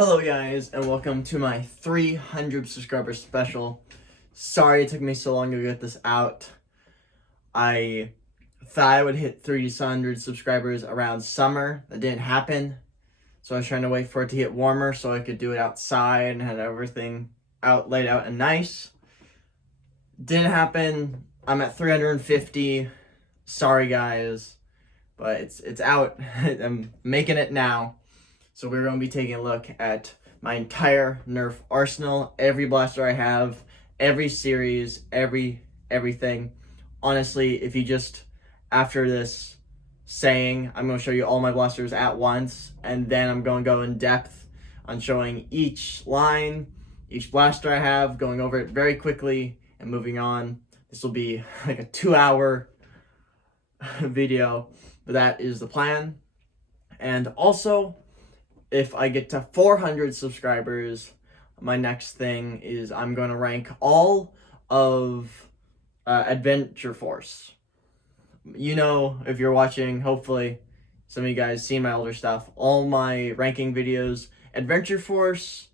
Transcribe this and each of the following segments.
Hello guys, and welcome to my 300 subscriber special. Sorry it took me so long to get this out. I thought I would hit 300 subscribers around summer. That didn't happen. So I was trying to wait for it to get warmer so I could do it outside and had everything laid out and nice. Didn't happen. I'm at 350. Sorry guys, but it's out. I'm making it now. So we're going to be taking a look at my entire nerf arsenal, every blaster I have, every series, everything. Honestly, if you just, after this saying, I'm going to show you all my blasters at once, and then I'm going to go in depth on showing each line, each blaster I have, going over it very quickly and moving on. This will be like a 2-hour video, but that is the plan. And also, if I get to 400 subscribers, my next thing is I'm going to rank all of Adventure Force. You know, if you're watching, hopefully some of you guys see my older stuff, all my ranking videos. Adventure Force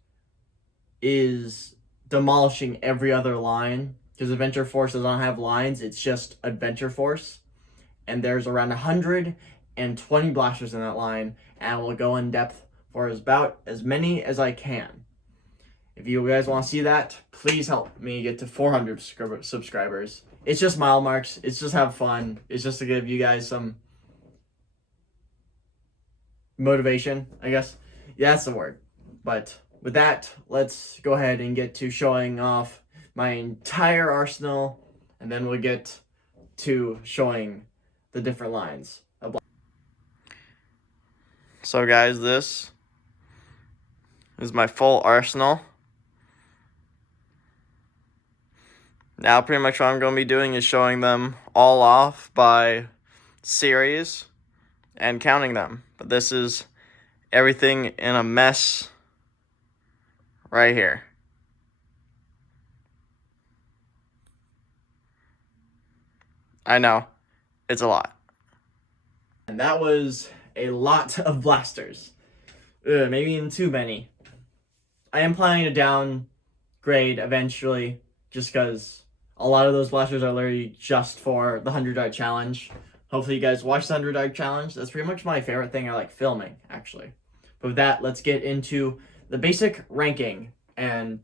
is demolishing every other line because Adventure Force does not have lines. It's just Adventure Force. And there's around 120 blasters in that line, and I will go in depth for about as many as I can. If you guys want to see that, please help me get to 400 subscribers. It's just mile marks. It's just have fun. It's just to give you guys some motivation, I guess. Yeah, that's the word. But with that, let's go ahead and get to showing off my entire arsenal, and then we'll get to showing the different lines. So guys, this is my full arsenal. Now pretty much what I'm going to be doing is showing them all off by series and counting them. But this is everything in a mess right here. I know, it's a lot. And that was a lot of blasters. Maybe even too many. I am planning to downgrade eventually, just because a lot of those blasters are literally just for the 100 Dart Challenge. Hopefully you guys watch the 100 Dart Challenge. That's pretty much my favorite thing I like filming, actually. But with that, let's get into the basic ranking and,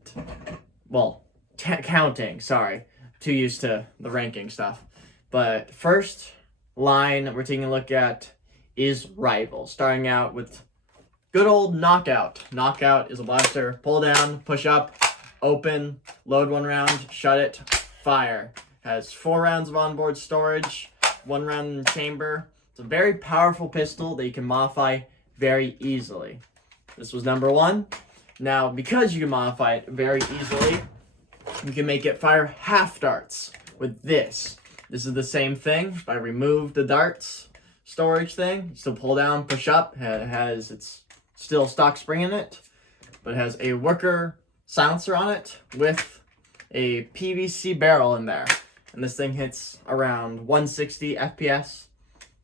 well, counting. Sorry, too used to the ranking stuff. But first line we're taking a look at is Rival, starting out with good old Knockout. Knockout is a blaster. Pull down, push up, open, load 1 round, shut it, fire. Has 4 rounds of onboard storage, 1 round in the chamber. It's a very powerful pistol that you can modify very easily. This was number 1. Now, because you can modify it very easily, you can make it fire half darts with this. This is the same thing. If I remove the darts storage thing, still pull down, push up. It has its still stock spring in it, but it has a worker silencer on it with a PVC barrel in there. And this thing hits around 160 FPS.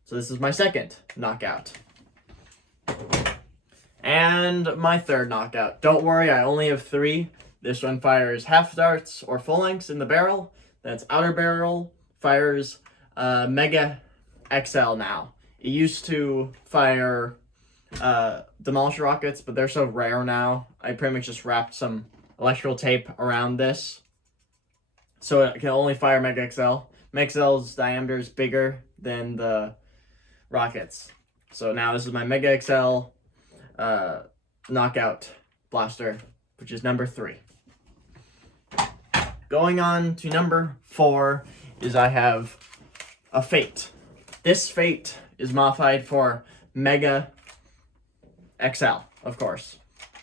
So this is my second Knockout. And my third Knockout. Don't worry, I only have 3. This one fires half darts or full lengths in the barrel. That's outer barrel. Fires Mega XL now. It used to fire Demolisher rockets, but they're so rare now. I pretty much just wrapped some electrical tape around this, so it can only fire Mega XL. Mega XL's diameter is bigger than the rockets. So now this is my Mega XL Knockout blaster, which is number 3. Going on to number 4 is I have a Fate. This Fate is modified for Mega XL, of course.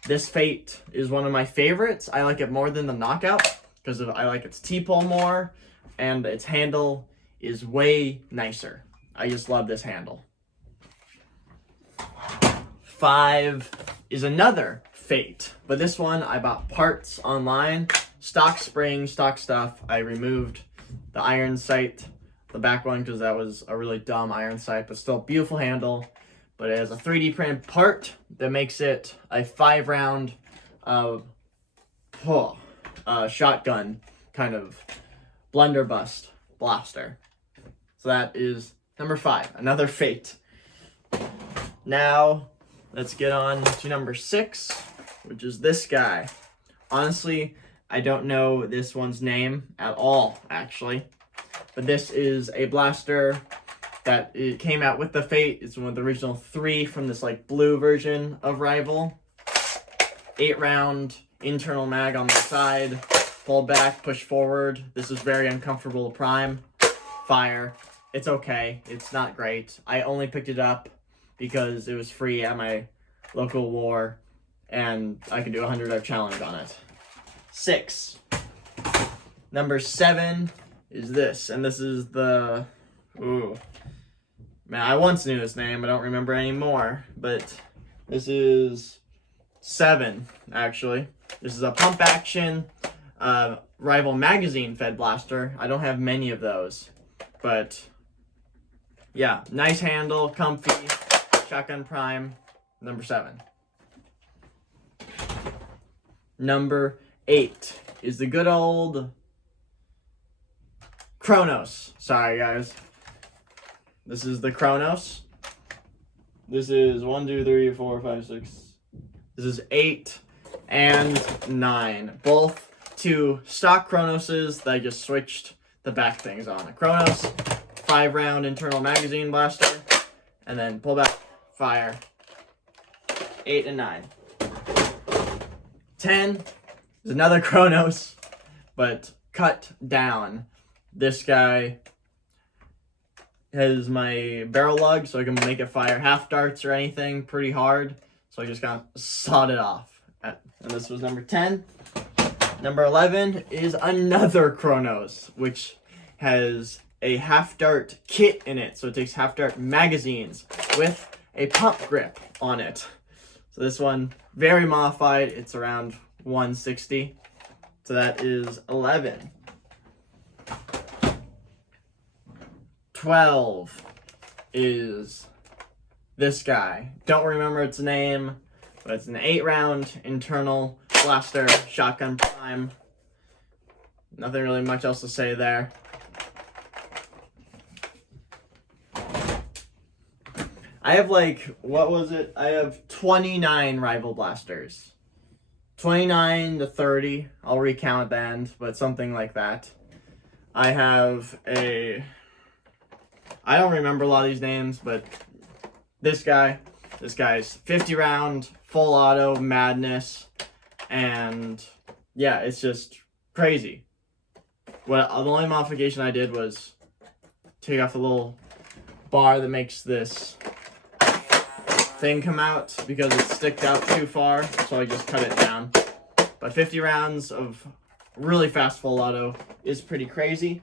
This Fate is one of my favorites. I like it more than the Knockout because I like its T-pole more, and its handle is way nicer. I just love this handle. 5 is another Fate, but this one I bought parts online. Stock spring, stock stuff. I removed the iron sight, the back one, because that was a really dumb iron sight, but still beautiful handle. but it has a 3D printed part that makes it a 5-round shotgun kind of blunderbuss blaster. So that is number 5, another Fate. Now, let's get on to number 6, which is this guy. Honestly, I don't know this one's name at all, actually. But this is a blaster that it came out with the Fate. It's one of the original 3 from this like blue version of Rival. 8-round internal mag on the side. Pull back, push forward. This is very uncomfortable to prime. Fire. It's okay. It's not great. I only picked it up because it was free at my local war, and I could do a 100-hour challenge on it. 6. Number 7 is this, and this is the... Ooh. Man, I once knew this name. I don't remember anymore, but this is 7, actually. This is a pump action Rival magazine fed blaster. I don't have many of those, but yeah, nice handle, comfy, shotgun prime. Number 7. Number 8 is the good old Kronos. Sorry, guys. This is the Kronos. This is 1, 2, 3, 4, 5, 6. This is 8 and 9. Both 2 stock Kronoses that I just switched the back things on. A Kronos, 5-round internal magazine blaster, and then pull back, fire. 8 and 9. 10 is another Kronos, but cut down. This guy has my barrel lug, so I can make it fire half darts or anything pretty hard. So I just got sawed it off. And this was number 10. Number 11 is another Kronos, which has a half dart kit in it. So it takes half dart magazines with a pump grip on it. So this one, very modified. It's around 160. So that is 11. 12 is this guy. Don't remember its name, but it's an 8-round internal blaster, shotgun prime. Nothing really much else to say there. I have what was it? I have 29 Rival blasters. 29 to 30. I'll recount at the end, but something like that. I have I don't remember a lot of these names, but this guy's 50-round, full auto, madness, and yeah, it's just crazy. The only modification I did was take off the little bar that makes this thing come out because it sticked out too far, so I just cut it down. But 50 rounds of really fast full auto is pretty crazy.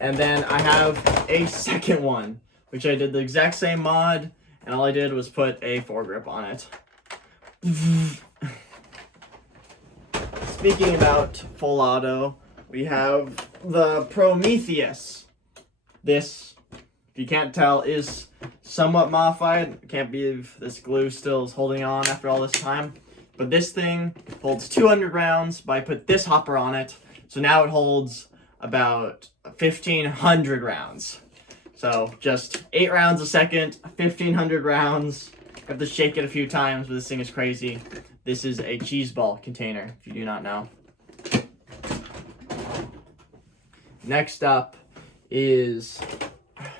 And then I have a second one, which I did the exact same mod, and all I did was put a foregrip on it. Speaking about full auto, we have the Prometheus. This, if you can't tell, is somewhat modified. I can't believe this glue still is holding on after all this time. But this thing holds 200 rounds, but I put this hopper on it, so now it holds about 1,500 rounds. So just 8 rounds a second, 1,500 rounds. Have to shake it a few times, but this thing is crazy. This is a cheese ball container, if you do not know. Next up is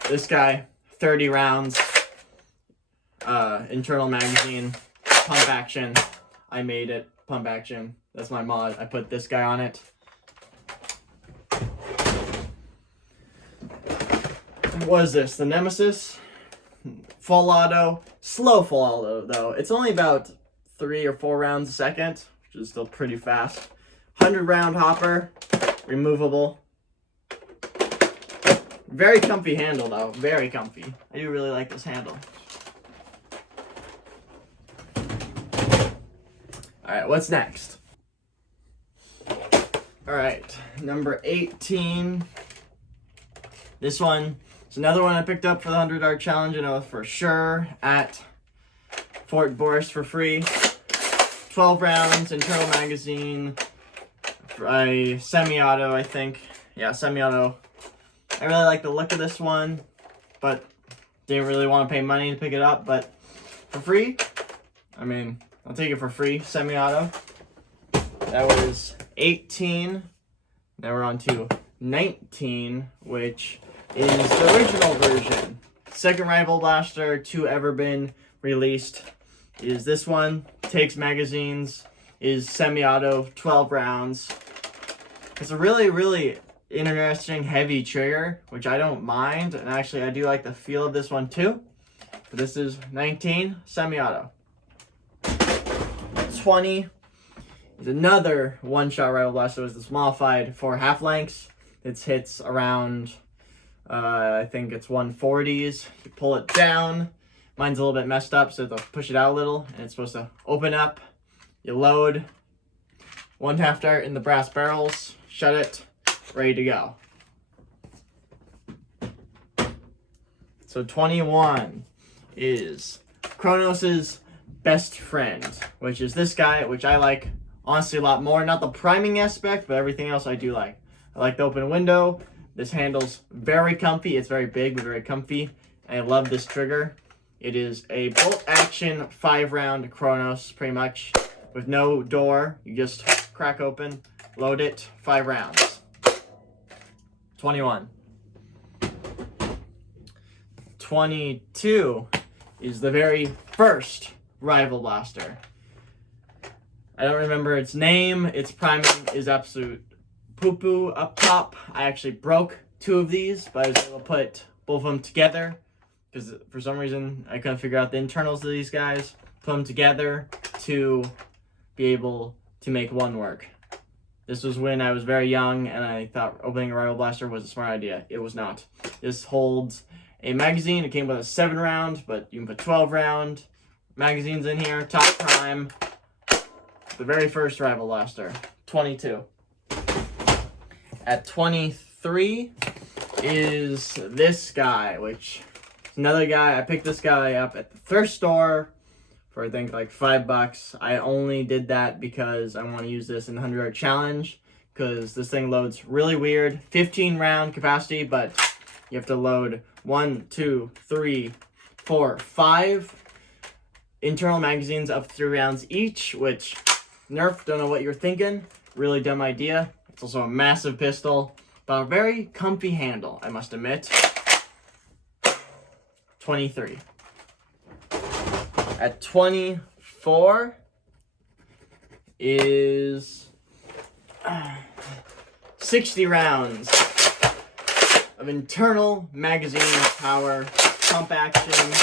this guy, 30 rounds, internal magazine, pump action. I made it, pump action. That's my mod. I put this guy on it. What is this? The Nemesis? Full auto. Slow full auto, though. It's only about 3 or 4 rounds a second, which is still pretty fast. 100-round hopper. Removable. Very comfy handle, though. Very comfy. I do really like this handle. Alright, what's next? Alright, number 18. This one It's another one I picked up for the $100 challenge, and I was for sure at Fort Boris for free. 12 rounds, internal magazine, a semi-auto, I think. Yeah, semi-auto. I really like the look of this one, but didn't really want to pay money to pick it up, but for free, I mean, I'll take it for free. Semi-auto. That was 18. Now we're on to 19, which is the original version. Second Rival Blaster to ever been released is this one. Takes magazines, is semi-auto, 12 rounds. It's a really, really interesting heavy trigger, which I don't mind, and actually I do like the feel of this one too. But this is 19, semi-auto. 20 is another one-shot Rival Blaster. It's modified for half lengths. It hits around, I think it's 140s. You pull it down. Mine's a little bit messed up, so they'll push it out a little, and it's supposed to open up. You load 1/2 dart in the brass barrels, shut it, ready to go. So 21 is Kronos's best friend, which is this guy, which I like honestly a lot more. Not the priming aspect, but everything else I do like. I like the open window. This handle's very comfy. It's very big, but very comfy. I love this trigger. It is a bolt action 5-round Kronos, pretty much, with no door. You just crack open, load it, 5 rounds. 21. 22 is the very first Rival Blaster. I don't remember its name. Its priming is absolute poo-poo up top. I actually broke 2 of these, but I was able to put both of them together because for some reason I couldn't figure out the internals of these guys. Put them together to be able to make one work. This was when I was very young and I thought opening a Rival Blaster was a smart idea. It was not. This holds a magazine. It came with a 7-round, but you can put 12-round magazines in here. Top prime. The very first Rival Blaster. 22. At 23 is this guy, which is another guy. I picked this guy up at the thrift store for I think like $5. I only did that because I want to use this in the 100-yard challenge because this thing loads really weird. 15-round capacity, but you have to load 1, 2, 3, 4, 5 internal magazines up to 3 rounds each, which nerf, don't know what you're thinking. Really dumb idea. It's also a massive pistol, but a very comfy handle, I must admit. 23. At 24 is 60 rounds of internal magazine power, pump action,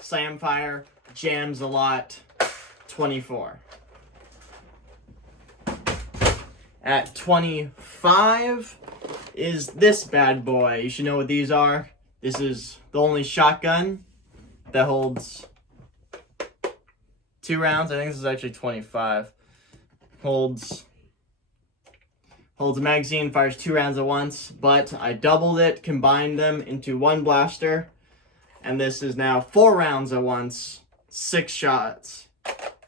slam fire, jams a lot. 24. At 25 is this bad boy. You should know what these are. This is the only shotgun that holds 2 rounds. I think this is actually 25. Holds a magazine, fires 2 rounds at once, but I doubled it, combined them into one blaster, and this is now 4 rounds at once, 6 shots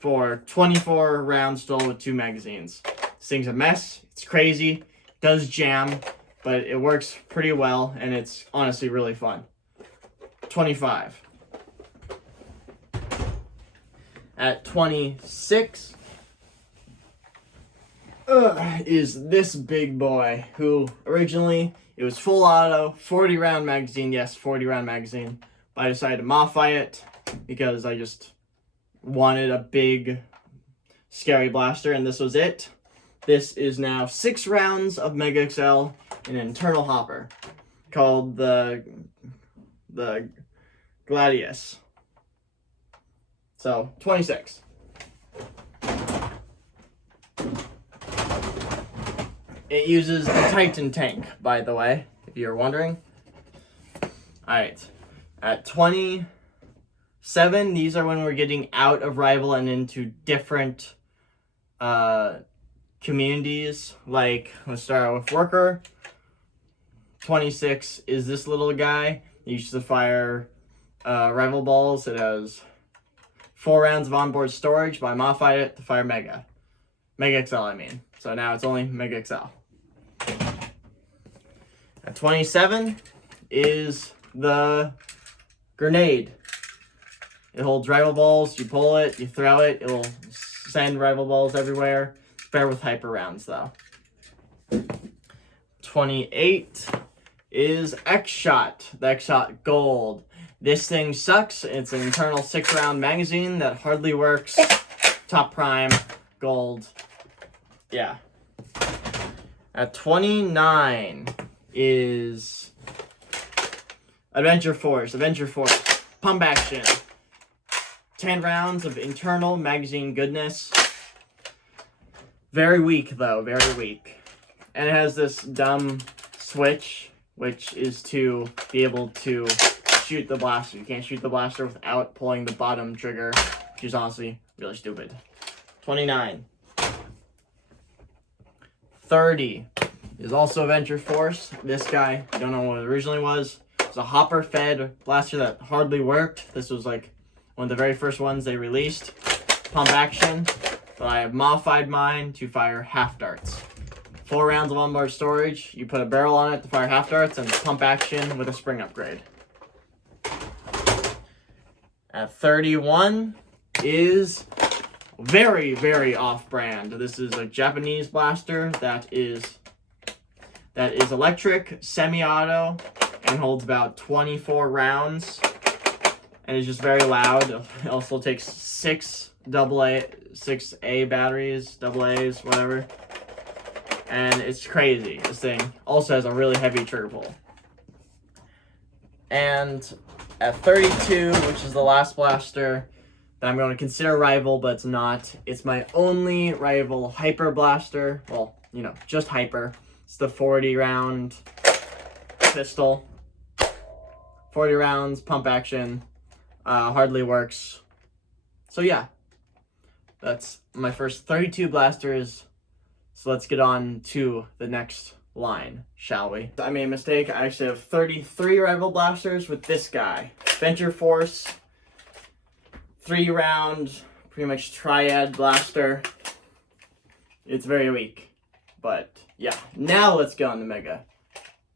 for 24 rounds total with 2 magazines. This thing's a mess. It's crazy. It does jam, but it works pretty well, and it's honestly really fun. 25. At 26 is this big boy, who originally it was full auto, 40-round magazine. Yes, 40-round magazine. But I decided to modify it because I just wanted a big, scary blaster, and this was it. This is now 6 rounds of Mega XL in an internal hopper called the Gladius. So, 26. It uses the Titan tank, by the way, if you're wondering. Alright, at 27, these are when we're getting out of Rival and into different communities. Like, let's start out with Worker. 26 is this little guy. You used to fire rival balls. It has 4 rounds of onboard storage, but I modified it to fire Mega. Mega XL, I mean. So now it's only Mega XL. At 27 is the grenade. It holds rival balls. You pull it, you throw it. It'll send rival balls everywhere. It's better with hyper rounds, though. 28 is X-Shot. The X-Shot Gold. This thing sucks. It's an internal 6-round magazine that hardly works. Top Prime. Gold. Yeah. At 29 is Adventure Force. Adventure Force. Pump action. 10 rounds of internal magazine goodness. Very weak, though. Very weak. And it has this dumb switch, which is to be able to shoot the blaster. You can't shoot the blaster without pulling the bottom trigger, which is honestly really stupid. 29. 30 is also Adventure Force. This guy, I don't know what it originally was. It's a hopper-fed blaster that hardly worked. This was like one of the very first ones they released. Pump action, but I have modified mine to fire half darts. 4 rounds of onboard storage. You put a barrel on it to fire half darts, and pump action with a spring upgrade. At 31 is very, very off-brand. This is a Japanese blaster that is electric, semi-auto, and holds about 24 rounds. And it's just very loud. It also takes 6 A batteries, double A's, whatever. And it's crazy. This thing also has a really heavy trigger pull. And at 32, which is the last blaster that I'm going to consider rival, but it's not. It's my only rival hyper blaster. Well, you know, just hyper. It's the 40-round pistol. 40 rounds, pump action. Hardly works. So yeah, that's my first 32 blasters. So let's get on to the next line, shall we? I made a mistake. I actually have 33 rival blasters with this guy. Adventure Force, 3-round, pretty much triad blaster. It's very weak, but yeah. Now let's go on the Mega.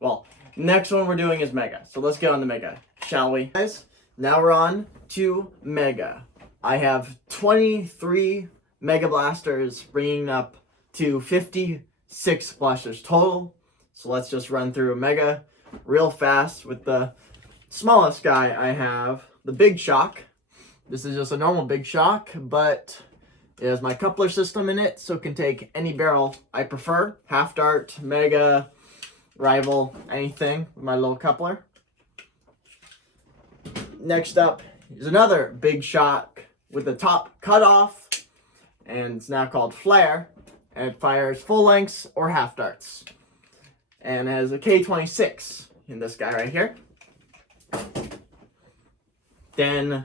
Well, next one we're doing is Mega, so let's go on the Mega, shall we? Guys, now we're on to Mega. I have 23 Mega blasters, bringing up to 56 blasters total. So let's just run through a Mega real fast. With the smallest guy I have, the Big Shock. This is just a normal Big Shock, but it has my coupler system in it, so it can take any barrel I prefer. Half dart, Mega, rival, anything with my little coupler. Next up is another Big Shock with the top cut off, and it's now called Flare, and it fires full lengths or half darts. And it has a K26 in this guy right here. Then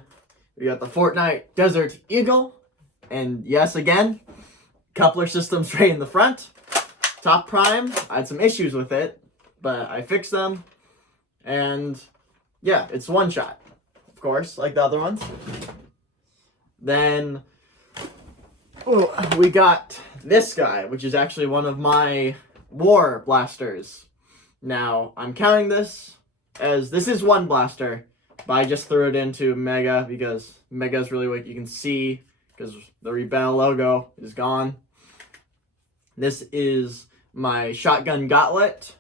we got the Fortnite Desert Eagle, and yes, again, coupler system straight in the front. Top Prime, I had some issues with it, but I fixed them, and yeah, it's one shot, of course, like the other ones. Then we got this guy, which is actually one of my war blasters. Now, I'm counting this as this is one blaster, but I just threw it into Mega because Mega is really weak. You can see because the Rebel logo is gone. This is my shotgun gauntlet,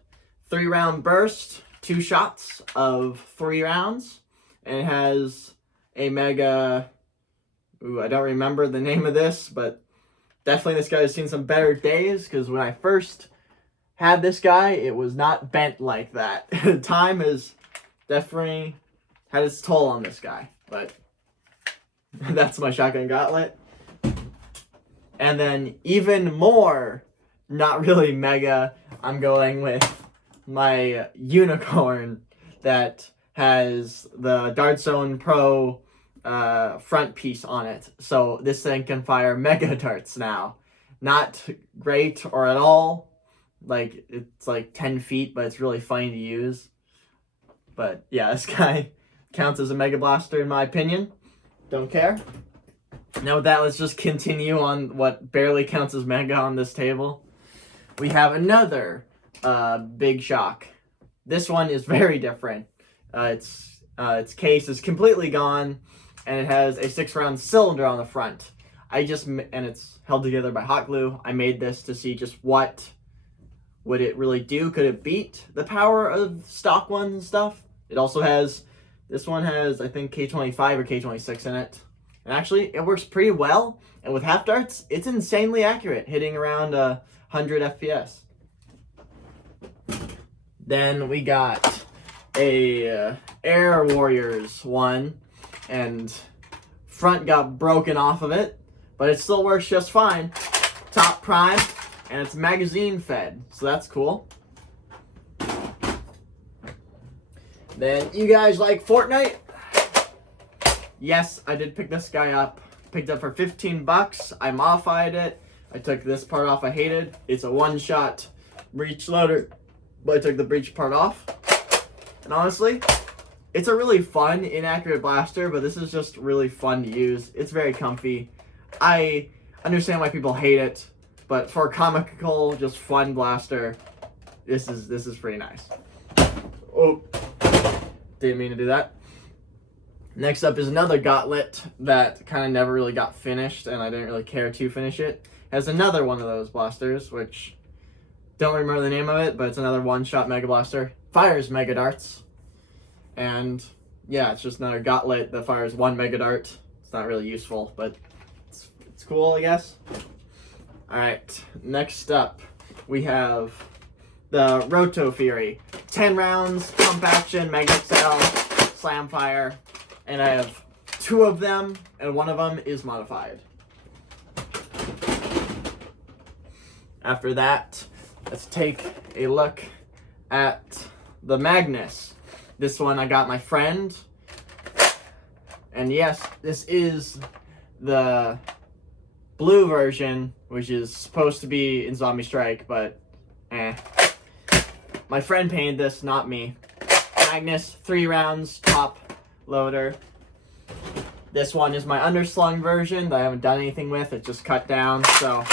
3-round burst, 2 shots of 3 rounds, and it has a Mega. I don't remember the name of this, but definitely this guy has seen some better days, because when I first had this guy, it was not bent like that. Time has definitely had its toll on this guy, but that's my shotgun gauntlet. And then even more, not really Mega, I'm going with my unicorn that has the Dart Zone Pro front piece on it. So this thing can fire Mega darts now. Not great or at all. Like, it's like 10 feet, but it's really funny to use. But yeah, this guy counts as a Mega Blaster in my opinion. Don't care. Now with that, let's just continue on what barely counts as Mega on this table. We have another Big Shock. This one is very different. Its case is completely gone, and it has a 6-round cylinder on the front. And it's held together by hot glue. I made this to see just what would it really do. Could it beat the power of stock ones and stuff? It also has, this one has, I think, K25 or K26 in it. And actually, it works pretty well. And with half darts, it's insanely accurate, hitting around 100 FPS. Then we got a Air Warriors one, and front got broken off of it, but it still works just fine. Top prime, and it's magazine fed, so that's cool. Then you guys like Fortnite? Yes, I did pick this guy up. Picked up for 15 bucks. I modified it. I took this part off I hated. It's a one-shot breech loader, but I took the breech part off. And honestly, it's a really fun, inaccurate blaster, but this is just really fun to use. It's very comfy. I understand why people hate it, but for a comical, just fun blaster, this is pretty nice. Oh, didn't mean to do that. Next up is another Gauntlet that kind of never really got finished, and I didn't really care to finish it. It has another one of those blasters, which don't remember the name of it, but it's another one-shot Mega Blaster. Fires Mega Darts. And yeah, it's just another Gauntlet that fires one Mega Dart. It's not really useful, but it's cool, I guess. Alright, next up we have the Roto Fury. 10 rounds, pump action, Mega XL, slam fire. And I have 2 of them, and one of them is modified. After that, let's take a look at the Magnus. This one I got my friend. And yes, this is the blue version, which is supposed to be in Zombie Strike, but my friend painted this, not me. Magnus, 3 rounds, top loader. This one is my underslung version that I haven't done anything with. It's just cut down, so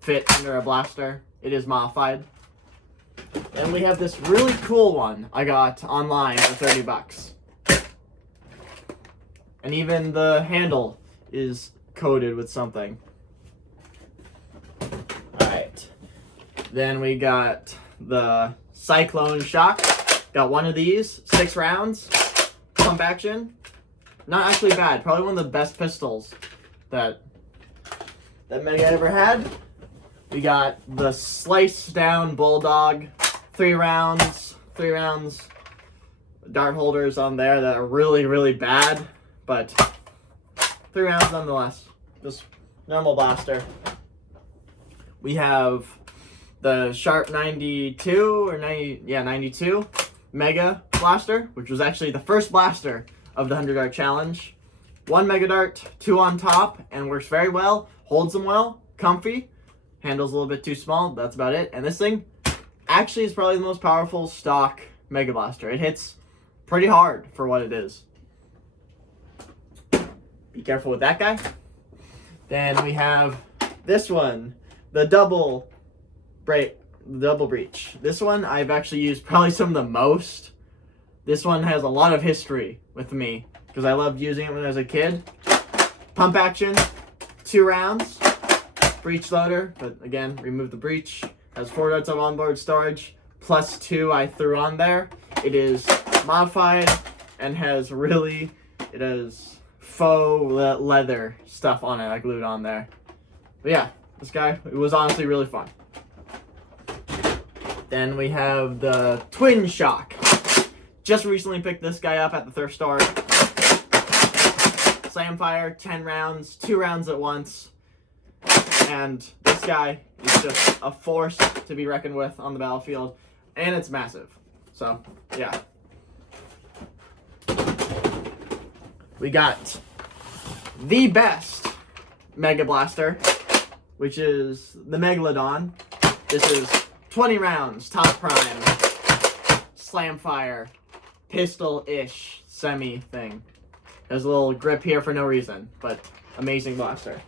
fit under a blaster. It is modified. And we have this really cool one I got online for 30 bucks. And even the handle is coated with something. Alright. Then we got the Cyclone Shock. Got one of these, 6 rounds, pump action. Not actually bad. Probably one of the best pistols that Mega ever had. We got the Slice Down Bulldog, 3 rounds. Dart holders on there that are really, really bad, but 3 rounds nonetheless. Just normal blaster. We have the Sharp 92 or 92 Mega Blaster, which was actually the first blaster of the 100 Dart Challenge. 1 Mega Dart, 2 on top, and works very well. Holds them well, comfy. Handle's a little bit too small, but that's about it. And this thing actually is probably the most powerful stock Mega Blaster. It hits pretty hard for what it is. Be careful with that guy. Then we have this one, the double breach. This one I've actually used probably some of the most. This one has a lot of history with me because I loved using it when I was a kid. Pump action, 2 rounds, breech loader, but again, remove the breech. Has 4 darts of onboard storage, plus 2 I threw on there. It is modified and has faux leather stuff on it I glued on there. But yeah, this guy, it was honestly really fun. Then we have the Twin Shock. Just recently picked this guy up at the thrift store. Slam fire, 10 rounds, 2 rounds at once. And this guy is just a force to be reckoned with on the battlefield. And it's massive. So, yeah. We got the best Mega Blaster, which is the Megalodon. This is 20 rounds, top prime, slam fire, pistol-ish semi thing. There's a little grip here for no reason, but amazing blaster.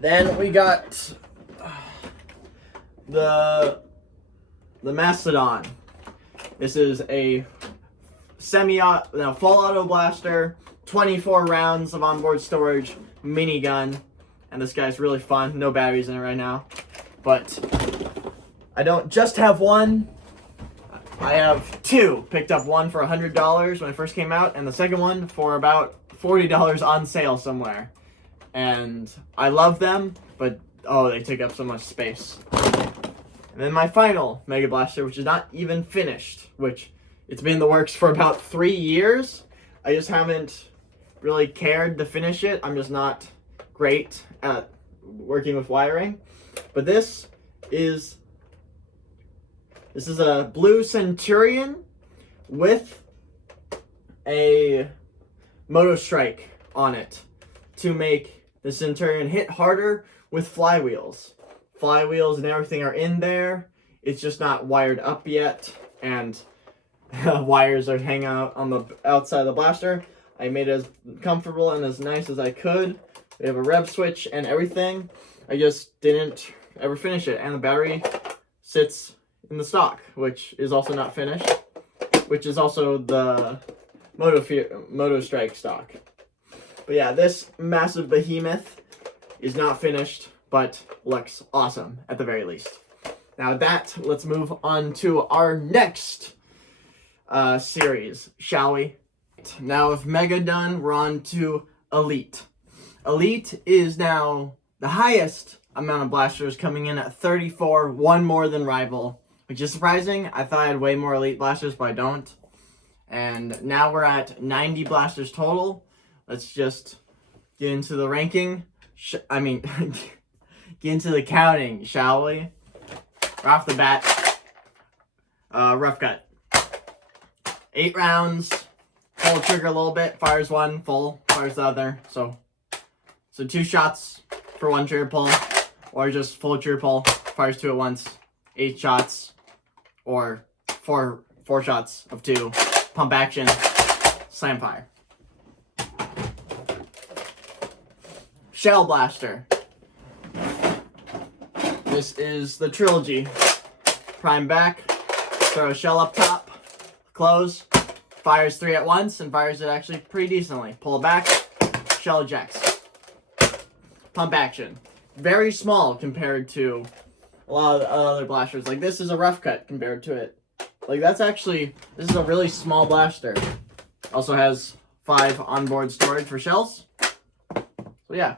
Then we got the Mastodon. This is a full auto blaster, 24 rounds of onboard storage, minigun, and this guy's really fun. No batteries in it right now, but I don't just have one. I have two. Picked up one for $100 when it first came out, and the second one for about $40 on sale somewhere. And I love them, but oh, they take up so much space. And then my final Mega Blaster, which is not even finished, which it's been in the works for about 3 years. I just haven't really cared to finish it. I'm just not great at working with wiring. But this is a blue Centurion with a Moto Strike on it to make the Centurion hit harder with flywheels. Flywheels and everything are in there. It's just not wired up yet, and wires are hanging out on the outside of the blaster. I made it as comfortable and as nice as I could. We have a rev switch and everything. I just didn't ever finish it, and the battery sits in the stock, which is also not finished, which is also the Moto Strike stock. But yeah, this massive behemoth is not finished, but looks awesome at the very least. Now with that, let's move on to our next series, shall we? Now with Mega done, we're on to Elite. Elite is now the highest amount of blasters, coming in at 34, one more than Rival, which is surprising. I thought I had way more Elite blasters, but I don't. And now we're at 90 blasters total. Let's just get into the ranking. Get into the counting, shall we? Right off the bat, rough cut. 8 rounds, pull the trigger a little bit, fires one, full, fires the other. So 2 shots for 1 trigger pull, or just full trigger pull, fires 2 at once. 8 shots, or 4 shots of 2, pump action, slam fire. Shell Blaster. This is the trilogy. Prime back, throw a shell up top, close, fires 3 at once, and fires it actually pretty decently. Pull it back, shell ejects. Pump action. Very small compared to a lot of the other blasters. Like, this is a rough cut compared to it. Like, this is a really small blaster. Also has 5 onboard storage for shells. So yeah.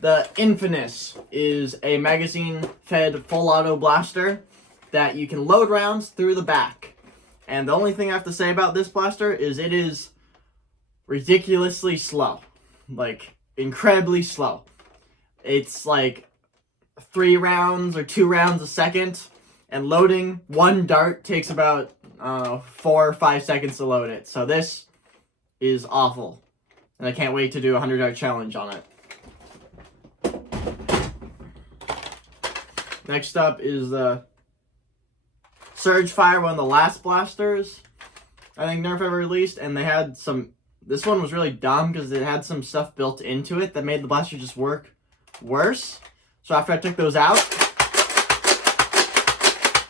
The Infamous is a magazine-fed full auto blaster that you can load rounds through the back. And the only thing I have to say about this blaster is it is ridiculously slow. Like, incredibly slow. It's like 3 rounds or 2 rounds a second, and loading 1 dart takes about 4 or 5 seconds to load it. So this is awful, and I can't wait to do a 100 dart challenge on it. Next up is the Surge Fire, one of the last blasters I think Nerf ever released, and they had some. This one was really dumb because it had some stuff built into it that made the blaster just work worse. So after I took those out,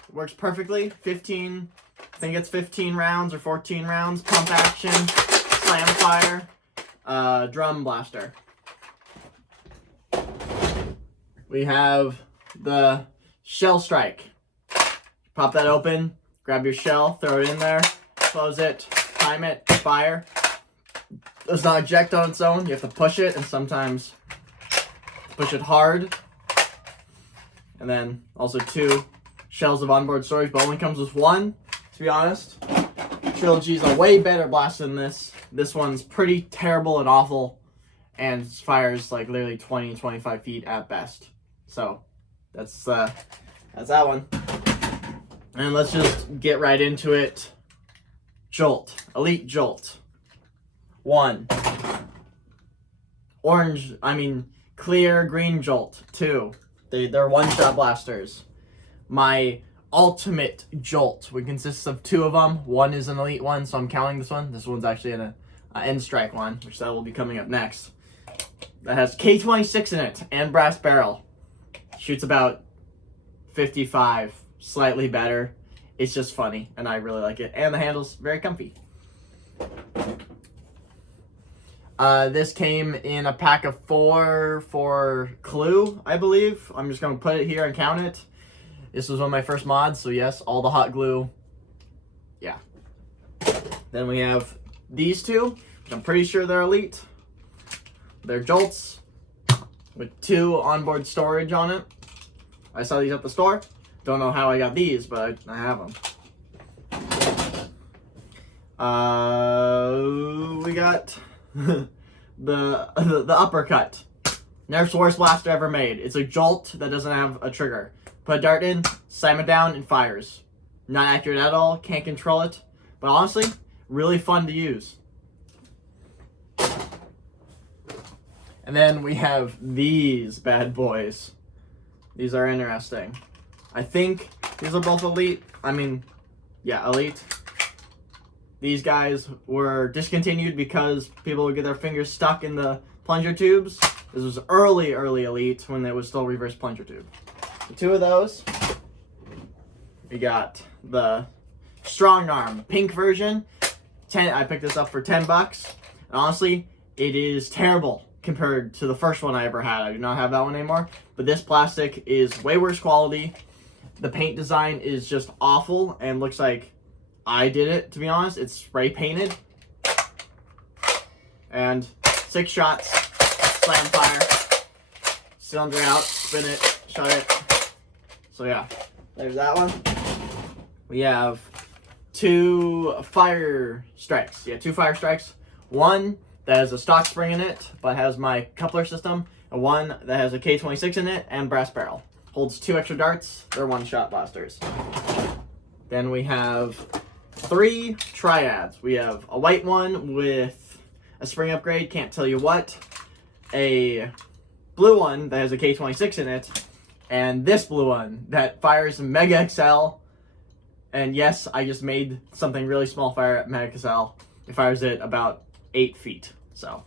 it works perfectly. 15, I think it's 15 rounds or 14 rounds. Pump action, slam fire, drum blaster. We have the Shell Strike. Pop that open, grab your shell, throw it in there, close it, time it, fire. Does not eject on its own. You have to push it, and sometimes push it hard. And then also 2 shells of onboard storage, but only comes with 1, to be honest. Trilogy is a way better blaster than this. This one's pretty terrible and awful, and fires like literally 20-25 feet at best. So that's that one. And let's just get right into it. Jolt. Elite Jolt. 1. Clear green Jolt. 2. They're one-shot blasters. My Ultimate Jolt, which consists of 2 of them. One is an elite one, so I'm counting this one. This one's actually an end strike one, which that will be coming up next. That has K26 in it and brass barrel. Shoots about 55, slightly better. It's just funny, and I really like it. And the handle's very comfy. This came in a pack of 4 for Clue, I believe. I'm just going to put it here and count it. This was one of my first mods, so yes, all the hot glue. Yeah. Then we have these 2, which I'm pretty sure they're elite. They're Jolts with 2 onboard storage on it. I saw these at the store. Don't know how I got these, but I have them. We got the uppercut. Nerf's worst blaster ever made. It's a Jolt that doesn't have a trigger. Put a dart in, slam it down, and fires. Not accurate at all. Can't control it. But honestly, really fun to use. And then we have these bad boys. These are interesting. I think these are both elite. I mean, yeah, elite. These guys were discontinued because people would get their fingers stuck in the plunger tubes. This was early elite when there was still reverse plunger tube. The 2 of those. We got the strong arm pink version. I picked this up for $10. And honestly, it is terrible compared to the first one I ever had. I do not have that one anymore. But this plastic is way worse quality. The paint design is just awful and looks like I did it, to be honest. It's spray painted. And 6 shots, slam fire, cylinder out, spin it, shut it. So yeah, there's that one. We have 2 fire strikes. Yeah, 2 fire strikes. One that has a stock spring in it, but has my coupler system. And one that has a K26 in it and brass barrel. Holds 2 extra darts. They're 1-shot blasters. Then we have 3 triads. We have a white one with a spring upgrade, can't tell you what. A blue one that has a K26 in it. And this blue one that fires Mega XL. And yes, I just made something really small fire at Mega XL. It fires it about 8 feet. So,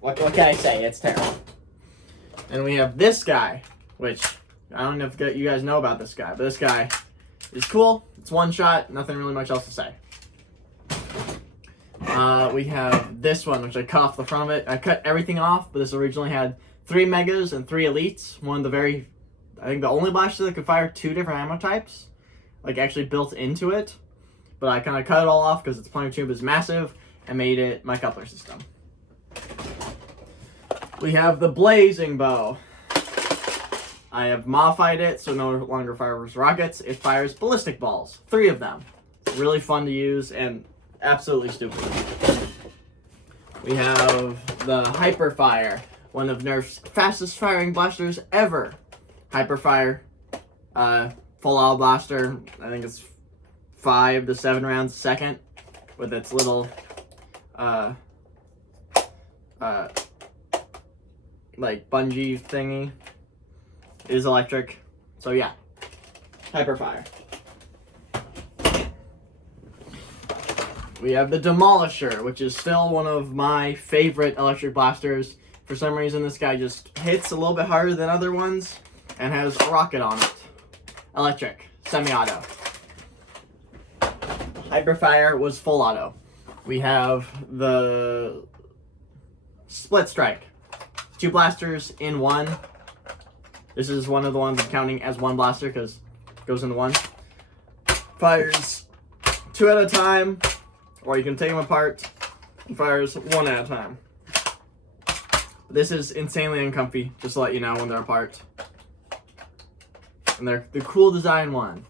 what can I say? It's terrible. And we have this guy, which I don't know if you guys know about this guy, but this guy is cool. It's 1 shot, nothing really much else to say. We have this one, which I cut off the front of it. I cut everything off, but this originally had 3 megas and 3 elites. One of the I think the only blaster that could fire 2 different ammo types, like actually built into it. But I kind of cut it all off because its plunger tube is massive and made it my coupler system. We have the blazing bow. I have modified it so no longer fires rockets. It fires ballistic balls, 3 of them. It's really fun to use and absolutely stupid. We have the Hyperfire, one of Nerf's fastest firing blasters ever. Hyperfire, full auto blaster. I think it's 5 to 7 rounds a second with its little like bungee thingy. It is electric. So yeah, Hyperfire. We have the Demolisher, which is still one of my favorite electric blasters. For some reason, this guy just hits a little bit harder than other ones and has a rocket on it. Electric, semi-auto. Hyperfire was full auto. We have the Split Strike. 2 blasters in 1. This is one of the ones I'm counting as 1 blaster because it goes into 1. Fires 2 at a time, or you can take them apart and fires 1 at a time. This is insanely uncomfy, just to let you know when they're apart. And they're the cool design one.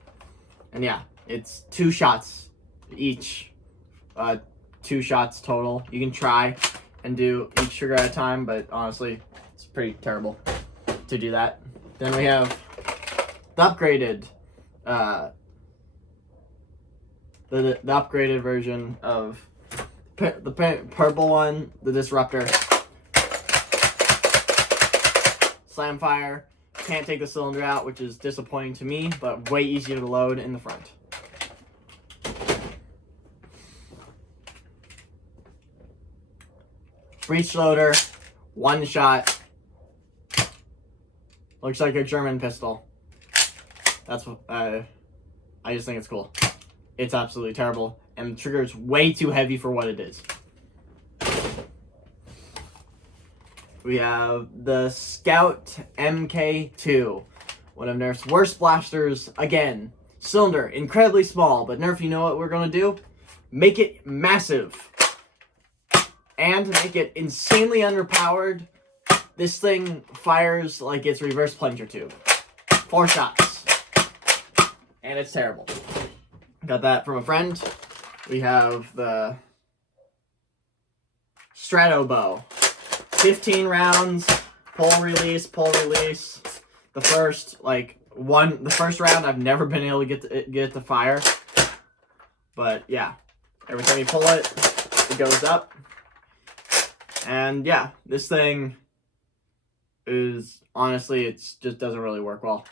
And yeah, it's 2 shots each. 2 shots total. You can try and do each trigger at a time, but honestly, it's pretty terrible to do that. Then we have the upgraded, the upgraded version of the purple one, the Disruptor. Slam fire, Can't take the cylinder out, which is disappointing to me, but way easier to load in the front. Breech loader, one shot. Looks like a German pistol. That's what I just think it's cool. It's absolutely terrible, and the trigger is way too heavy for what it is. We have the Scout MK2, one of Nerf's worst blasters. Again, cylinder, incredibly small, but Nerf, you know what we're going to do? Make it massive. And to make it insanely underpowered, this thing fires like it's reverse plunger tube. 4 shots. And it's terrible. Got that from a friend. We have the Strato Bow. 15 rounds, pull release. The first round I've never been able to get it to fire. But yeah, every time you pull it, it goes up. And yeah, this thing is, honestly, it just doesn't really work well.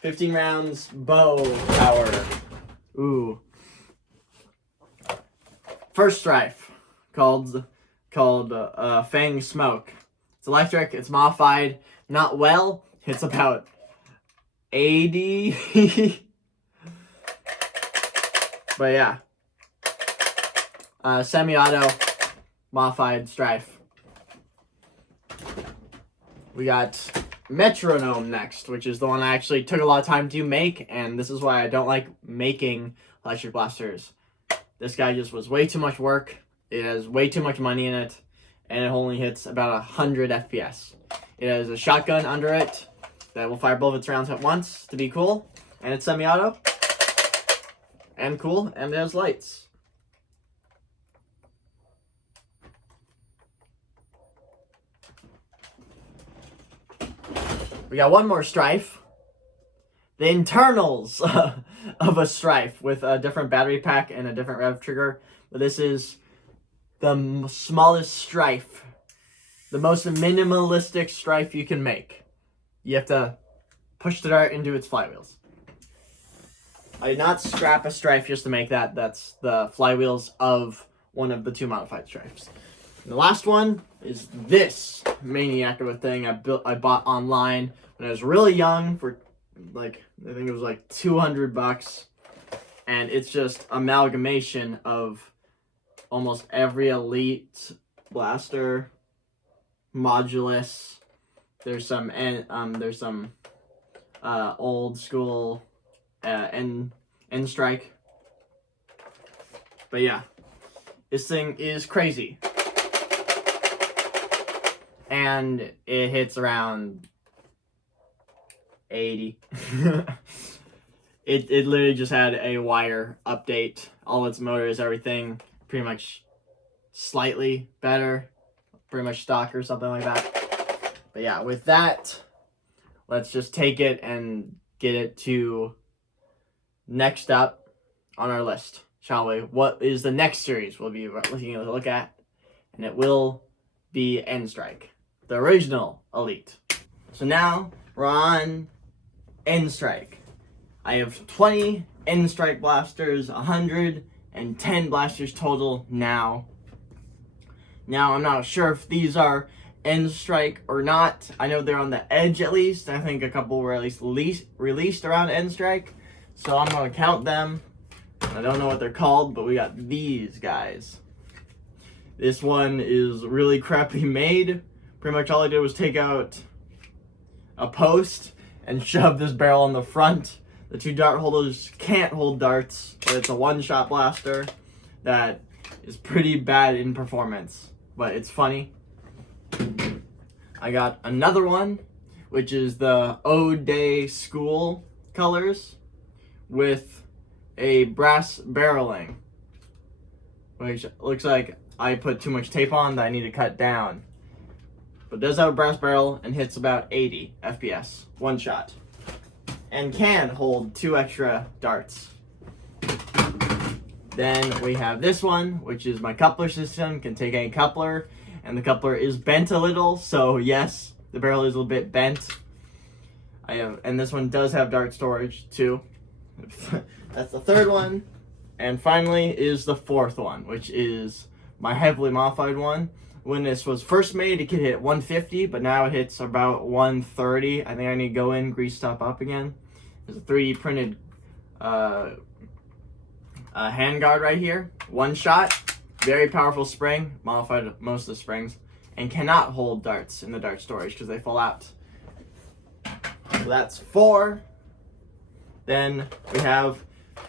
15 rounds, bow power. Ooh. First Strife, called Fang Smoke. It's electric, it's modified, not well, it's about 80. But yeah. Semi-auto, modified Strife. We got Metronome next, which is the one I actually took a lot of time to make, and this is why I don't like making electric blasters. This guy just was way too much work. It has way too much money in it, and it only hits about 100 FPS. It has a shotgun under it that will fire both its rounds at once to be cool, and it's semi-auto, and cool, and there's lights. We got one more Strife. The internals of a Strife with a different battery pack and a different rev trigger. But this is the smallest Strife. The most minimalistic Strife you can make. You have to push the dart into its flywheels. I did not scrap a Strife just to make that. That's the flywheels of one of the 2 modified Strifes. And the last one is this maniac of a thing I bought online when I was really young for I think it was like $200, and it's just amalgamation of almost every elite blaster, modulus. There's some old school N strike. But yeah, this thing is crazy. And it hits around 80. It literally just had a wire update. All its motors, everything, pretty much slightly better. Pretty much stock or something like that. But yeah, with that, let's just take it and get it to next up on our list, shall we? What is the next series we'll be look at? And it will be N Strike, the original Elite. So now we're on N Strike. I have 20 N Strike blasters, 110 blasters total now. Now I'm not sure if these are N Strike or not. I know they're on the edge at least. I think a couple were at least released around N Strike. So I'm going to count them. I don't know what they're called, but we got these guys. This one is really crappy made. Pretty much all I did was take out a post and shove this barrel on the front. The 2 dart holders can't hold darts, but it's a one-shot blaster that is pretty bad in performance, but it's funny. I got another one, which is the O'Day School colors with a brass barreling, which looks like I put too much tape on that I need to cut down. But it does have a brass barrel and hits about 80 FPS, one shot. And can hold 2 extra darts. Then we have this one, which is my coupler system, can take any coupler, and the coupler is bent a little, so yes, the barrel is a little bit bent. And this one does have dart storage too. That's the third one. And finally is the fourth one, which is my heavily modified one. When this was first made, it could hit 150, but now it hits about 130. I think I need to go in, grease top up again. There's a 3D printed handguard right here. One shot, very powerful spring, modified most of the springs, and cannot hold darts in the dart storage because they fall out. So that's 4. Then we have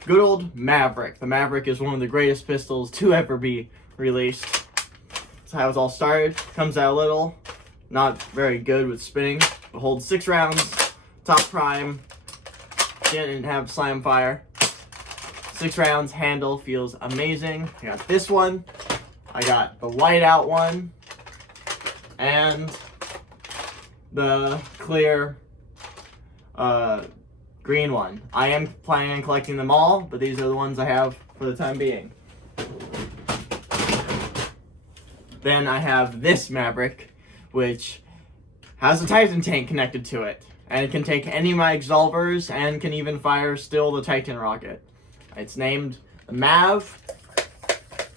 good old Maverick. The Maverick is one of the greatest pistols to ever be released. That's how it all started. Comes out a little, not very good with spinning, but holds 6 rounds, top prime, didn't have slam fire. 6 rounds, handle feels amazing. I got this one, I got the whiteout one, and the clear green one. I am planning on collecting them all, but these are the ones I have for the time being. Then I have this Maverick, which has a Titan tank connected to it, and it can take any of my Exolvers and can even fire still the Titan rocket. It's named the Mav,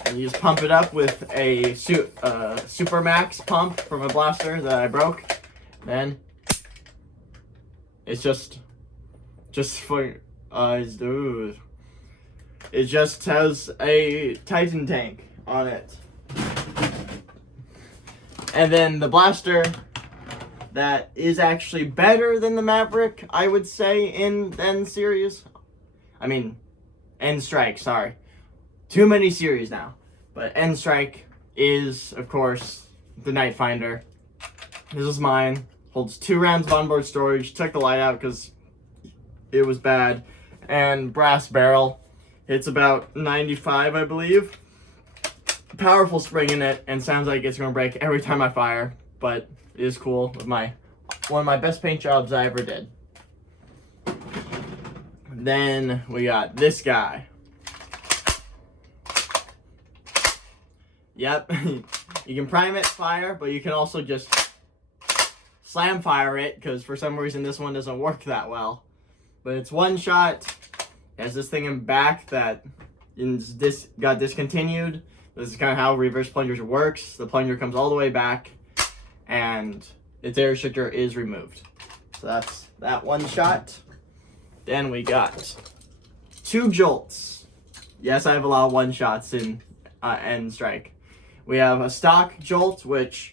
and you just pump it up with a Super Max pump from a blaster that I broke. Then it's just for it just has a Titan tank on it. And then the blaster that is actually better than the Maverick, I would say, in the End series. I mean, End Strike, sorry. Too many series now. But End Strike is, of course, the Night Finder. This is mine. Holds 2 rounds of onboard storage. Took the light out because it was bad. And brass barrel. It's about 95, I believe. Powerful spring in it, and sounds like it's going to break every time I fire. But it is cool. With one of my best paint jobs I ever did. Then we got this guy. Yep. You can prime it, fire, but you can also just slam fire it, because for some reason this one doesn't work that well. But it's one shot. It has this thing in back that got discontinued. This is kind of how reverse plunger works. The plunger comes all the way back, and its air restrictor is removed. So that's that one shot. Then we got 2 jolts. Yes, I have a lot of one shots in End Strike. We have a stock jolt, which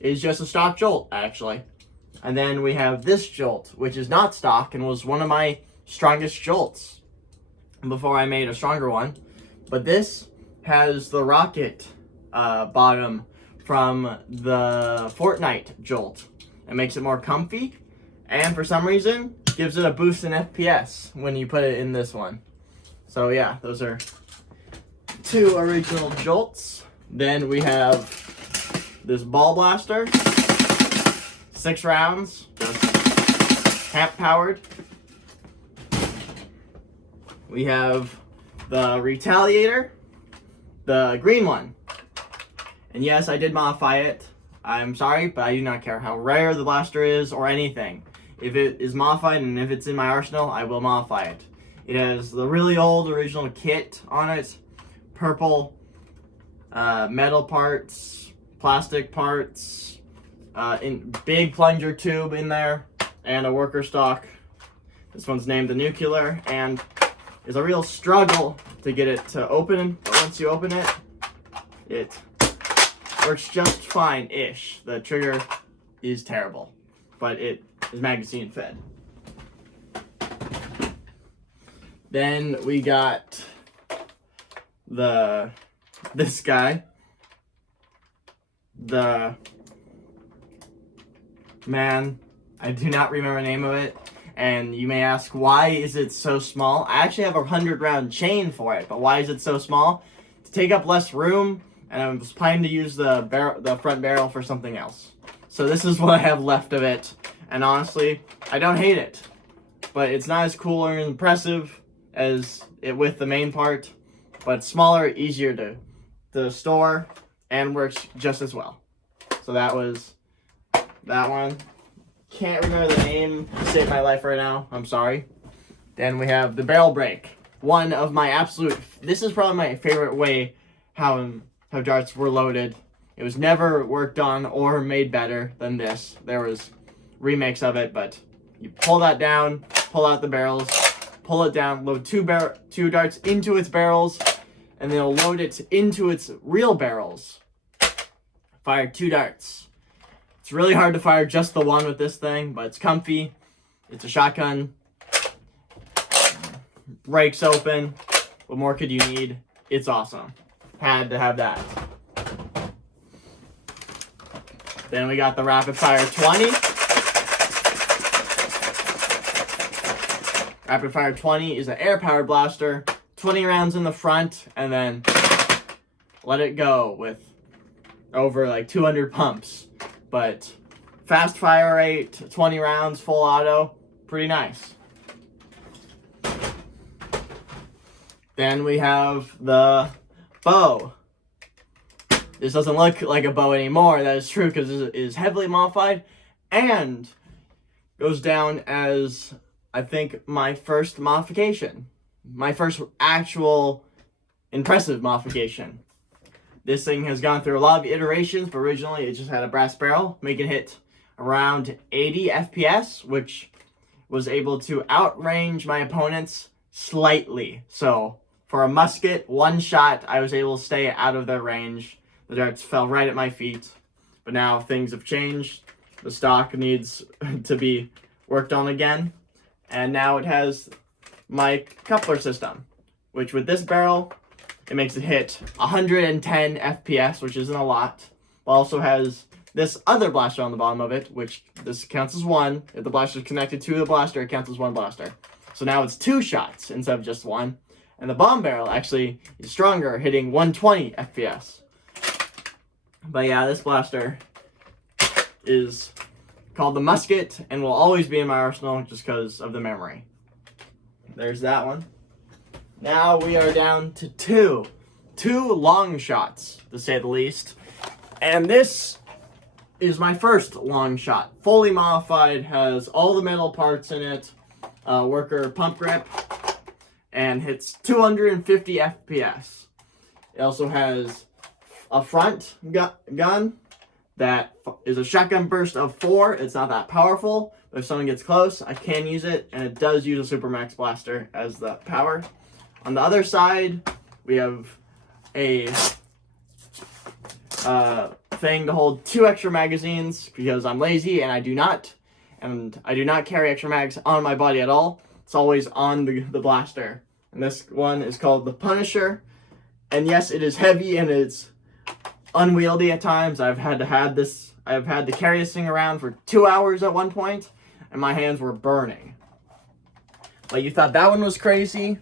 is just a stock jolt, actually. And then we have this jolt, which is not stock and was one of my strongest jolts before I made a stronger one. But this has the rocket bottom from the Fortnite jolt. It makes it more comfy, and for some reason gives it a boost in FPS when you put it in this one. So yeah, those are 2 original jolts. Then we have this ball blaster, 6 rounds, just camp powered. We have the Retaliator, the green one. And yes, I did modify it. I'm sorry, but I do not care how rare the blaster is or anything. If it is modified and if it's in my arsenal, I will modify it. It has the really old original kit on it. Purple metal parts, plastic parts, in big plunger tube in there, and a worker stock. This one's named the Nuclear, and it's a real struggle to get it to open, but once you open it, it works just fine-ish. The trigger is terrible, but it is magazine fed. Then we got this guy, I do not remember the name of it, and you may ask, why is it so small? I actually have a 100-round chain for it, but why is it so small? To take up less room, and I was planning to use the front barrel for something else. So this is what I have left of it, and honestly, I don't hate it, but it's not as cool or impressive as it with the main part, but it's smaller, easier to store, and works just as well. So that was that one. can't remember the name to save my life right now. I'm sorry. Then we have the barrel break. One of my absolute... This is probably my favorite way how darts were loaded. It was never worked on or made better than this. There was remakes of it, but you pull that down, pull out the barrels, pull it down, load two darts into its barrels, and then you'll load it into its real barrels. Fire 2 darts. It's really hard to fire just the one with this thing, but it's comfy. It's a shotgun. Breaks open. What more could you need? It's awesome. Had to have that. Then we got the Rapid Fire 20. Rapid Fire 20 is an air-powered blaster. 20 rounds in the front, and then let it go with over like 200 pumps. But fast fire rate, 20 rounds, full auto, pretty nice. Then we have the bow. This doesn't look like a bow anymore. That is true because it is heavily modified and goes down as, I think, my first modification. My first actual impressive modification. This thing has gone through a lot of iterations, but originally it just had a brass barrel, making it hit around 80 FPS, which was able to outrange my opponents slightly. So for a musket, one shot, I was able to stay out of their range. The darts fell right at my feet. But now things have changed. The stock needs to be worked on again. And now it has my coupler system, which with this barrel, it makes it hit 110 FPS, which isn't a lot. It also has this other blaster on the bottom of it, which this counts as one. If the blaster is connected to the blaster, it counts as one blaster. So now it's 2 shots instead of just one. And the bomb barrel actually is stronger, hitting 120 FPS. But yeah, this blaster is called the Musket and will always be in my arsenal just because of the memory. There's that one. Now we are down to two long shots, to say the least. And this is my first long shot. Fully modified, has all the metal parts in it, worker pump grip, and hits 250 FPS. It also has a front gun that is a shotgun burst of 4. It's not that powerful, but if someone gets close, I can use it, and it does use a Supermax blaster as the power. On the other side, we have a thing to hold 2 extra magazines because I'm lazy and I do not carry extra mags on my body at all. It's always on the blaster. And this one is called the Punisher. And yes, it is heavy and it's unwieldy at times. I've had to carry this thing around for 2 hours at one point, and my hands were burning. But you thought that one was crazy?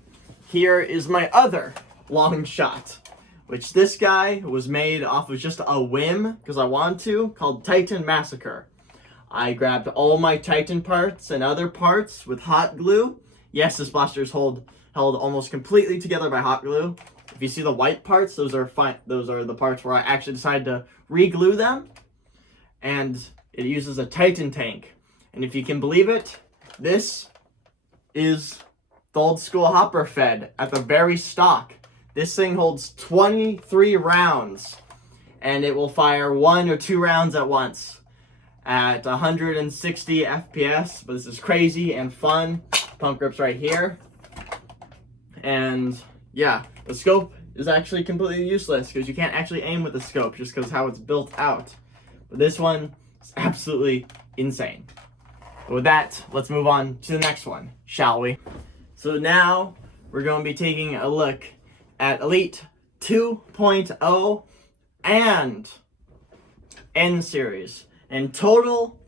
Here is my other long shot, which this guy was made off of just a whim because I wanted to, called Titan Massacre. I grabbed all my Titan parts and other parts with hot glue. Yes, this blaster is held almost completely together by hot glue. If you see the white parts, those are fine. Those are the parts where I actually decided to re-glue them. And it uses a Titan tank. And if you can believe it, this is the old school hopper fed at the very stock. This thing holds 23 rounds, and it will fire 1 or 2 rounds at once at 160 FPS. But this is crazy and fun. Pump grip's right here. And yeah, the scope is actually completely useless because you can't actually aim with the scope just because how it's built out. But this one is absolutely insane. But with that, let's move on to the next one, shall we? So now we're going to be taking a look at Elite 2.0 and N series. In total,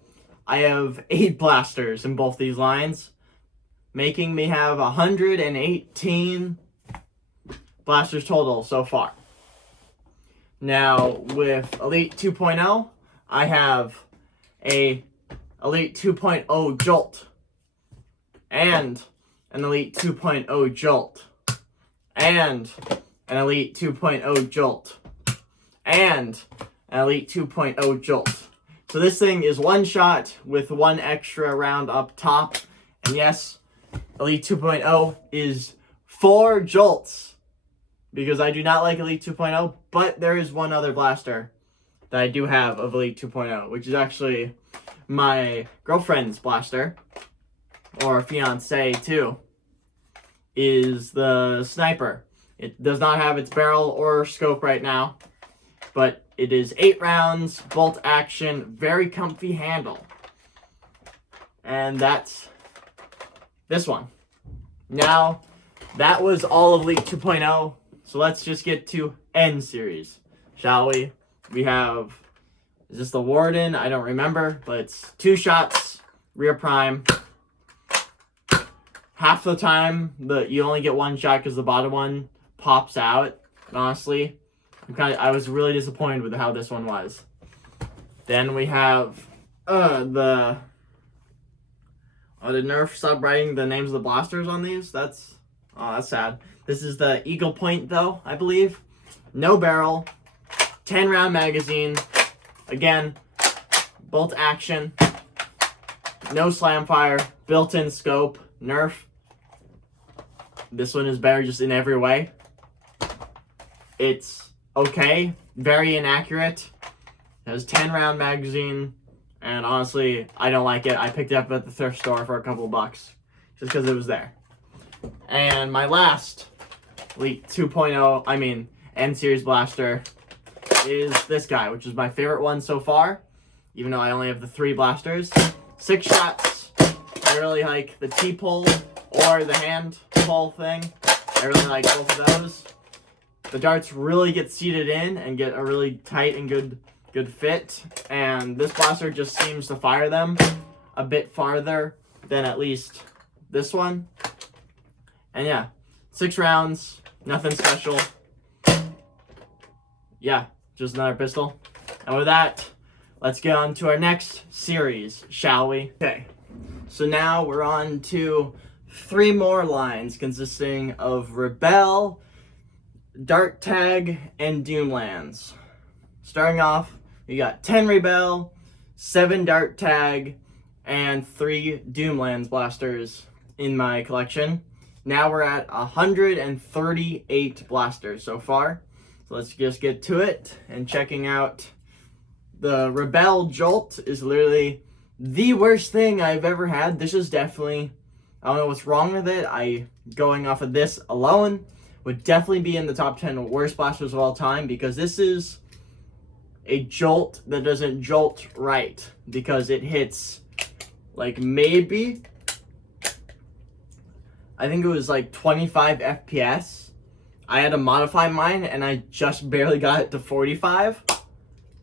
I have 8 blasters in both these lines, making me have 118 blasters total so far. Now with Elite 2.0, I have a Elite 2.0 Jolt and an Elite 2.0 Jolt and an Elite 2.0 Jolt and an Elite 2.0 Jolt. So this thing is one shot with one extra round up top. And yes, Elite 2.0 is 4 jolts. Because I do not like Elite 2.0, but there is one other blaster that I do have of Elite 2.0, which is actually my girlfriend's blaster, or fiance too, is the Sniper. It does not have its barrel or scope right now, but it is 8 rounds, bolt action, very comfy handle. And that's this one. Now, that was all of Elite 2.0. So let's just get to N series, shall we? We have, is this the Warden? I don't remember, but it's 2 shots, rear prime. Half the time, you only get 1 shot because the bottom one pops out. And honestly, I was really disappointed with how this one was. Then we have did Nerf stop writing the names of the blasters on these? That's sad. This is the Eagle Point, though, I believe. No barrel. 10-round magazine. Again, bolt action. No slam fire. Built-in scope. Nerf. This one is better just in every way. It's okay. Very inaccurate. It has 10-round magazine. And honestly, I don't like it. I picked it up at the thrift store for a couple bucks. Just because it was there. And my last Elite 2.0, N-Series blaster is this guy, which is my favorite one so far, even though I only have the 3 blasters. 6 shots. I really like the T-pull or the hand pull thing. I really like both of those. The darts really get seated in and get a really tight and good fit, and this blaster just seems to fire them a bit farther than at least this one. And yeah, 6 rounds, nothing special. Yeah, just another pistol. And with that, let's get on to our next series, shall we? Okay, so now we're on to 3 more lines consisting of Rebel, Dart Tag, and Doomlands. Starting off, we got 10 Rebel, 7 Dart Tag, and 3 Doomlands blasters in my collection. Now we're at 138 blasters so far. So let's just get to it and checking out. The Rebel Jolt is literally the worst thing I've ever had. This is definitely, I don't know what's wrong with it. Going off of this alone, would definitely be in the top 10 worst blasters of all time, because this is a jolt that doesn't jolt right, because it hits like maybe, I think it was like 25 FPS. I had to modify mine and I just barely got it to 45.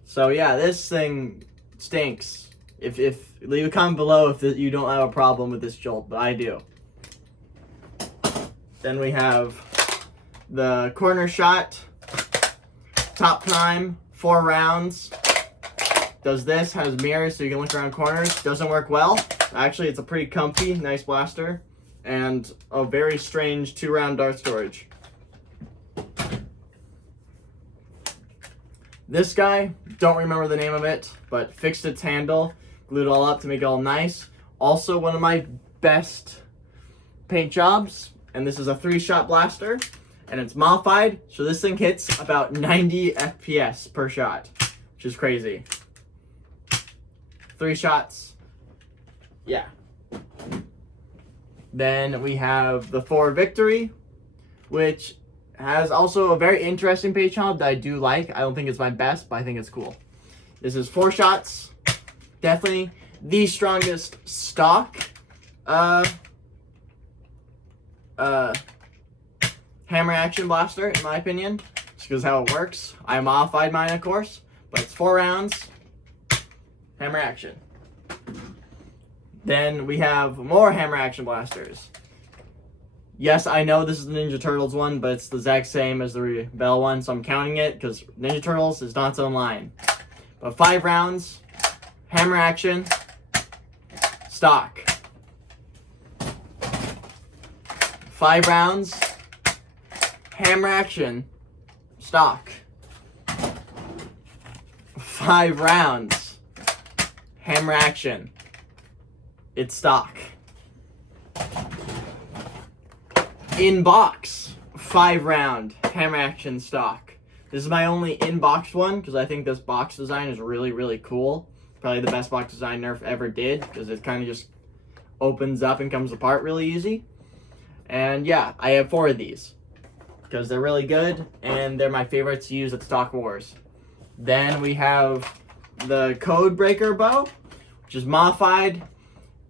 So yeah, this thing stinks. If leave a comment below if you don't have a problem with this jolt, but I do. Then we have the corner shot, top prime, 4 rounds. Does this, has mirrors so you can look around corners. Doesn't work well. Actually, it's a pretty comfy, nice blaster. And a very strange 2-round dart storage. This guy, don't remember the name of it, but fixed its handle, glued it all up to make it all nice. Also, one of my best paint jobs, and this is a 3-shot blaster, and it's modified, so this thing hits about 90 FPS per shot, which is crazy. 3 shots, yeah. Then we have the 4 Victory, which has also a very interesting paint job that I do like. I don't think it's my best, but I think it's cool. This is 4 shots. Definitely the strongest stock hammer action blaster, in my opinion. Just because how it works. I modified mine, of course, but it's 4 rounds. Hammer action. Then we have more hammer action blasters. Yes, I know this is the Ninja Turtles one, but it's the exact same as the Rebel one, so I'm counting it because Ninja Turtles is not its own line. But 5 rounds, hammer action, stock. 5 rounds, hammer action, stock. 5 rounds, Hammer Action. It's stock. In box, 5-round Hammer Action stock. This is my only in-box one because I think this box design is really, really cool. Probably the best box design Nerf ever did because it kind of just opens up and comes apart really easy. And yeah, I have 4 of these because they're really good and they're my favorites to use at Stock Wars. Then we have the Code Breaker bow, which is modified,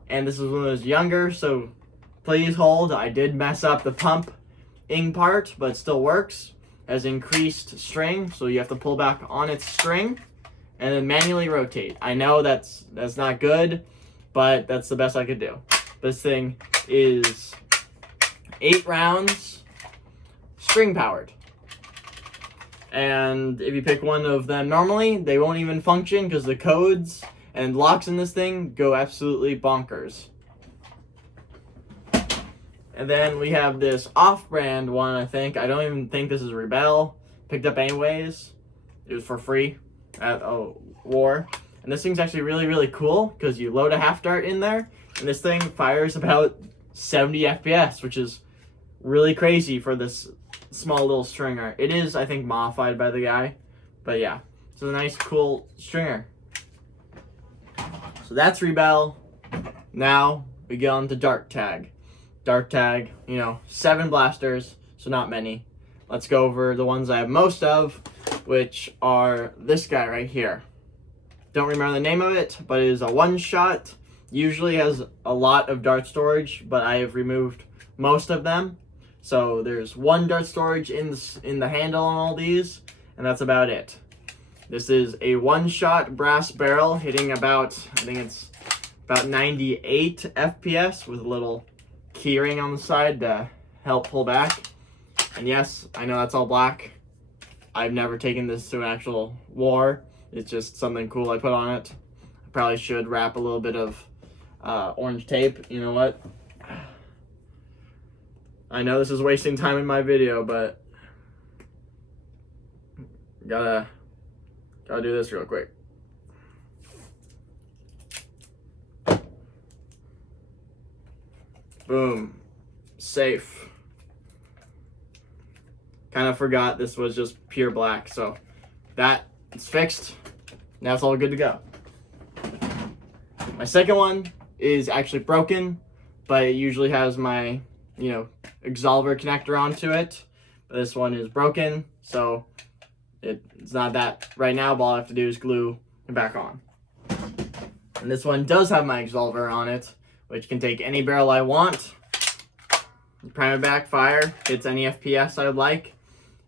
and this is when I was younger, so please hold. I did mess up the pumping part, but it still works. It has increased string, so you have to pull back on its string and then manually rotate. I know that's not good, but that's the best I could do. This thing is 8 rounds, string powered. And if you pick one of them normally, they won't even function because the codes and locks in this thing go absolutely bonkers. And then we have this off-brand one, I think. I don't even think this is Rebel. Picked up anyways. It was for free at a war. And this thing's actually really, really cool because you load a half dart in there, and this thing fires about 70 FPS, which is really crazy for this small little stringer. It is, I think, modified by the guy. But yeah, it's a nice, cool stringer. So that's Rebel. Now we get on to Dark Tag. Dark Tag, 7 blasters, so not many. Let's go over the ones I have most of, which are this guy right here. Don't remember the name of it, but it is a one-shot. Usually has a lot of dart storage, but I have removed most of them. So there's 1 dart storage in the handle on all these, and that's about it. This is a one-shot brass barrel hitting about, I think it's about 98 FPS with a little keyring on the side to help pull back. And yes, I know that's all black. I've never taken this to an actual war. It's just something cool I put on it. I probably should wrap a little bit of orange tape. You know what? I know this is wasting time in my video, but gotta do this real quick. Boom. Safe. Kind of forgot this was just pure black, so that is fixed. Now it's all good to go. My second one is actually broken, but it usually has my, Exsolver connector onto it. But this one is broken, so it's not that right now, but all I have to do is glue it back on. And this one does have my Exsolver on it, which can take any barrel I want. Prime it back, fire, hits any FPS I would like,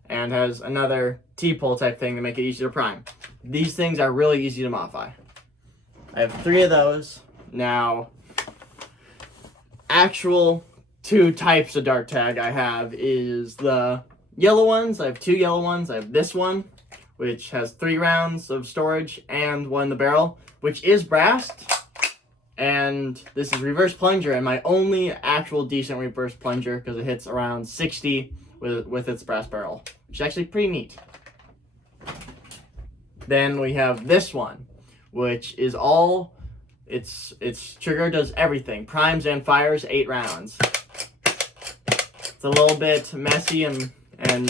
and has another T-pull type thing to make it easier to prime. These things are really easy to modify. I have 3 of those. Now, actual 2 types of Dark Tag I have is the yellow ones. I have 2 yellow ones. I have this one, which has 3 rounds of storage, and 1 in the barrel, which is brassed. And this is reverse plunger, and my only actual decent reverse plunger because it hits around 60 with its brass barrel, which is actually pretty neat. Then we have this one, which is all, its trigger does everything, primes and fires 8 rounds. It's a little bit messy and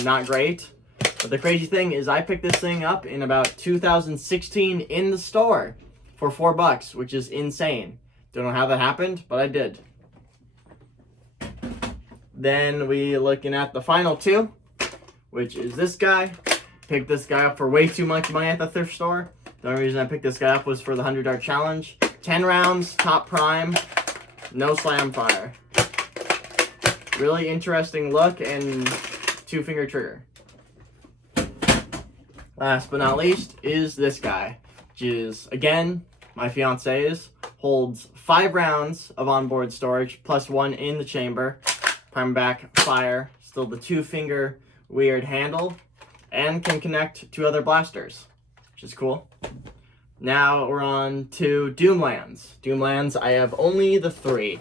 not great, but the crazy thing is I picked this thing up in about 2016 in the store for $4, which is insane. Don't know how that happened, but I did. Then we looking at the final 2, which is this guy. Picked this guy up for way too much money at the thrift store. The only reason I picked this guy up was for the 100 dart challenge. 10 rounds, top prime, no slam fire. Really interesting look and 2-finger trigger. Last but not least is this guy, which is, again, my fiance's. Holds 5 rounds of onboard storage, plus 1 in the chamber. Prime back, fire, still the 2-finger weird handle, and can connect to other blasters, which is cool. Now we're on to Doomlands. Doomlands, I have only the 3.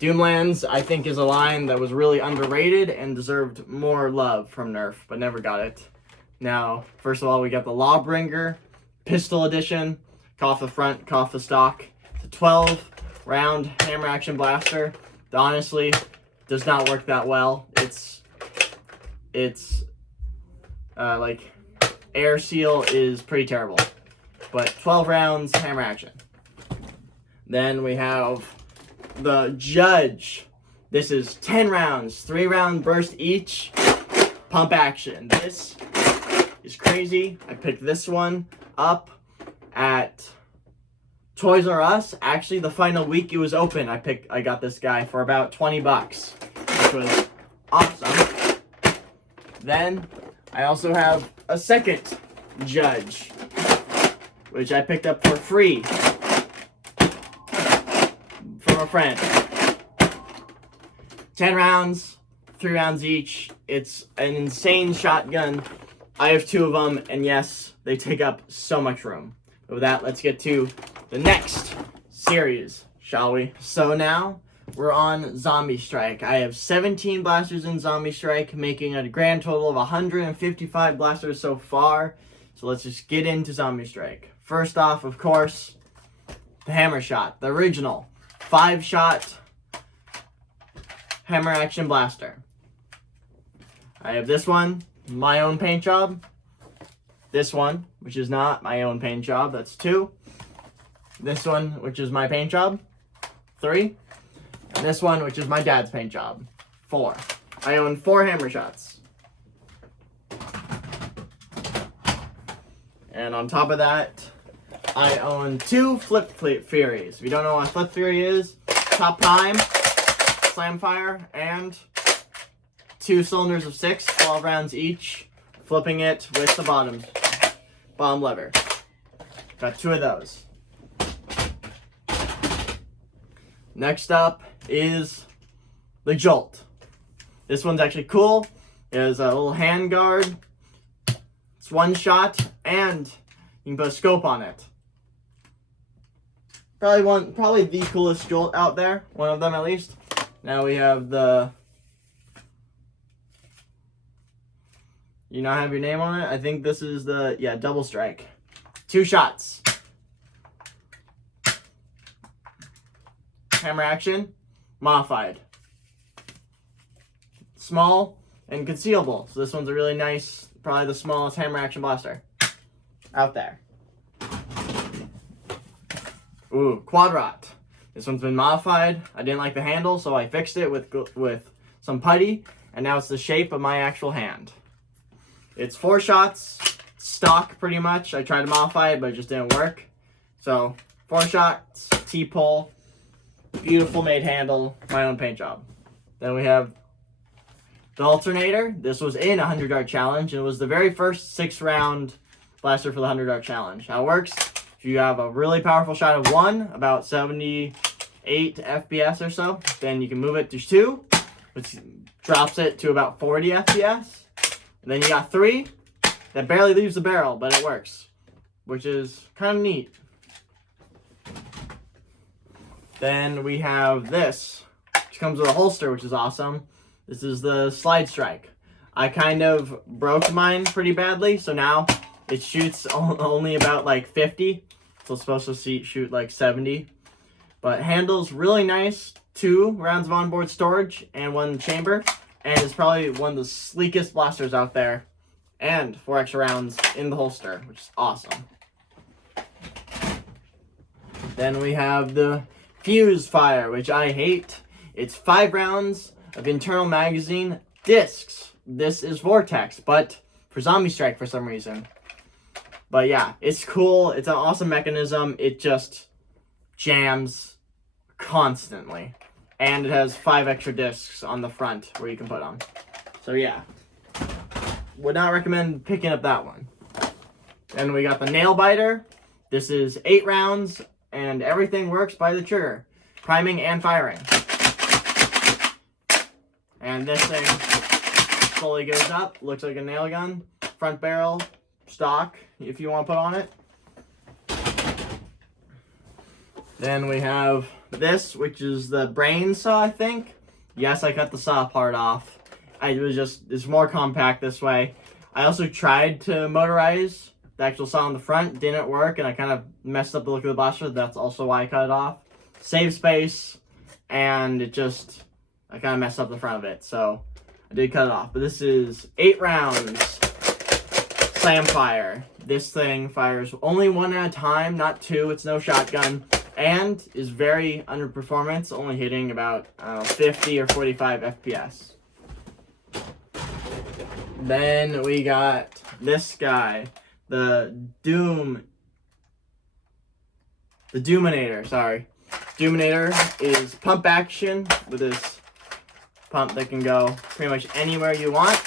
Doomlands, I think, is a line that was really underrated and deserved more love from Nerf, but never got it. Now, first of all, we got the Lawbringer Pistol Edition. cut off the front, cut off the stock. It's a 12 round hammer action blaster that honestly does not work that well. It's like air seal is pretty terrible, but 12 rounds hammer action. Then we have the Judge. This is 10 rounds, 3-round burst each, pump action. This is crazy. I picked this one up at Toys R Us. Actually, the final week it was open, I got this guy for about 20 bucks, which was awesome. Then I also have a second Judge, which I picked up for free from a friend. 10 rounds, 3 rounds each. It's an insane shotgun. I have 2 of them, and yes, they take up so much room. But with that, let's get to the next series, shall we? So now we're on Zombie Strike. I have 17 blasters in Zombie Strike, making a grand total of 155 blasters so far. So let's just get into Zombie Strike. First off, of course, the Hammer Shot, the original 5-shot hammer action blaster. I have this one, my own paint job. This one, which is not my own paint job, that's 2. This one, which is my paint job, 3. And this one, which is my dad's paint job, 4. I own 4 hammer shots. And on top of that, I own 2 Flip Furies. If you don't know what Flip Fury is, top time, slam fire, and 2 cylinders of 6, 12 rounds each, flipping it with the bottom lever. Got 2 of those. Next up is the Jolt. This one's actually cool. It has a little hand guard. It's 1 shot, and you can put a scope on it. Probably the coolest Jolt out there. One of them at least. Now we have the... You not have your name on it? I think this is the, Double Strike. 2 shots. Hammer action, modified. Small and concealable. So this one's a really nice, probably the smallest hammer action blaster out there. Ooh, Quad Rot. This one's been modified. I didn't like the handle, so I fixed it with some putty, and now it's the shape of my actual hand. It's 4 shots, stock pretty much. I tried to modify it, but it just didn't work. So 4 shots, T-pull, beautiful made handle, my own paint job. Then we have the Alternator. This was in a 100-yard challenge, and it was the very first 6-round blaster for the 100-yard challenge. How it works, if you have a really powerful shot of 1, about 78 FPS or so, then you can move it to 2, which drops it to about 40 FPS. And then you got 3 that barely leaves the barrel, but it works, which is kind of neat. Then we have this, which comes with a holster, which is awesome. This is the Slide Strike. I kind of broke mine pretty badly, so now it shoots only about like 50. So it's supposed to shoot like 70. But handles really nice. 2 rounds of onboard storage and 1 chamber. And it's probably one of the sleekest blasters out there. And 4 extra rounds in the holster, which is awesome. Then we have the Fuse Fire, which I hate. It's 5 rounds of internal magazine discs. This is Vortex, but for Zombie Strike for some reason. But yeah, it's cool. It's an awesome mechanism. It just jams constantly. And it has 5 extra discs on the front where you can put them. So yeah, would not recommend picking up that one. Then we got the Nail Biter. This is 8 rounds, and everything works by the trigger. Priming and firing. And this thing slowly goes up. Looks like a nail gun. Front barrel, stock, if you want to put on it. Then we have this, which is the brain saw, I think. Yes, I cut the saw part off. It's more compact this way. I also tried to motorize the actual saw on the front didn't work, and I kind of messed up the look of the blaster. That's also why I cut it off. Save space, and I kind of messed up the front of it, so I did cut it off. But this is 8 rounds, slam fire. This thing fires only 1 at a time, not 2. It's no shotgun, and is very under performance, only hitting about 50 or 45 FPS. Then we got this guy, the Doominator, sorry. Doominator is pump action with this pump that can go pretty much anywhere you want.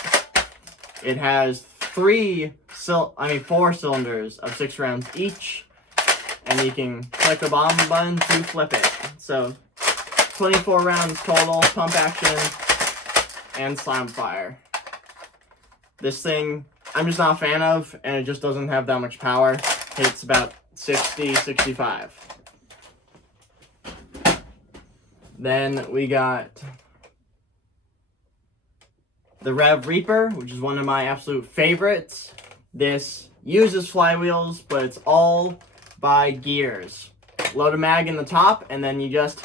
It has 4 cylinders of 6 rounds each, and you can click the bomb button to flip it. So 24 rounds total, pump action, and slam fire. This thing, I'm just not a fan of, and it just doesn't have that much power. It's about 60, 65. Then we got the Rev Reaper, which is one of my absolute favorites. This uses flywheels, but it's all by gears. Load a mag in the top, and then you just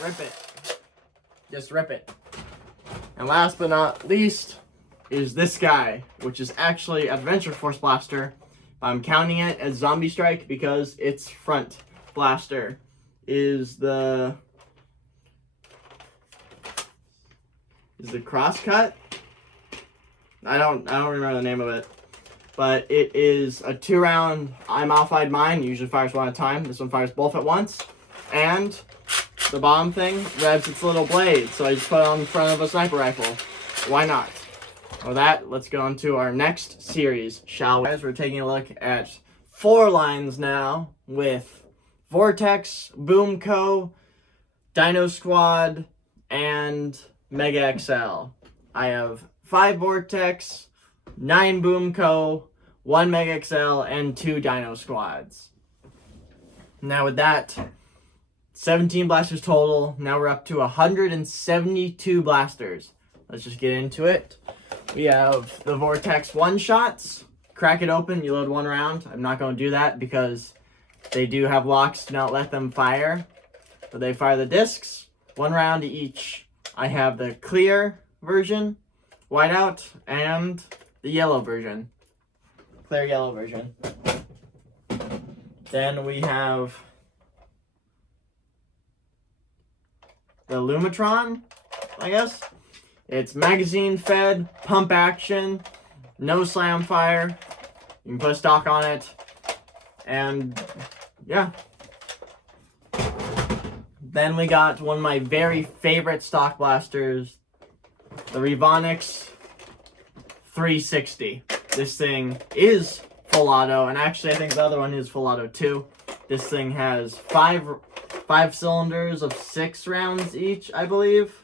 rip it. Just rip it. And last but not least is this guy, which is actually Adventure Force Blaster. I'm counting it as Zombie Strike because its front blaster is the Crosscut. I don't remember the name of it, but it is a 2-round. I modified mine. It usually fires 1 at a time. This one fires both at once, and the bomb thing revs its little blade, so I just put it on the front of a sniper rifle. Why not? With that, let's go on to our next series, shall we? Guys, we're taking a look at 4 lines now with Vortex, Boomco, Dino Squad, and Mega XL. I have 5 Vortex, 9 Boomco, 1 Mega XL, and 2 Dino Squads. Now with that, 17 blasters total. Now we're up to 172 blasters. Let's just get into it. We have the Vortex one-shots. Crack it open, you load 1 round. I'm not going to do that because they do have locks to not let them fire. But they fire the discs, 1 round each. I have the clear version, whiteout, and the yellow version. Clear yellow version. Then we have the Lumatron, I guess. It's magazine fed, pump action, no slam fire. You can put a stock on it, and yeah. Then we got one of my very favorite stock blasters, the Revonix 360. This thing is full auto, and actually I think the other one is full auto too. This thing has 5 cylinders of 6 rounds each, I believe.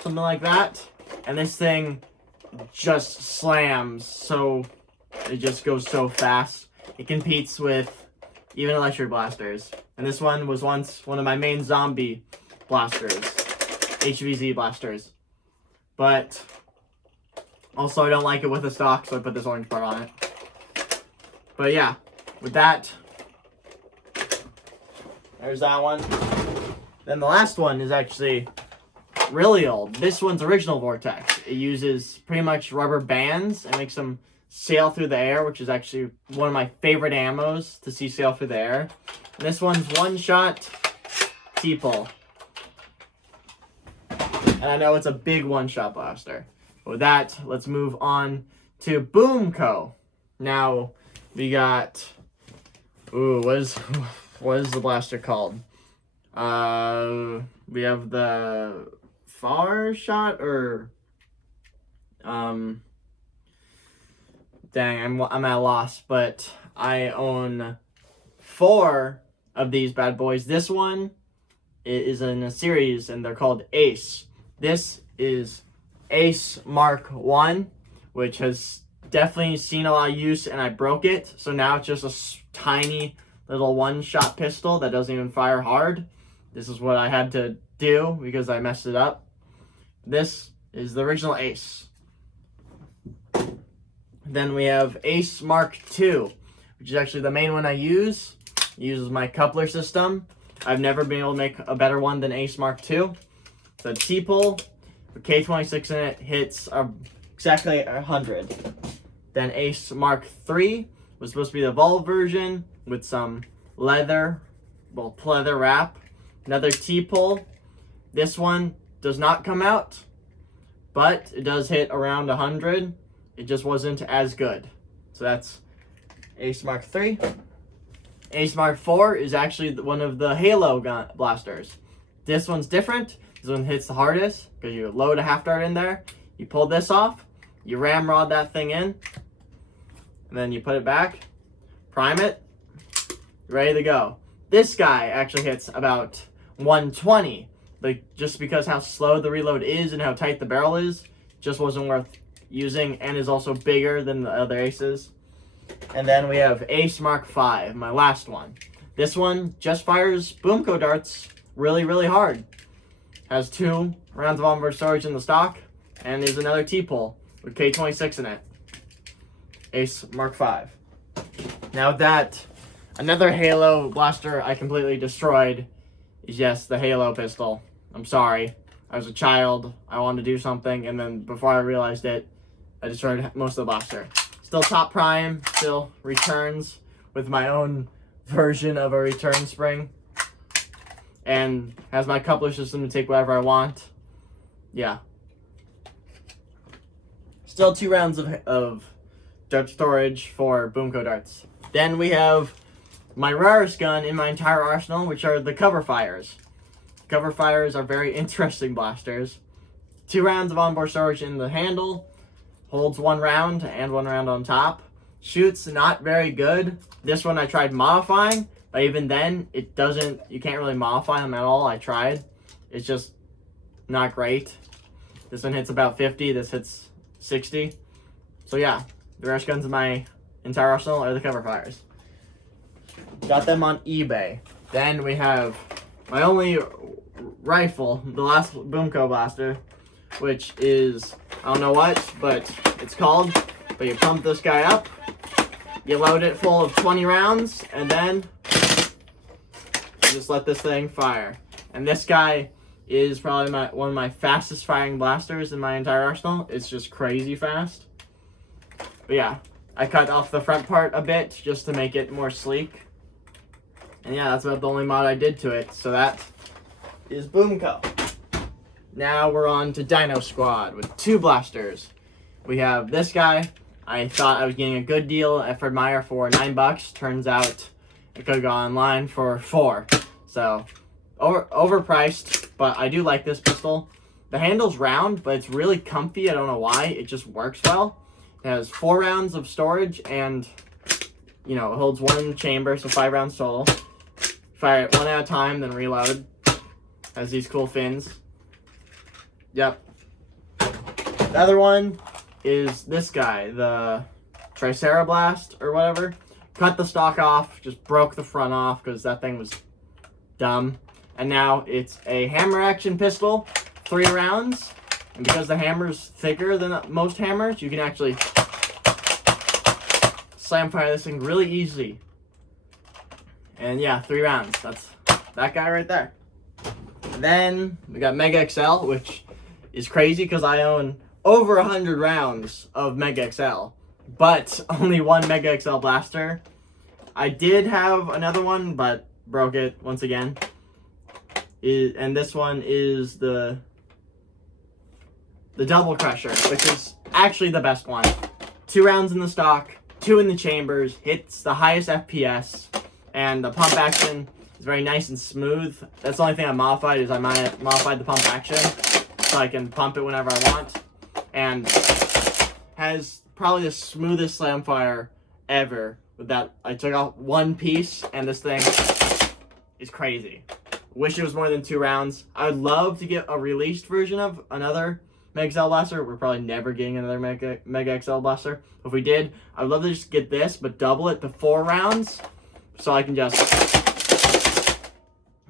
Something like that. And this thing just slams, so it just goes so fast. It competes with even electric blasters. And this one was once one of my main zombie blasters, HVZ blasters. But also I don't like it with the stock, so I put this orange part on it. But yeah, with that, there's that one. Then the last one is actually really old. This one's original Vortex. It uses pretty much rubber bands and makes them sail through the air, which is actually one of my favorite ammos to see sail through the air. And this one's one-shot T-pull. And I know it's a big one-shot blaster. But with that, let's move on to Boomco. Now, we got... Ooh, what is the blaster called? We have the Far Shot, or dang, I'm at a loss, but I own 4 of these bad boys. This one is in a series, and they're called Ace. This is Ace Mark 1, which has definitely seen a lot of use, and I broke it, so now it's just a tiny little one-shot pistol that doesn't even fire hard. This is what I had to do because I messed it up. This is the original Ace. Then we have Ace Mark II, which is actually the main one I use. It uses my coupler system. I've never been able to make a better one than Ace Mark II. It's a T-pull with K26 in it, hits exactly 100. Then Ace Mark III was supposed to be the Evolve version with some leather wrap. Another T-pull. This one does not come out, but it does hit around 100. It just wasn't as good. So that's Ace Mark III. Ace Mark IV is actually one of the Halo blasters. This one's different. This one hits the hardest because you load a half dart in there. You pull this off, you ramrod that thing in, and then you put it back, prime it, ready to go. This guy actually hits about 120, but just because how slow the reload is and how tight the barrel is, just wasn't worth using, and is also bigger than the other aces. And then we have Ace Mark V, my last one. This one just fires Boomco darts really, really hard. Has 2 rounds of onboard storage in the stock, and is another T-pull with K26 in it. Ace Mark V. Now with that, another Halo blaster I completely destroyed is, yes, the Halo pistol. I'm sorry. I was a child, I wanted to do something, and then before I realized it, I destroyed most of the blaster. Still top prime, still returns with my own version of a return spring. And has my coupler system to take whatever I want. Yeah. Still 2 rounds of dart storage for Boomco darts. Then we have my rarest gun in my entire arsenal, which are the cover fires. Cover fires are very interesting blasters. 2 rounds of onboard storage in the handle. Holds 1 round and 1 round on top. Shoots not very good. This one I tried modifying, but even then, it doesn't, you can't really modify them at all. I tried. It's just not great. This one hits about 50, this hits 60. So yeah, the rarest guns in my entire arsenal are the cover fires. Got them on eBay. Then we have my only rifle, the last Boomco blaster, which is, I don't know what, but it's called. But you pump this guy up, you load it full of 20 rounds, and then you just let this thing fire. And this guy is probably one of my fastest firing blasters in my entire arsenal. It's just crazy fast. But yeah, I cut off the front part a bit just to make it more sleek. And yeah, that's about the only mod I did to it. So that is Boomco. Now we're on to Dino Squad with 2 blasters. We have this guy. I thought I was getting a good deal at Fred Meyer for $9. Turns out it could go online for $4. So overpriced, but I do like this pistol. The handle's round, but it's really comfy. I don't know why. It just works well. It has 4 rounds of storage, and you know, it holds 1 chamber, so 5 rounds total. Fire it 1 at a time, then reload. Has these cool fins. Yep. The other one is this guy, the Tricerablast or whatever. Cut the stock off, just broke the front off because that thing was dumb. And now it's a hammer action pistol, 3 rounds. And because the hammer's thicker than most hammers, you can actually slam fire this thing really easy. And yeah, 3 rounds. That's that guy right there. Then we got Mega XL, which is crazy because I own over 100 rounds of Mega XL, but only 1 Mega XL blaster. I did have another one, but broke it once again. And this one is the Double Crusher, which is actually the best one. 2 rounds in the stock, 2 in the chambers, hits the highest FPS, and the pump action is very nice and smooth. That's the only thing I modified, is I modified the pump action so I can pump it whenever I want. And has probably the smoothest slam fire ever. With that, I took out 1 piece, and this thing is crazy. Wish it was more than 2 rounds. I would love to get a released version of another Mega XL blaster. We're probably never getting another Mega XL blaster. If we did, I'd love to just get this, but double it to 4 rounds, so I can just...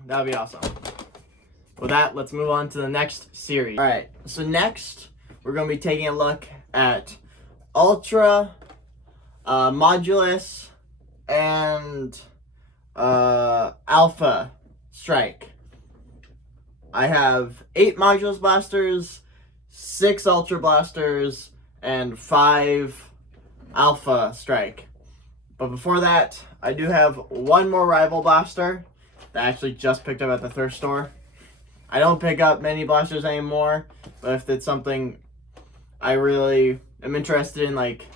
That would be awesome. With that, let's move on to the next series. Alright, so next, we're going to be taking a look at Ultra Modulus, and Alpha Strike. I have 8 Modulus Blasters, 6 Ultra Blasters, and 5 Alpha Strike. But before that, I do have one more Rival Blaster that I actually just picked up at the thrift store. I don't pick up many blasters anymore, but if it's something I really am interested in, like,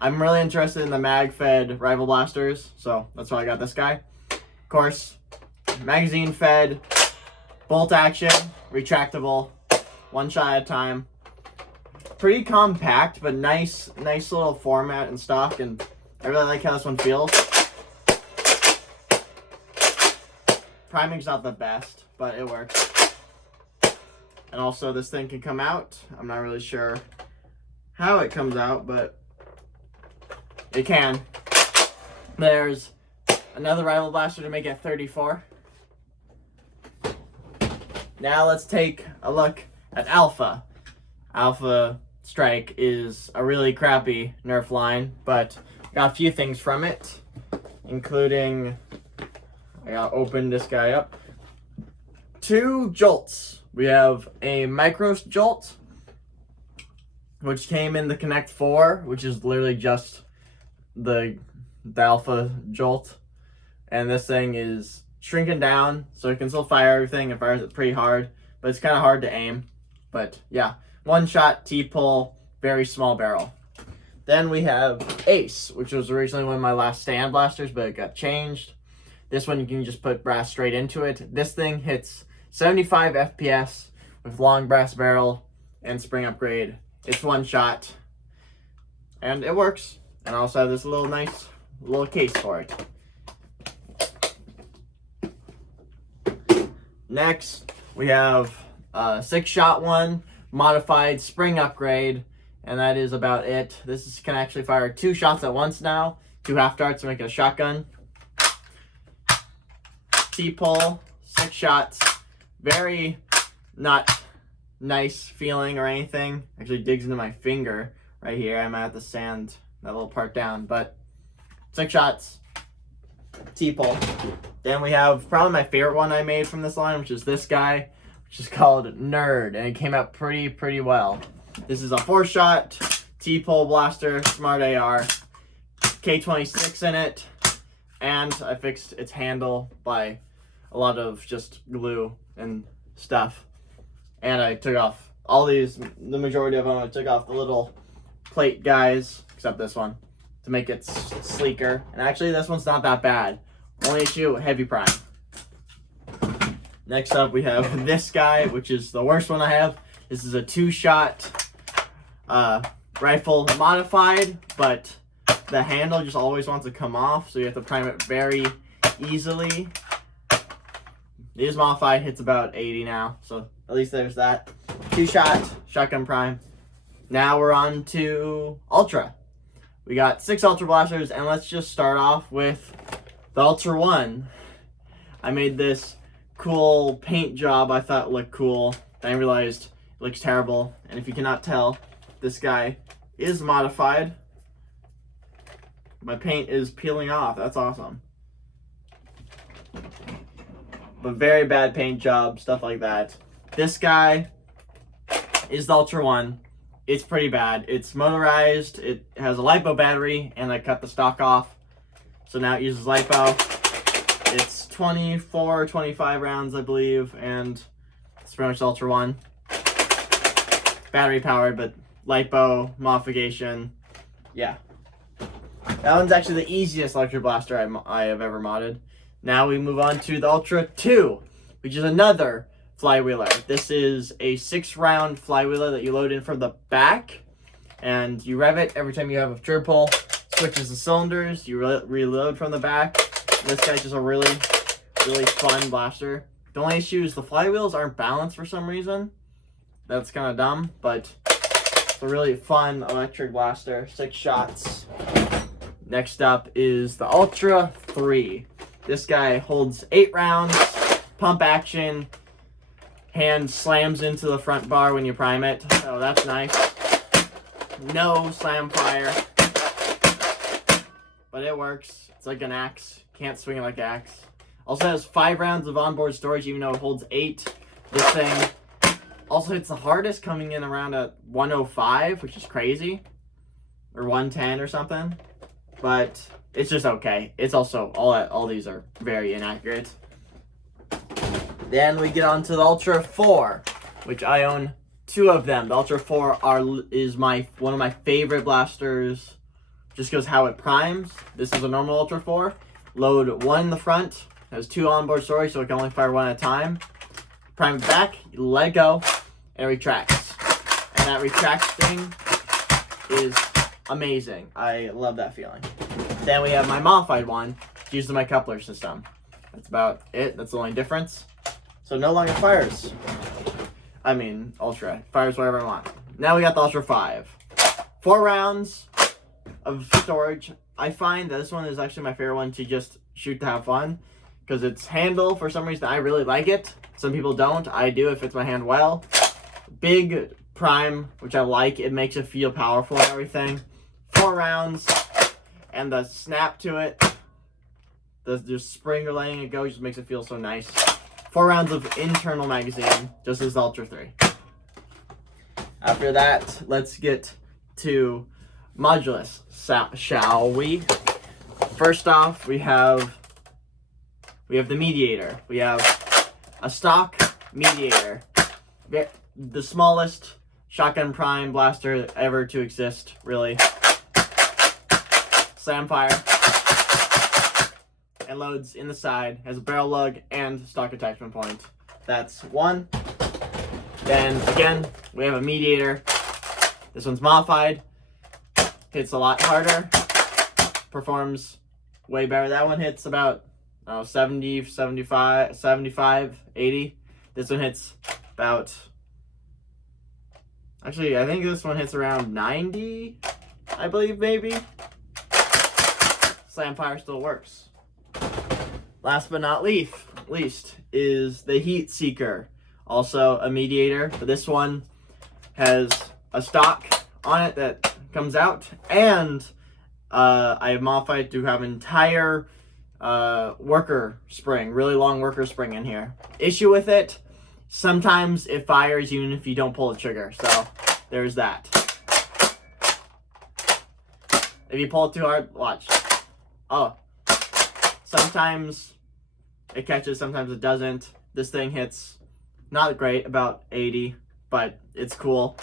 I'm really interested in the mag-fed Rival Blasters, so that's why I got this guy. Of course, magazine-fed, bolt action, retractable, one shot at a time. Pretty compact, but nice little format and stock, and I really like how this one feels. Priming's not the best, but it works. And also, this thing can come out. I'm not really sure how it comes out, but it can. There's another Rival Blaster to make it 34. Now let's take a look at Alpha. Alpha Strike is a really crappy nerf line, but got a few things from it, including, I gotta open this guy up, 2 jolts. We have a Micro Jolt, which came in the Connect 4, which is literally just the Alpha Jolt. And this thing is shrinking down, so it can still fire everything. It fires it pretty hard, but it's kind of hard to aim. But yeah, one shot, T-pull, very small barrel. Then we have Ace, which was originally one of my last stand blasters, but it got changed. This one you can just put brass straight into it. This thing hits 75 FPS with long brass barrel and spring upgrade. It's one shot, and it works. And I also have this nice little case for it. Next, we have a 6-shot one, modified spring upgrade, and that is about it. This can actually fire 2 shots at once now, 2 half darts to make it a shotgun. T-pull, 6 shots. Very not nice feeling or anything. Actually digs into my finger right here. I might have to sand that little part down, but 6 shots. T-pull. Then we have probably my favorite one I made from this line, which is this guy, which is called Nerd, and it came out pretty well. This is a 4-shot T-pull blaster, Smart AR, K26 in it, and I fixed its handle by a lot of just glue and stuff. And I took off all these, the majority of them, I took off the little plate guys, except this one, to make it sleeker. And actually this one's not that bad. Only issue, heavy prime. Next up we have this guy, which is the worst one I have. This is a 2-shot rifle modified, but the handle just always wants to come off, so you have to prime it very easily. It is modified, hits about 80 now, so at least there's that. 2-shot, shotgun prime. Now we're on to Ultra. We got 6 Ultra Blasters, and let's just start off with the Ultra 1. I made this cool paint job I thought looked cool. Then I realized it looks terrible, and if you cannot tell, this guy is modified. My paint is peeling off, that's awesome. But very bad paint job, stuff like that. This guy is the Ultra 1. It's pretty bad. It's motorized, it has a LiPo battery, and I cut the stock off. So now it uses LiPo. It's 24, 25 rounds, I believe, and it's pretty much the Ultra 1. Battery powered, but LiPo, modification, yeah. That one's actually the easiest electric blaster I have ever modded. Now we move on to the Ultra 2, which is another flywheeler. This is a 6-round flywheeler that you load in from the back, and you rev it every time you have a trigger pull. Switches the cylinders, you reload from the back. This guy's just a really fun blaster. The only issue is the flywheels aren't balanced for some reason. That's kind of dumb, but it's a really fun electric blaster. 6 shots. Next up is the Ultra 3. This guy holds 8 rounds, pump action, hand slams into the front bar when you prime it, so that's nice. No slam fire. but it works. It's like an axe. Can't swing it like an axe. Also has 5 rounds of onboard storage, even though it holds 8. This thing also hits the hardest, coming in around at 105, which is crazy. Or 110 or something. But it's just okay. It's also, all these are very inaccurate. Then we get on to the Ultra 4, which I own 2 of them. The Ultra 4 is one of my favorite blasters, just because how it primes. This is a normal Ultra 4. Load 1 in the front. Has 2 onboard storage, so it can only fire 1 at a time. Prime it back, you let it go, and it retracts. And that retract thing is amazing. I love that feeling. Then we have my modified one, used in my coupler system. That's about it. That's the only difference. So no longer fires. I mean, Ultra. Fires whatever I want. Now we got the Ultra 5. 4 rounds of storage. I find that this one is actually my favorite one to just shoot to have fun. Because its handle, for some reason, I really like it. Some people don't. I do. It fits my hand well. Big prime, which I like. It makes it feel powerful and everything. 4 rounds. And the snap to it. The spring or letting it go just makes it feel so nice. 4 rounds of internal magazine. Just as the Ultra 3. After that, let's get to modulus, shall we? First off, we have the Mediator. We have a stock Mediator. The smallest shotgun prime blaster ever to exist, really. Slamfire. And loads in the side. Has a barrel lug and stock attachment point. That's 1. Then, again, we have a Mediator. This one's modified. Hits a lot harder. Performs way better. That one hits about 70, 75, 80. This one hits about... Actually, I think this one hits around 90, I believe, maybe. Slamfire still works. Last but not least is the Heat Seeker. Also a Mediator, but this one has a stock on it that comes out, and I have modified to have an entire worker spring, really long worker spring in here. Issue with it, sometimes it fires even if you don't pull the trigger, so there's that. If you pull it too hard, watch. Oh, sometimes it catches, sometimes it doesn't. This thing hits not great, about 80, but it's cool.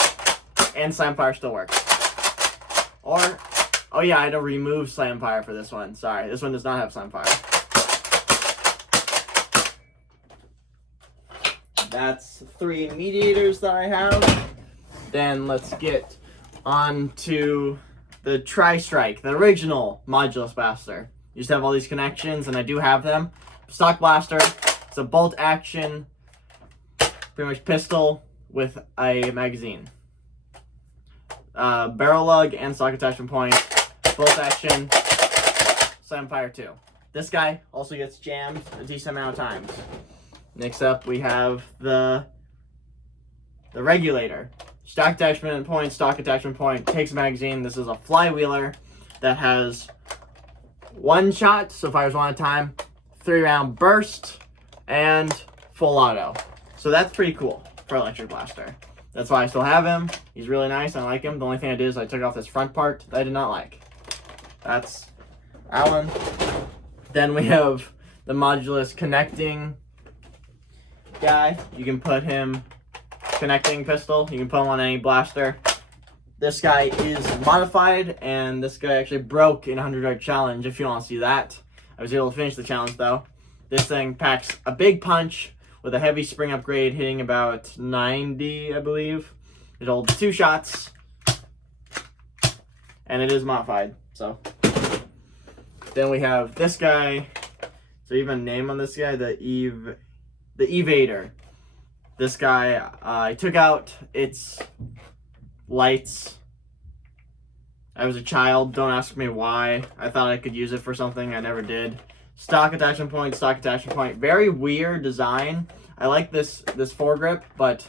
And Slamfire still works. Or, oh yeah, I had to remove Slamfire for this one. Sorry, this one does not have Slamfire. That's 3 Mediators that I have. Then let's get on to the Tri-Strike, the original modulus blaster. You just have all these connections, and I do have them. Stock blaster. It's a bolt action, pretty much pistol with a magazine. Barrel lug and stock attachment point. Bolt action. Slamfire 2. This guy also gets jammed a decent amount of times. Next up, we have the regulator. Stock attachment point, stock attachment point, takes a magazine. This is a flywheeler that has 1 shot, so fires 1 at a time, 3-round burst, and full auto. So that's pretty cool for electric blaster. That's why I still have him. He's really nice. I like him. The only thing I did is I took off this front part that I did not like. That's that one. Then we have the modulus connecting guy. You can put him connecting pistol. You can put him on any blaster. This guy is modified, and this guy actually broke in 100-yard challenge, if you want to see that. I was able to finish the challenge, though. This thing packs a big punch with a heavy spring upgrade, hitting about 90, I believe. It holds 2 shots, and it is modified, so. Then we have this guy. So even a name on this guy, the Evader. This guy, I took out its lights. I was a child, don't ask me why. I thought I could use it for something, I never did. Stock attachment point, stock attachment point. Very weird design. I like this foregrip, but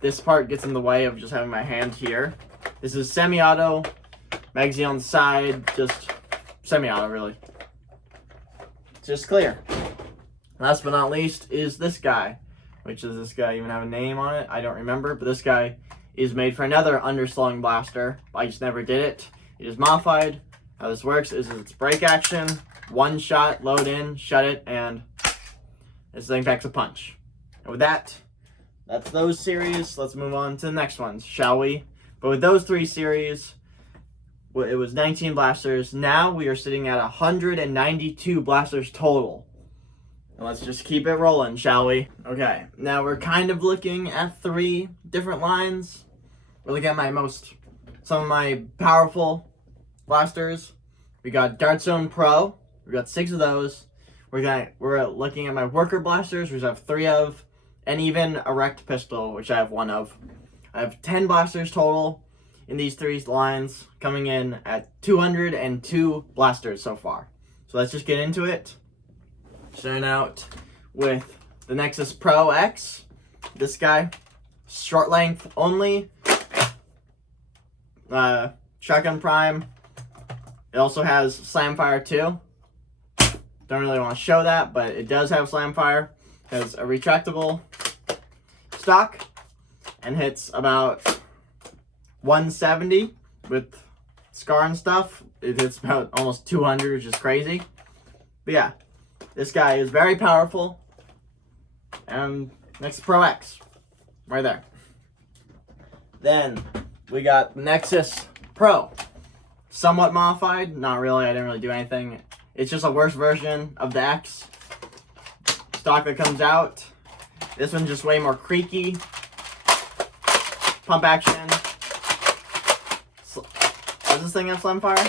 this part gets in the way of just having my hand here. This is semi-auto, magazine on the side, just semi-auto, really. Just clear. Last but not least is this guy. Which does this guy even have a name on it? I don't remember, but this guy is made for another underslung blaster. I just never did it. It is modified. How this works is it's break action, one shot, load in, shut it, and this thing packs a punch. And with that, that's those series. Let's move on to the next ones, shall we? But with those 3 series, it was 19 blasters. Now we are sitting at 192 blasters total. And let's just keep it rolling, shall we? Okay, now we're kind of looking at 3 different lines. We're looking at some of my powerful blasters. We got Dart Zone Pro. We got 6 of those. We're looking at my worker blasters, which I have 3 of, and even erect pistol, which I have 1 of. I have 10 blasters total in these 3 lines, coming in at 202 blasters so far. So let's just get into it. Starting out with the Nexus Pro X. This guy, short length only. Shotgun Prime. It also has Slam Fire too. Don't really want to show that, but it does have Slam Fire. It has a retractable stock and hits about 170 with SCAR and stuff. It hits about almost 200, which is crazy. But yeah, this guy is very powerful. And Nexus Pro X, right there. Then we got Nexus Pro. Somewhat modified, not really, I didn't really do anything. It's just a worse version of the X stock that comes out. This one's just way more creaky. Pump action. Does this thing have Slam Fire?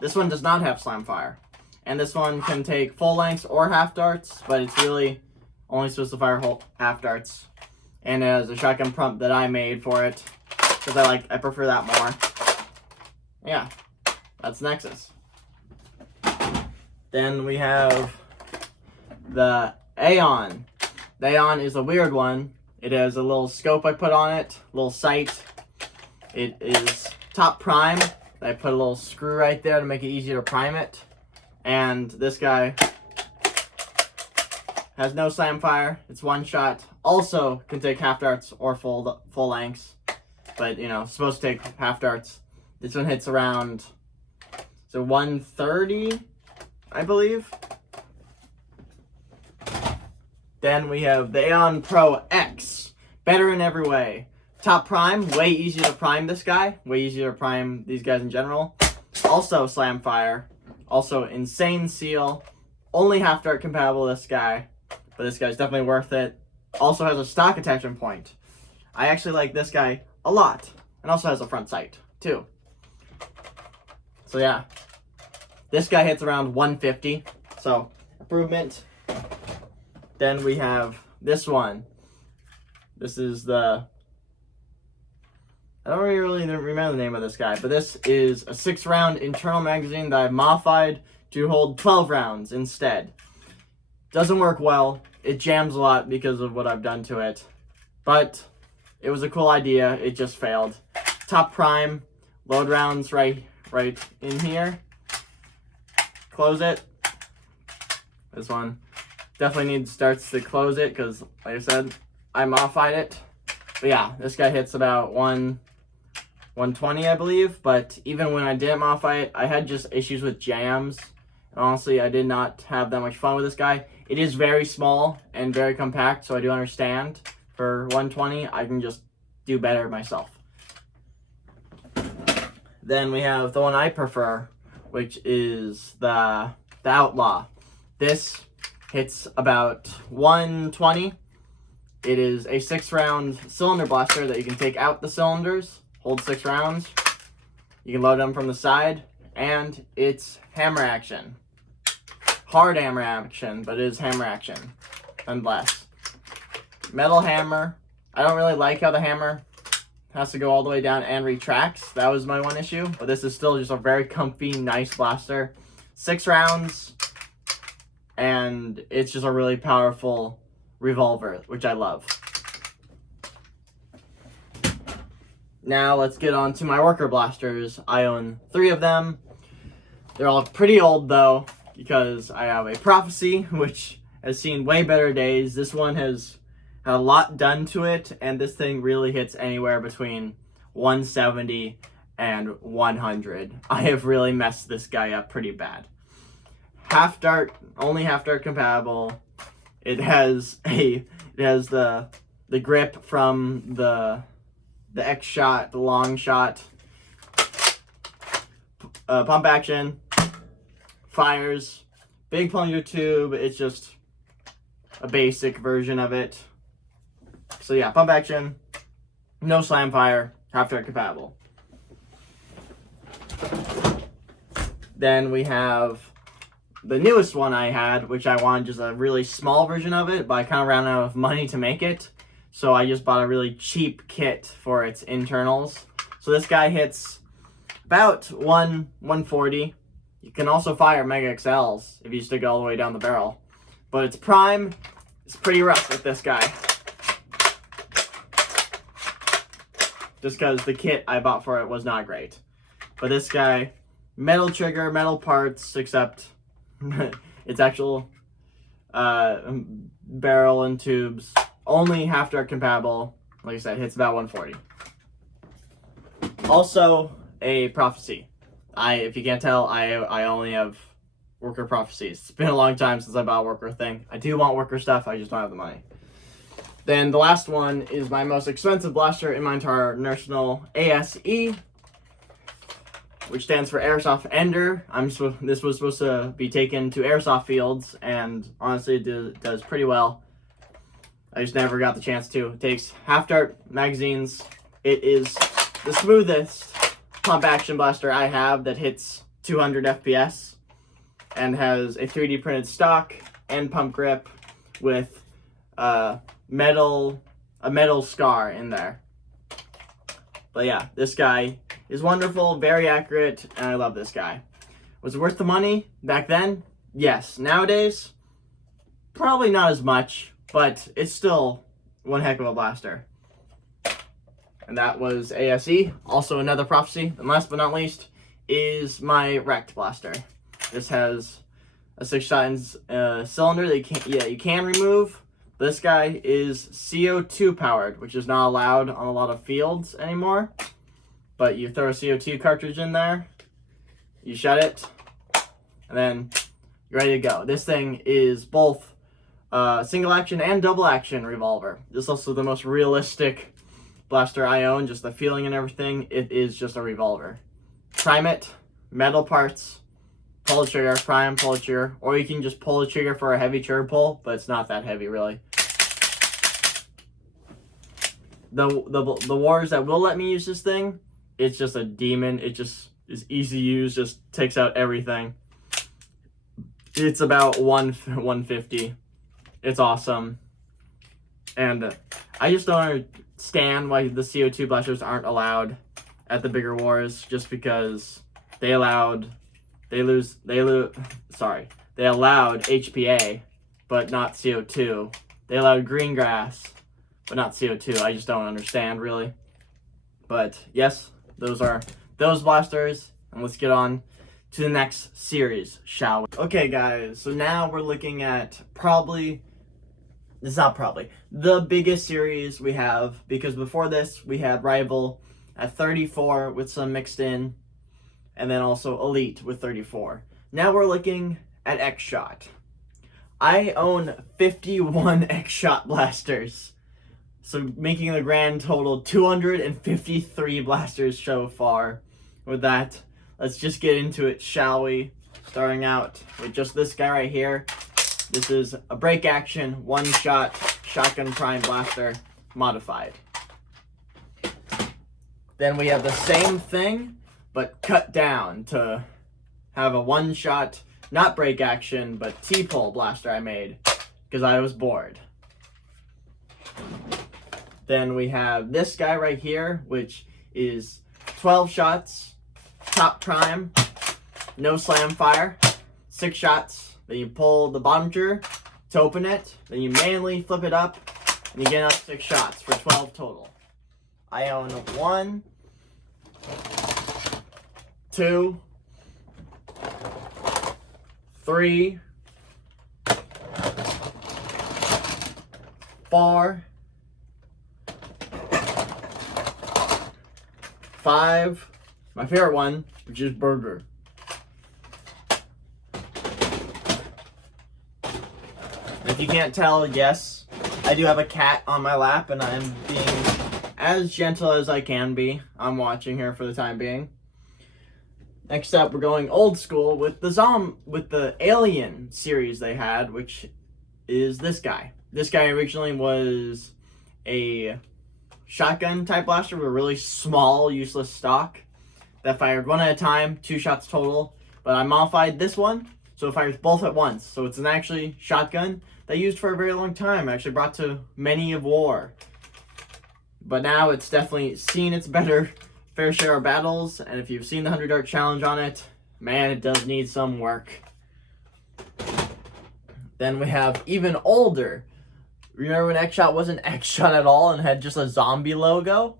This one does not have Slam Fire. And this one can take full lengths or half darts, but it's really only supposed to fire half darts. And it has a shotgun pump that I made for it, because I prefer that more. Yeah, that's Nexus. Then we have the Aeon. The Aeon is a weird one. It has a little scope I put on it, a little sight. It is top prime. I put a little screw right there to make it easier to prime it. And this guy has no Slam Fire. It's one shot. Also can take half darts or full lengths. But, you know, supposed to take half darts. This one hits around 130, I believe. Then we have the Aeon Pro X. Better in every way. Top prime, way easier to prime this guy. Way easier to prime these guys in general. Also Slam Fire. Also insane seal. Only half dart compatible this guy. But this guy's definitely worth it. Also has a stock attachment point. I actually like this guy a lot. And also has a front sight too. So yeah. This guy hits around 150. So improvement. Then we have this one. This is the... I don't really remember the name of this guy, but this is a 6-round internal magazine that I've modified to hold 12 rounds instead. Doesn't work well. It jams a lot because of what I've done to it. But it was a cool idea. It just failed. Top prime. Load rounds right in here. Close it. This one. Definitely needs starts to close it because, like I said, I modified it. But yeah, this guy hits about 120, I believe. But even when I didn't modify it, I had just issues with jams. And honestly, I did not have that much fun with this guy. It is very small and very compact, so I do understand. For 120, I can just do better myself. Then we have the one I prefer, which is the Outlaw. This hits about 120. It is a 6-round cylinder blaster that you can take out the cylinders, hold 6 rounds. You can load them from the side, and it's hammer action. Hard hammer action, but it is hammer action, nonetheless. Metal hammer. I don't really like how the hammer has to go all the way down and retracts. That was my one issue, but this is still just a very comfy, nice blaster. 6 rounds. And it's just a really powerful revolver, which I love. Now let's get on to my worker blasters. I own 3 of them. They're all pretty old though, because I have a Prophecy, which has seen way better days. This one has had a lot done to it, and this thing really hits anywhere between 170 and 100. I have really messed this guy up pretty bad. Half dart, only half dart compatible. It has the grip from the X shot, the long shot. Pump action, fires, big plunger tube. It's just a basic version of it. So yeah, pump action, no slam fire, half dart compatible. Then we have the newest one I had, which I wanted just a really small version of it, but I kind of ran out of money to make it. So I just bought a really cheap kit for its internals. So this guy hits about 140. You can also fire Mega XLs if you stick it all the way down the barrel. But its prime is pretty rough with this guy. Just because the kit I bought for it was not great. But this guy, metal trigger, metal parts, except its actual barrel and tubes. Only half dart compatible. Like I said, hits about 140. Also, a Prophecy. If you can't tell, I only have worker Prophecies. It's been a long time since I bought a worker thing. I do want worker stuff, I just don't have the money. Then the last one is my most expensive blaster in my entire arsenal, ASE, which stands for Airsoft Ender. This was supposed to be taken to airsoft fields, and honestly it does pretty well. I just never got the chance to. It takes half dart magazines. It is the smoothest pump action blaster I have that hits 200 FPS and has a 3D printed stock and pump grip with a metal scar in there. But yeah, this guy is wonderful, very accurate, and I love this guy. Was it worth the money back then? Yes. Nowadays, probably not as much, but it's still one heck of a blaster. And that was ASE. Also another Prophecy. And last but not least is my Wrecked blaster. This has a 6-shot cylinder that you can remove. This guy is CO2 powered, which is not allowed on a lot of fields anymore. But you throw a CO2 cartridge in there, you shut it, and then you're ready to go. This thing is both single action and double action revolver. This is also the most realistic blaster I own, just the feeling and everything. It is just a revolver. Prime it, metal parts, pull the trigger, prime, pull the trigger, or you can just pull the trigger for a heavy trigger pull, but it's not that heavy really. The wars that will let me use this thing, it's just a demon. It just is easy to use, just takes out everything. It's about 150. It's awesome. And I just don't understand why the CO2 blasters aren't allowed at the bigger wars, just because they allowed HPA, but not CO2. They allowed green grass, but not CO2. I just don't understand really. But yes, those are those blasters, and let's get on to the next series, shall we? Okay guys, so now we're looking at the biggest series we have, because before this we had Rival at 34 with some mixed in, and then also Elite with 34. Now we're looking at X-Shot. I own 51 X-Shot blasters, so making the grand total 253 blasters so far. With that, let's just get into it, shall we? Starting out with just this guy right here. This is a break action, one-shot shotgun prime blaster, modified. Then we have the same thing, but cut down to have a one-shot, not break action, but T-pull blaster I made, because I was bored. Then we have this guy right here, which is 12 shots, top prime, no slam fire, 6 shots. Then you pull the bottom trigger to open it. Then you manually flip it up, and you get up 6 shots for 12 total. I own 1, 2, 3, 4, 5, my favorite one, which is burger. If you can't tell, yes, I do have a cat on my lap, and I'm being as gentle as I can be. I'm watching her for the time being. Next up, we're going old school with the Alien series they had, which is this guy. This guy originally was a shotgun type blaster with a really small, useless stock that fired one at a time, 2 shots total. But I modified this one, so it fires both at once. So it's an actually shotgun that I used for a very long time. I actually brought to many of war. But now it's definitely seen its better fair share of battles, and if you've seen the 100 Dart Challenge on it, man, it does need some work. Then we have even older. Remember when X-Shot wasn't X-Shot at all and had just a zombie logo?